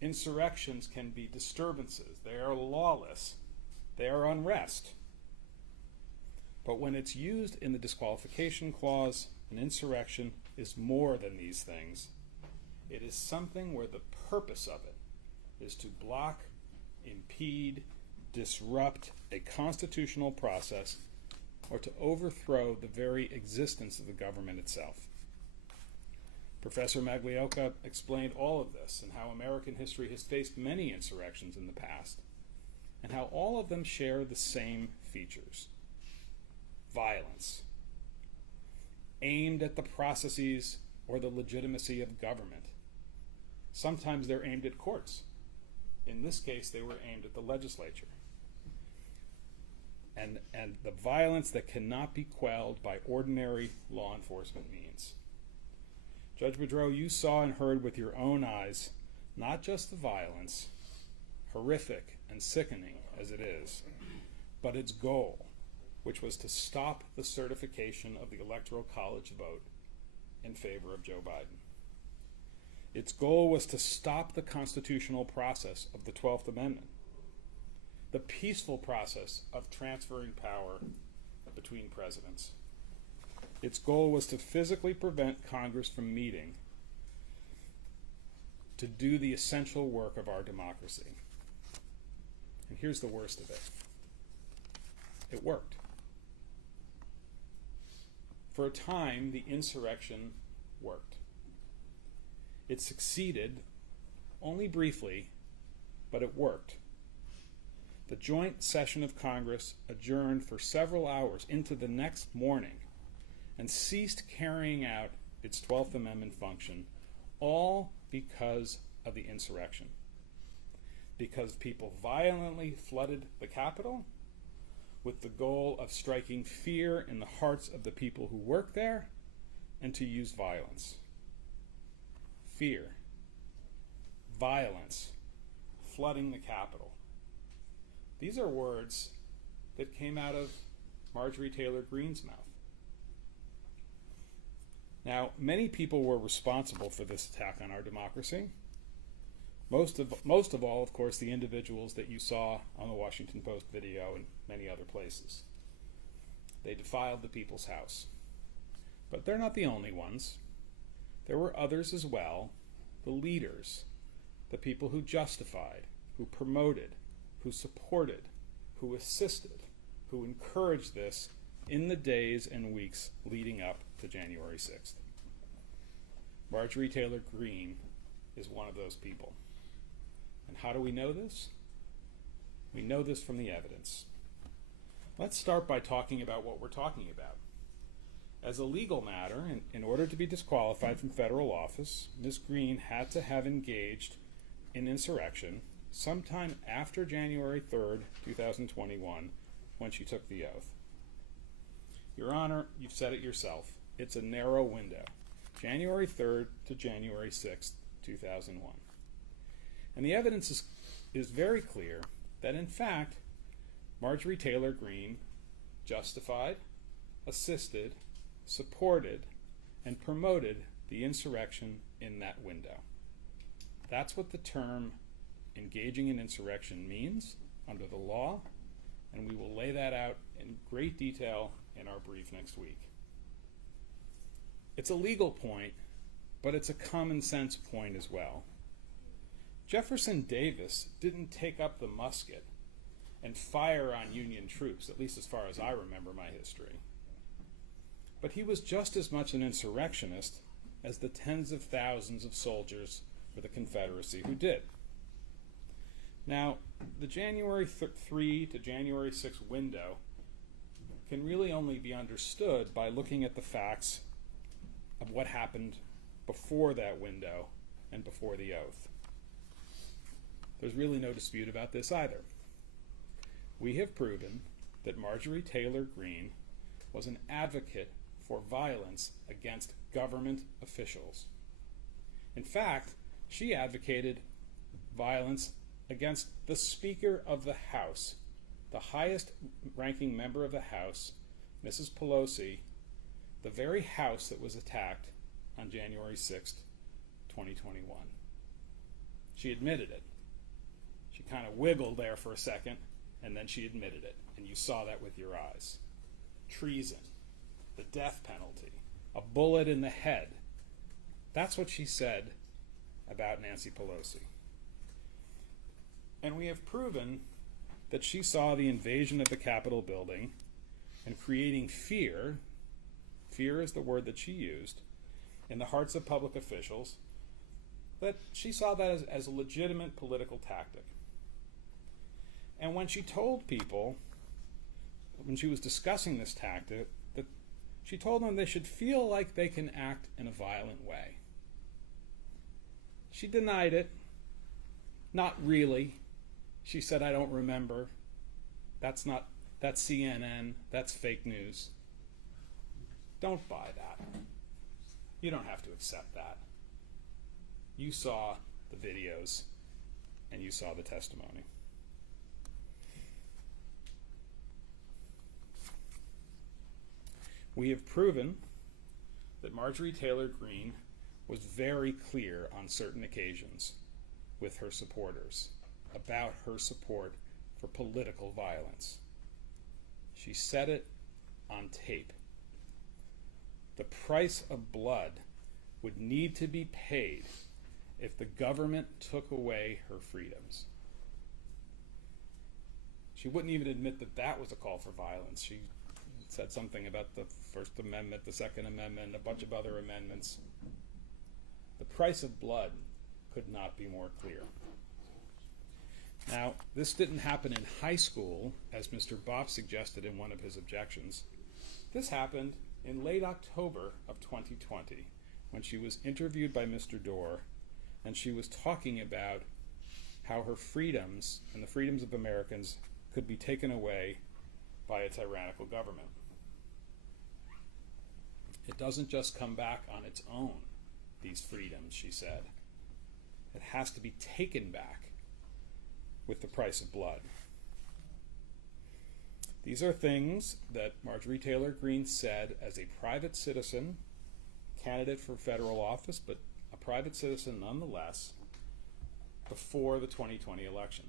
Insurrections can be disturbances. They are lawless. They are unrest. But when it's used in the disqualification clause, an insurrection is more than these things. It is something where the purpose of it is to block, impede, disrupt a constitutional process, or to overthrow the very existence of the government itself. Professor Magliocca explained all of this and how American history has faced many insurrections in the past, and how all of them share the same features. Violence, aimed at the processes or the legitimacy of government. Sometimes they're aimed at courts. In this case, they were aimed at the legislature. And the violence that cannot be quelled by ordinary law enforcement means. Judge Boudreau, you saw and heard with your own eyes not just the violence, horrific and sickening as it is, but its goal, which was to stop the certification of the Electoral College vote in favor of Joe Biden. Its goal was to stop the constitutional process of the 12th Amendment, the peaceful process of transferring power between presidents. Its goal was to physically prevent Congress from meeting to do the essential work of our democracy. And here's the worst of it. It worked. For a time, the insurrection worked. It succeeded, only briefly, but it worked. The joint session of Congress adjourned for several hours into the next morning and ceased carrying out its 12th Amendment function, all because of the insurrection. Because people violently flooded the Capitol with the goal of striking fear in the hearts of the people who work there and to use violence. Fear, violence, flooding the Capitol. These are words that came out of Marjorie Taylor Greene's mouth. Now, many people were responsible for this attack on our democracy. Most of all, of course, the individuals that you saw on the Washington Post video and many other places. They defiled the people's house. But they're not the only ones. There were others as well, the leaders, the people who justified, who promoted, who supported, who assisted, who encouraged this in the days and weeks leading up to January 6th. Marjorie Taylor Greene is one of those people. And how do we know this? We know this from the evidence. Let's start by talking about what we're talking about. As a legal matter, in order to be disqualified from federal office, Ms. Greene had to have engaged in insurrection sometime after January 3rd, 2021, when she took the oath. Your Honor, you've said it yourself. It's a narrow window, January 3rd to January 6th, 2001. And the evidence is very clear that, in fact, Marjorie Taylor Greene justified, assisted, supported, and promoted the insurrection in that window. That's what the term engaging in insurrection means under the law, and we will lay that out in great detail in our brief next week. It's a legal point, but it's a common sense point as well. Jefferson Davis didn't take up the musket and fire on Union troops, at least as far as I remember my history. But he was just as much an insurrectionist as the tens of thousands of soldiers for the Confederacy who did. Now, the January 3 to January 6 window can really only be understood by looking at the facts of what happened before that window and before the oath. there's really no dispute about this either. We have proven that Marjorie Taylor Greene was an advocate for violence against government officials. In fact, she advocated violence against the Speaker of the House, the highest ranking member of the House, Mrs. Pelosi, the very House that was attacked on January 6th, 2021. She admitted it. She kind of wiggled there for a second, and then she admitted it, and you saw that with your eyes. Treason, the death penalty, a bullet in the head. That's what she said about Nancy Pelosi. And we have proven that she saw the invasion of the Capitol building and creating fear is the word that she used, in the hearts of public officials, that she saw that as a legitimate political tactic. And when she told people, when she was discussing this tactic, that she told them they should feel like they can act in a violent way. She denied it. Not really. She said, I don't remember. That's CNN. That's fake news. Don't buy that. You don't have to accept that. You saw the videos and you saw the testimony. We have proven that Marjorie Taylor Greene was very clear on certain occasions with her supporters about her support for political violence. She said it on tape. The price of blood would need to be paid if the government took away her freedoms. She wouldn't even admit that that was a call for violence. She said something about the First Amendment, the Second Amendment, a bunch of other amendments. The price of blood could not be more clear. Now, this didn't happen in high school, as Mr. Bopp suggested in one of his objections. This happened in late October of 2020, when she was interviewed by Mr. Doar, and she was talking about how her freedoms and the freedoms of Americans could be taken away by a tyrannical government. It doesn't just come back on its own, these freedoms, she said. It has to be taken back with the price of blood. These are things that Marjorie Taylor Greene said as a private citizen, candidate for federal office, but a private citizen nonetheless, before the 2020 election.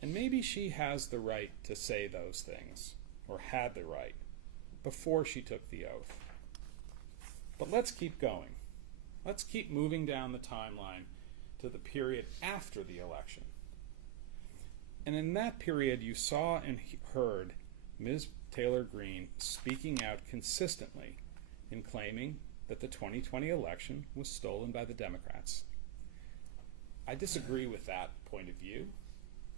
And maybe she has the right to say those things, or had the right, before she took the oath. But let's keep going. Let's keep moving down the timeline to the period after the election. And in that period, you saw and heard Ms. Taylor Greene speaking out consistently in claiming that the 2020 election was stolen by the Democrats. I disagree with that point of view,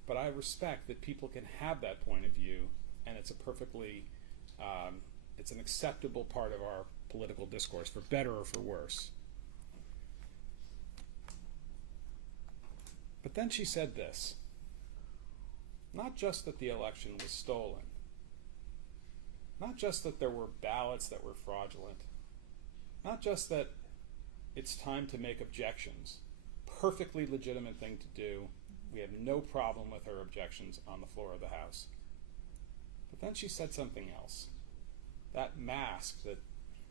but I respect that people can have that point of view, and it's a perfectly, it's an acceptable part of our political discourse, for better or for worse. But then she said this: not just that the election was stolen, not just that there were ballots that were fraudulent, not just that it's time to make objections, perfectly legitimate thing to do. We have no problem with her objections on the floor of the House. But then she said something else. That mask that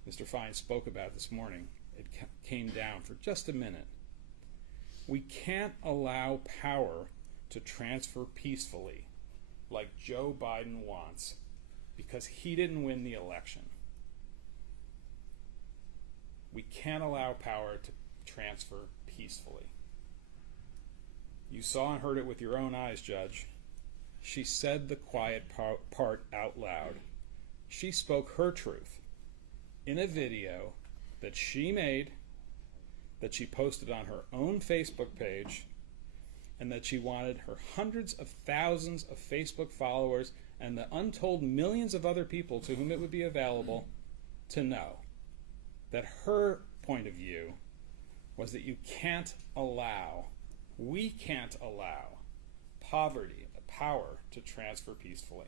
Mr. Fine spoke about this morning, it came down for just a minute. We can't allow power to transfer peacefully like Joe Biden wants because he didn't win the election. We can't allow power to transfer peacefully. You saw and heard it with your own eyes, Judge. She said the quiet part out loud. She spoke her truth in a video that she made, that she posted on her own Facebook page, and that she wanted her hundreds of thousands of Facebook followers and the untold millions of other people to whom it would be available to know that her point of view was that you can't allow We can't allow poverty the power to transfer peacefully.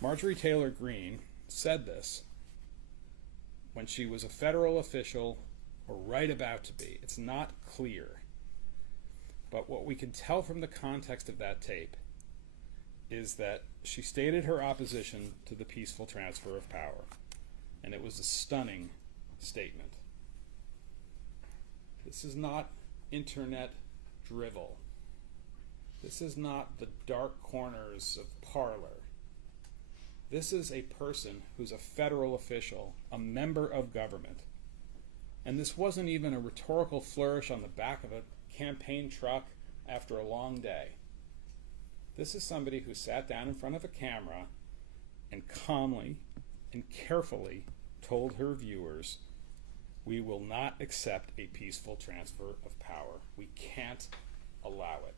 Marjorie Taylor Greene said this when she was a federal official, or right about to be. It's not clear. But what we can tell from the context of that tape is that she stated her opposition to the peaceful transfer of power. And it was a stunning statement. This is not internet drivel. This is not the dark corners of Parler. This is a person who's a federal official, a member of government. And this wasn't even a rhetorical flourish on the back of a campaign truck after a long day. This is somebody who sat down in front of a camera and calmly and carefully told her viewers, we will not accept a peaceful transfer of power. We can't allow it.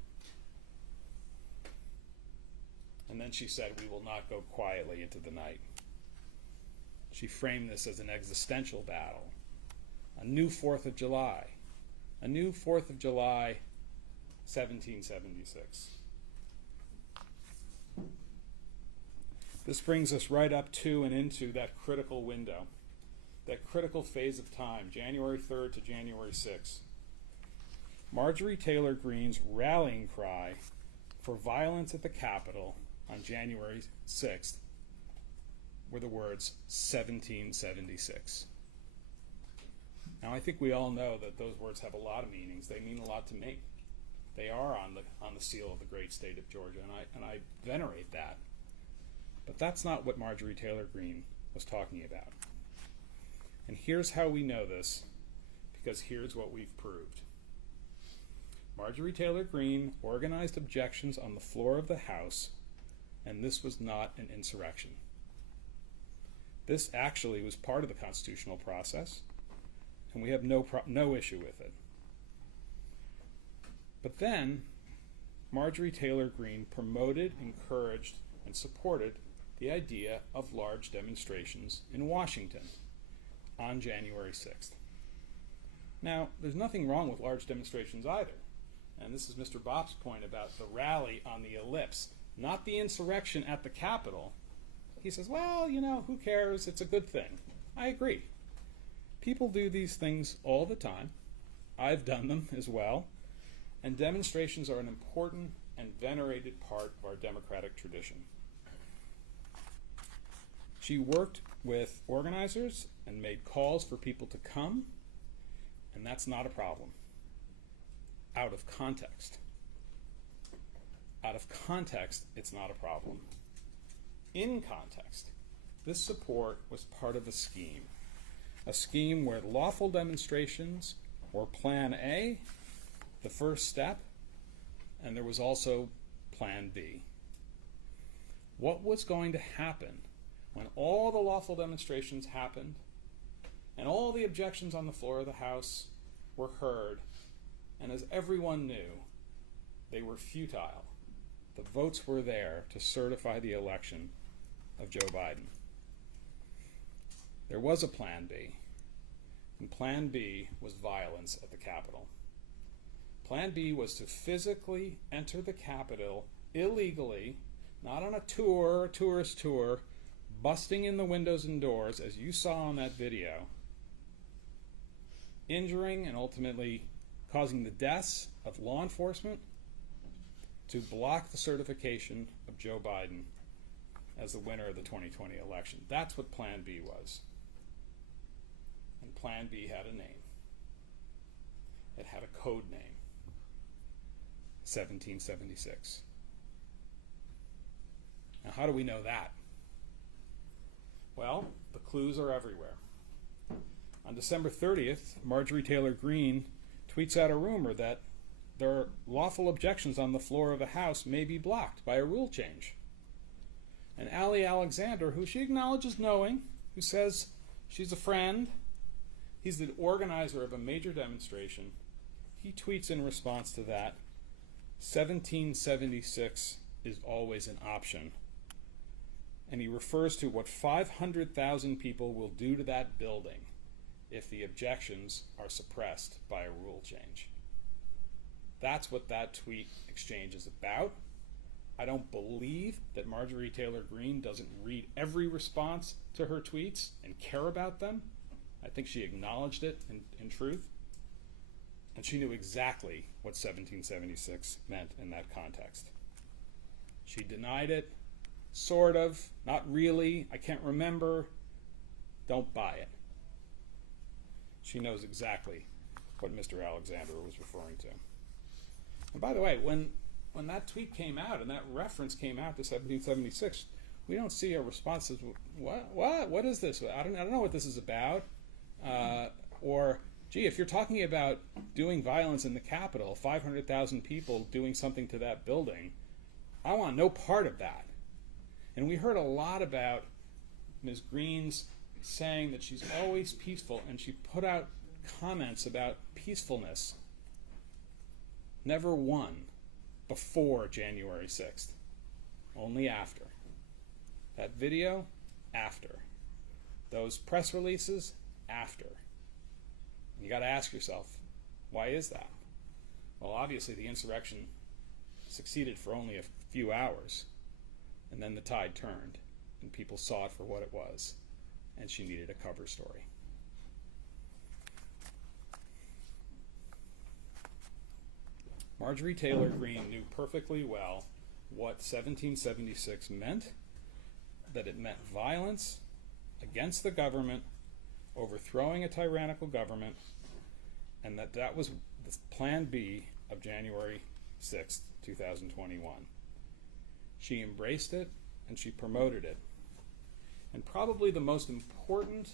And then she said, we will not go quietly into the night. She framed this as an existential battle. A new 4th of July. A new 4th of July, 1776. This brings us right up to and into that critical window, that critical phase of time, January 3rd to January 6th. Marjorie Taylor Greene's rallying cry for violence at the Capitol on January 6th were the words 1776. Now, I think we all know that those words have a lot of meanings. They mean a lot to me. They are on the seal of the great state of Georgia, and I venerate that. But that's not what Marjorie Taylor Greene was talking about. And here's how we know this, because here's what we've proved. Marjorie Taylor Greene organized objections on the floor of the House, and this was not an insurrection. This actually was part of the constitutional process, and we have no issue with it. But then, Marjorie Taylor Greene promoted, encouraged, and supported the idea of large demonstrations in Washington on January 6th. Now, there's nothing wrong with large demonstrations either. And this is Mr. Bopp's point about the rally on the ellipse, not the insurrection at the Capitol. He says, well, you know, who cares? It's a good thing. I agree. People do these things all the time. I've done them as well. And demonstrations are an important and venerated part of our democratic tradition. She worked with organizers and made calls for people to come, and that's not a problem. Out of context. Out of context, it's not a problem. In context, this support was part of a scheme where lawful demonstrations were Plan A, the first step, and there was also Plan B. What was going to happen when all the lawful demonstrations happened and all the objections on the floor of the House were heard, and as everyone knew, they were futile? The votes were there to certify the election of Joe Biden. There was a Plan B, and Plan B was violence at the Capitol. Plan B was to physically enter the Capitol illegally, not on a tour, a tourist tour, busting in the windows and doors, as you saw in that video, injuring and ultimately causing the deaths of law enforcement, to block the certification of Joe Biden as the winner of the 2020 election. That's what Plan B was. And Plan B had a name. It had a code name. 1776. Now, how do we know that? Well, the clues are everywhere. On December 30th, Marjorie Taylor Greene tweets out a rumor that there are lawful objections on the floor of the House may be blocked by a rule change. And Ali Alexander, who she acknowledges knowing, who says she's a friend, he's the organizer of a major demonstration, he tweets in response to that, 1776 is always an option. And he refers to what 500,000 people will do to that building if the objections are suppressed by a rule change. That's what that tweet exchange is about. I don't believe that Marjorie Taylor Greene doesn't read every response to her tweets and care about them. I think she acknowledged it in truth. And she knew exactly what 1776 meant in that context. She denied it, sort of, not really, I can't remember. Don't buy it. She knows exactly what Mr. Alexander was referring to. And by the way, when that tweet came out and that reference came out to 1776, we don't see a response that says, what is this? I don't know what this is about. Or, gee, if you're talking about doing violence in the Capitol, 500,000 people doing something to that building, I want no part of that. And we heard a lot about Ms. Greene's saying that she's always peaceful, and she put out comments about peacefulness. Never one before January 6th, only after. That video, after. Those press releases, after. You got to ask yourself, why is that? Well, obviously the insurrection succeeded for only a few hours, and then the tide turned, and people saw it for what it was, and she needed a cover story. Marjorie Taylor Greene knew perfectly well what 1776 meant, that it meant violence against the government, overthrowing a tyrannical government, and that was the Plan B of January 6th, 2021. She embraced it and she promoted it. And probably the most important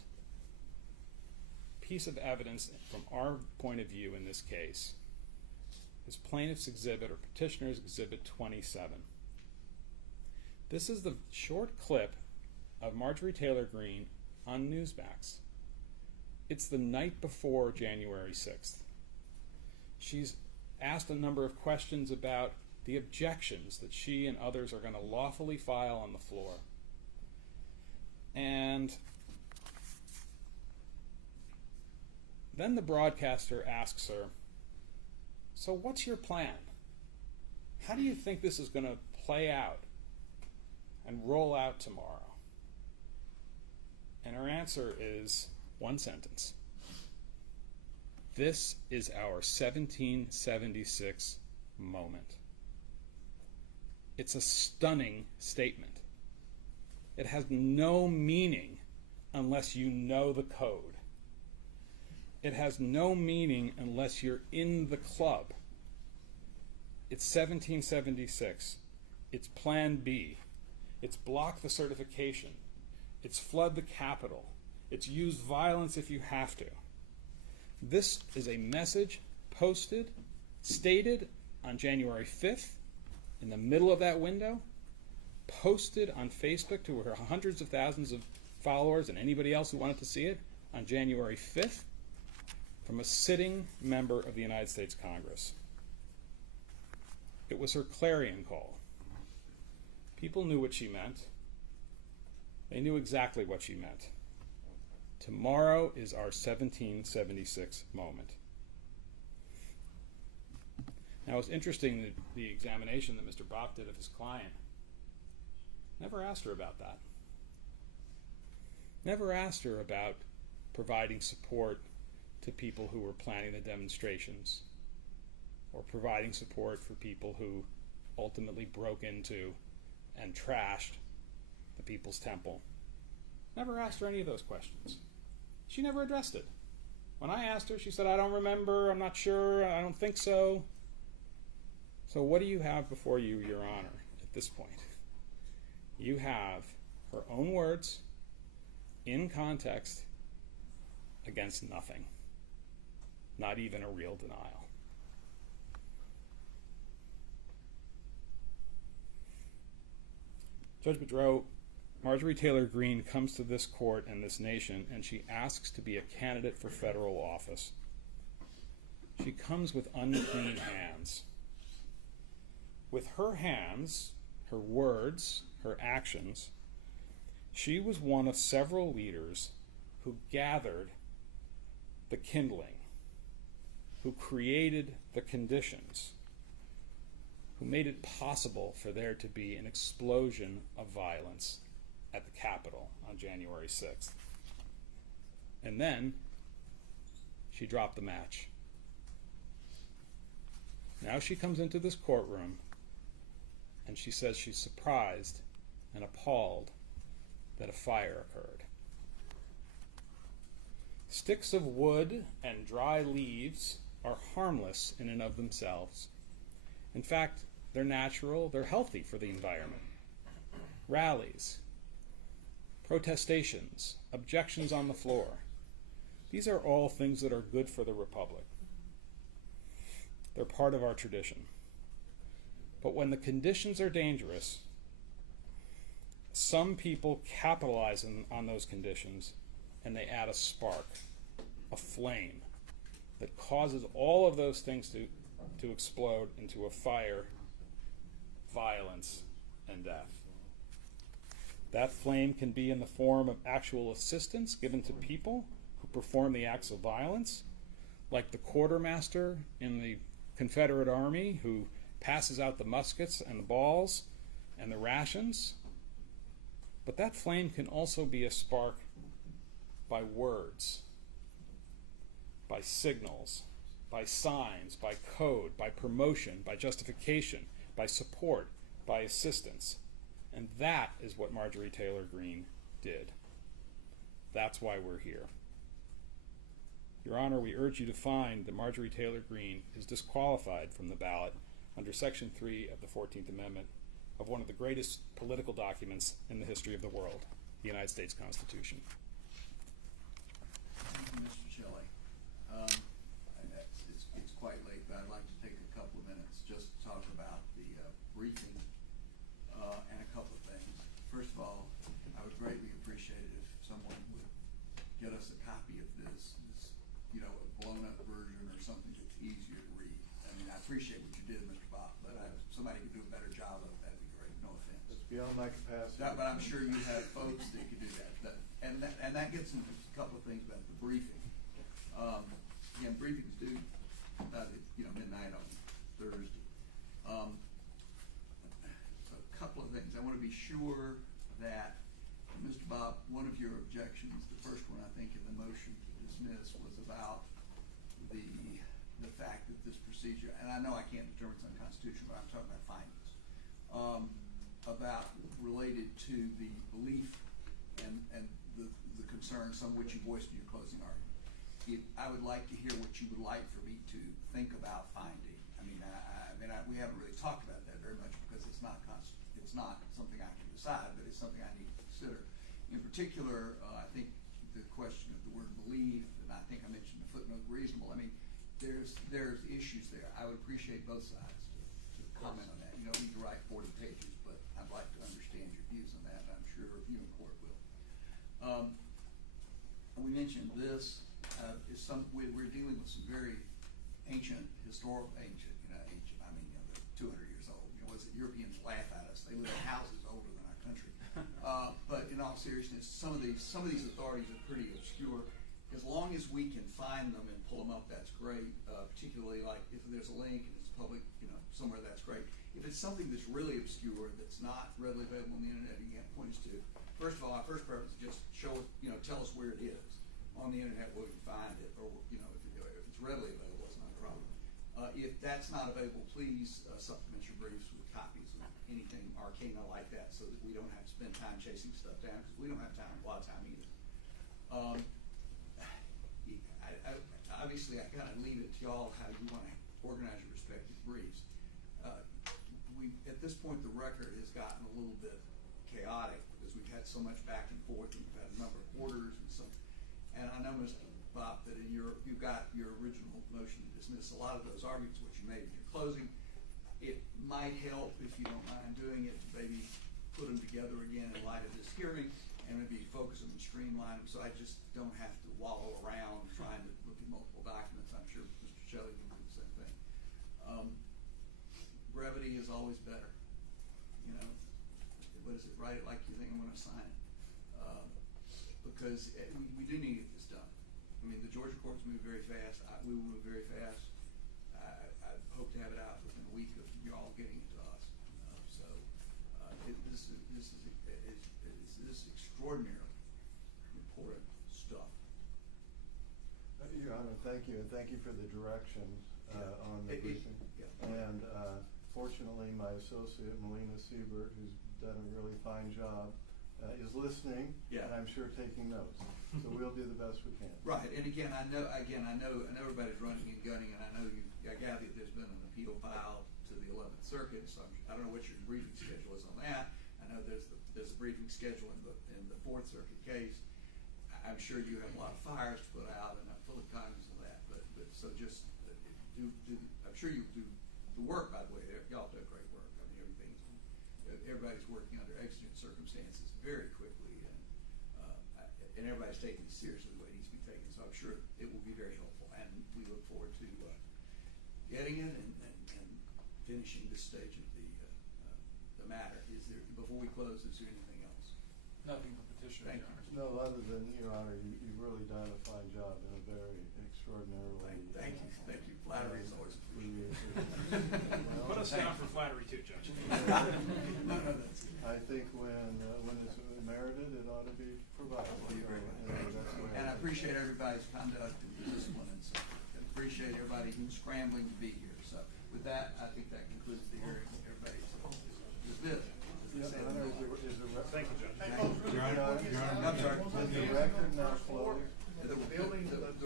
piece of evidence from our point of view in this case is Plaintiff's Exhibit or Petitioners Exhibit 27. This is the short clip of Marjorie Taylor Greene on Newsmax. It's the night before January 6th. She's asked a number of questions about the objections that she and others are going to lawfully file on the floor. And then the broadcaster asks her, so what's your plan? How do you think this is going to play out and roll out tomorrow? And her answer is one sentence. This is our 1776 moment. It's a stunning statement. It has no meaning unless you know the code. It has no meaning unless you're in the club. It's 1776. It's Plan B. It's block the certification. It's flood the Capitol. It's use violence if you have to. This is a message posted, stated on January 5th, in the middle of that window, posted on Facebook to her hundreds of thousands of followers and anybody else who wanted to see it on January 5th from a sitting member of the United States Congress. It was her clarion call. People knew what she meant. They knew exactly what she meant. Tomorrow is our 1776 moment. Now, it's interesting that the examination that Mr. Bopp did of his client never asked her about that. Never asked her about providing support to people who were planning the demonstrations or providing support for people who ultimately broke into and trashed the People's Temple. Never asked her any of those questions. She never addressed it. When I asked her, she said, I don't remember, I'm not sure, I don't think so. So what do you have before you, Your Honor, at this point? You have her own words, in context, against nothing. Not even a real denial. Judge Boudreau, Marjorie Taylor Greene comes to this court and this nation, and she asks to be a candidate for federal office. She comes with unclean hands. With her hands, her words, her actions, she was one of several leaders who gathered the kindling, who created the conditions, who made it possible for there to be an explosion of violence at the Capitol on January 6th. And then she dropped the match. Now she comes into this courtroom and she says she's surprised and appalled that a fire occurred. Sticks of wood and dry leaves are harmless in and of themselves. In fact, they're natural, they're healthy for the environment. Rallies, protestations, objections on the floor, these are all things that are good for the Republic. They're part of our tradition. But when the conditions are dangerous, some people capitalize on those conditions and they add a spark, a flame, that causes all of those things to explode into a fire, violence, and death. That flame can be in the form of actual assistance given to people who perform the acts of violence, like the quartermaster in the Confederate Army who passes out the muskets and the balls and the rations. But that flame can also be a spark by words, by signals, by signs, by code, by promotion, by justification, by support, by assistance. And that is what Marjorie Taylor Greene did. That's why we're here. Your Honor, we urge you to find that Marjorie Taylor Greene is disqualified from the ballot under Section 3 of the 14th Amendment of one of the greatest political documents in the history of the world, the United States Constitution. Thank you, Mr. Shelley. It's quite late, but I'd like to take a couple of minutes just to talk about the briefing and a couple of things. First of all, I would greatly appreciate it if someone would get us a copy of this, a blown-up version or something that's easier to read. I mean, I appreciate what you did, Mr. Bob, but if somebody could do a better job of it, that'd be great. No offense. It's beyond my capacity. But I'm sure you have folks that could do that. And that gets into a couple of things about the briefing. Again, briefings due about midnight on Thursday. A couple of things. I want to be sure that, Mr. Bob, one of your objections, the first one I think in the motion to dismiss, was about the fact that this procedure, and I know I can't determine it's unconstitutional, but I'm talking about findings, related to the belief and the concerns, some of which you voiced in your closing argument. I would like to hear what you would like for me to think about finding. We haven't really talked about that very much because it's not something I can decide, but it's something I need to consider. In particular, I think the question of the word believe, and I think I mentioned the footnote reasonable. There's issues there. I would appreciate both sides to comment on that. You don't need to write 40 pages, but I'd like to understand your views on that, and I'm sure you in court will. We mentioned this. We're dealing with some very ancient, historical, they're 200 years old. Europeans laugh at us. They live in houses older than our country. But in all seriousness, some of these authorities are pretty obscure. As long as we can find them and pull them up, that's great. Particularly like if there's a link and it's public, somewhere, that's great. If it's something that's really obscure, that's not readily available on the internet, you can't point us to. First of all, our first preference is just show it, tell us where it is on the internet where we can find it, or if it's readily available, it's not a problem. If that's not available, please supplement your briefs with copies of anything arcana like that, so that we don't have to spend time chasing stuff down, because we don't have a lot of time either. Obviously, I kind of leave it to y'all how you want to organize your respective briefs. At this point, the record has gotten a little bit chaotic because we've had so much back and forth, and we've had a number of orders and so. And I know, Mr. Bob, that you've got your original motion to dismiss a lot of those arguments, which you made in your closing. It might help, if you don't mind doing it, to maybe put them together again in light of this hearing, and maybe focus them and streamline them, so I just don't have to wallow around trying to look at multiple documents. I'm sure Mr. Shelley can do the same thing. Brevity is always better. What is it? Write it like you think I'm going to sign it. Because we do need to get this done. I mean, the Georgia courts move very fast. We will move very fast. I hope to have it out within a week of y'all getting it to us. This is extraordinarily important stuff. Your Honor, thank you, and thank you for the directions on the briefing. And fortunately, my associate, Melina Siebert, who's done a really fine job, is listening, and I'm sure taking notes. So we'll do the best we can. Right, and again, I know everybody's running and gunning, and I know I gather there's been an appeal filed to the 11th Circuit, so I don't know what your briefing schedule is on that. I know there's a briefing schedule in the 4th Circuit case. I'm sure you have a lot of fires to put out, and I'm fully cognizant of that. But so just I'm sure you do the work. By the way, y'all do great work. I mean, everybody's working under exigent circumstances very quickly, and everybody's taking it seriously the way it needs to be taken. So I'm sure it will be very helpful, and we look forward to getting it and finishing this stage of the matter. Before we close, is there anything else? Nothing for petitioner. Thank you. No, other than, Your Honor, you've really done a fine job in a very extraordinarily. Thank you. Flattery is always appreciated. Put us down for flattery too, Judge. No, that's good. I think when it's merited, it ought to be provided. Well, you're very much. And I appreciate everybody's conduct and discipline, and so I appreciate everybody who's scrambling to be here. So with that, I think that concludes the hearing. Everybody's dismissed. Thank you, Judge. Your Honor, I'm sorry. Is the record now closed? The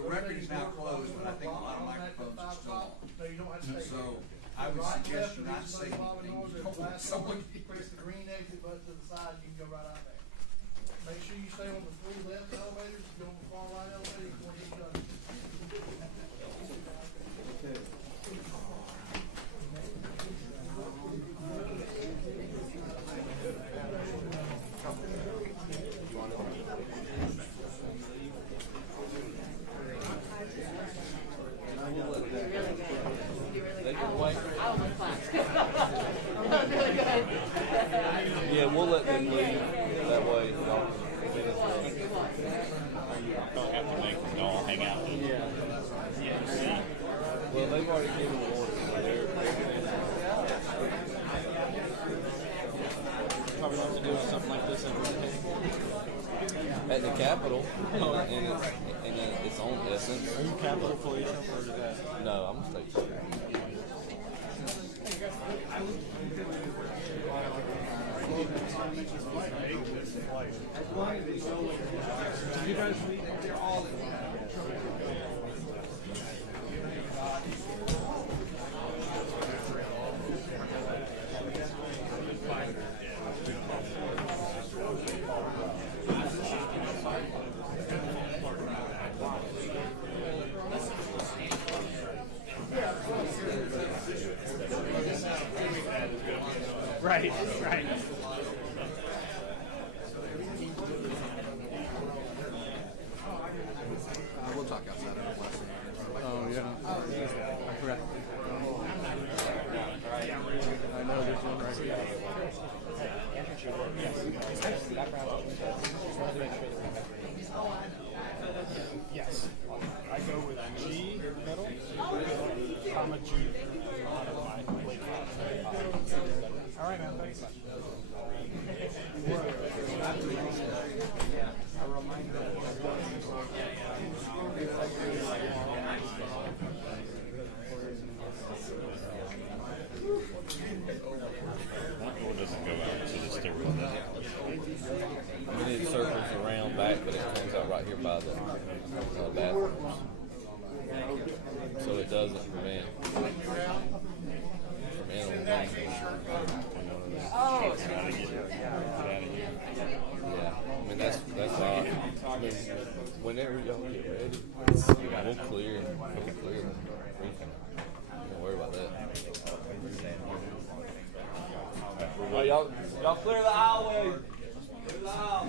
record is now closed, but I think a lot of microphones are still on. No, you don't have to stay. So I would suggest you not say anything. Someone press the green exit button to the side, you can go right out there. Make sure you stay on the 3 left elevators, if you go on the far right elevator, you're going to get done. Okay. Yeah, we'll let them leave. That way, y'all don't have to make them all hang out. Yeah. Well, they've already given the order. Probably have to do something like this at the Capitol, and its own essence. Are you Capitol Police or is that? No, I'm a state trooper. You guys meet? They're all right. We'll talk outside of the lesson. Oh, yeah. I forgot. I know there's one right here. Yes. I go with G middle, comma G. All right, man. Thanks. That door doesn't go out to the stairwell, does it? I mean, it circles around back, but it comes out right here by the bathrooms. So it doesn't prevent from entering. Oh, get out of here. Yeah, I mean that's odd. I mean, whenever y'all get ready, we'll clear the briefing. Don't worry about that. Oh, y'all clear the hallway. Clear the aisle.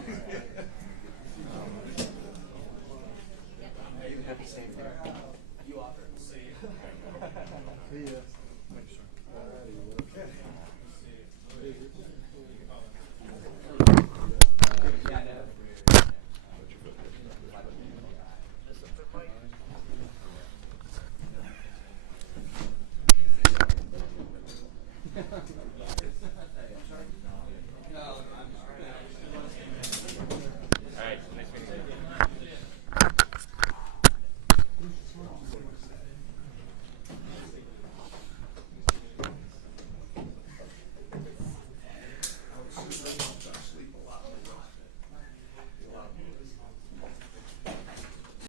Happy same day. You offer. See you. See ya.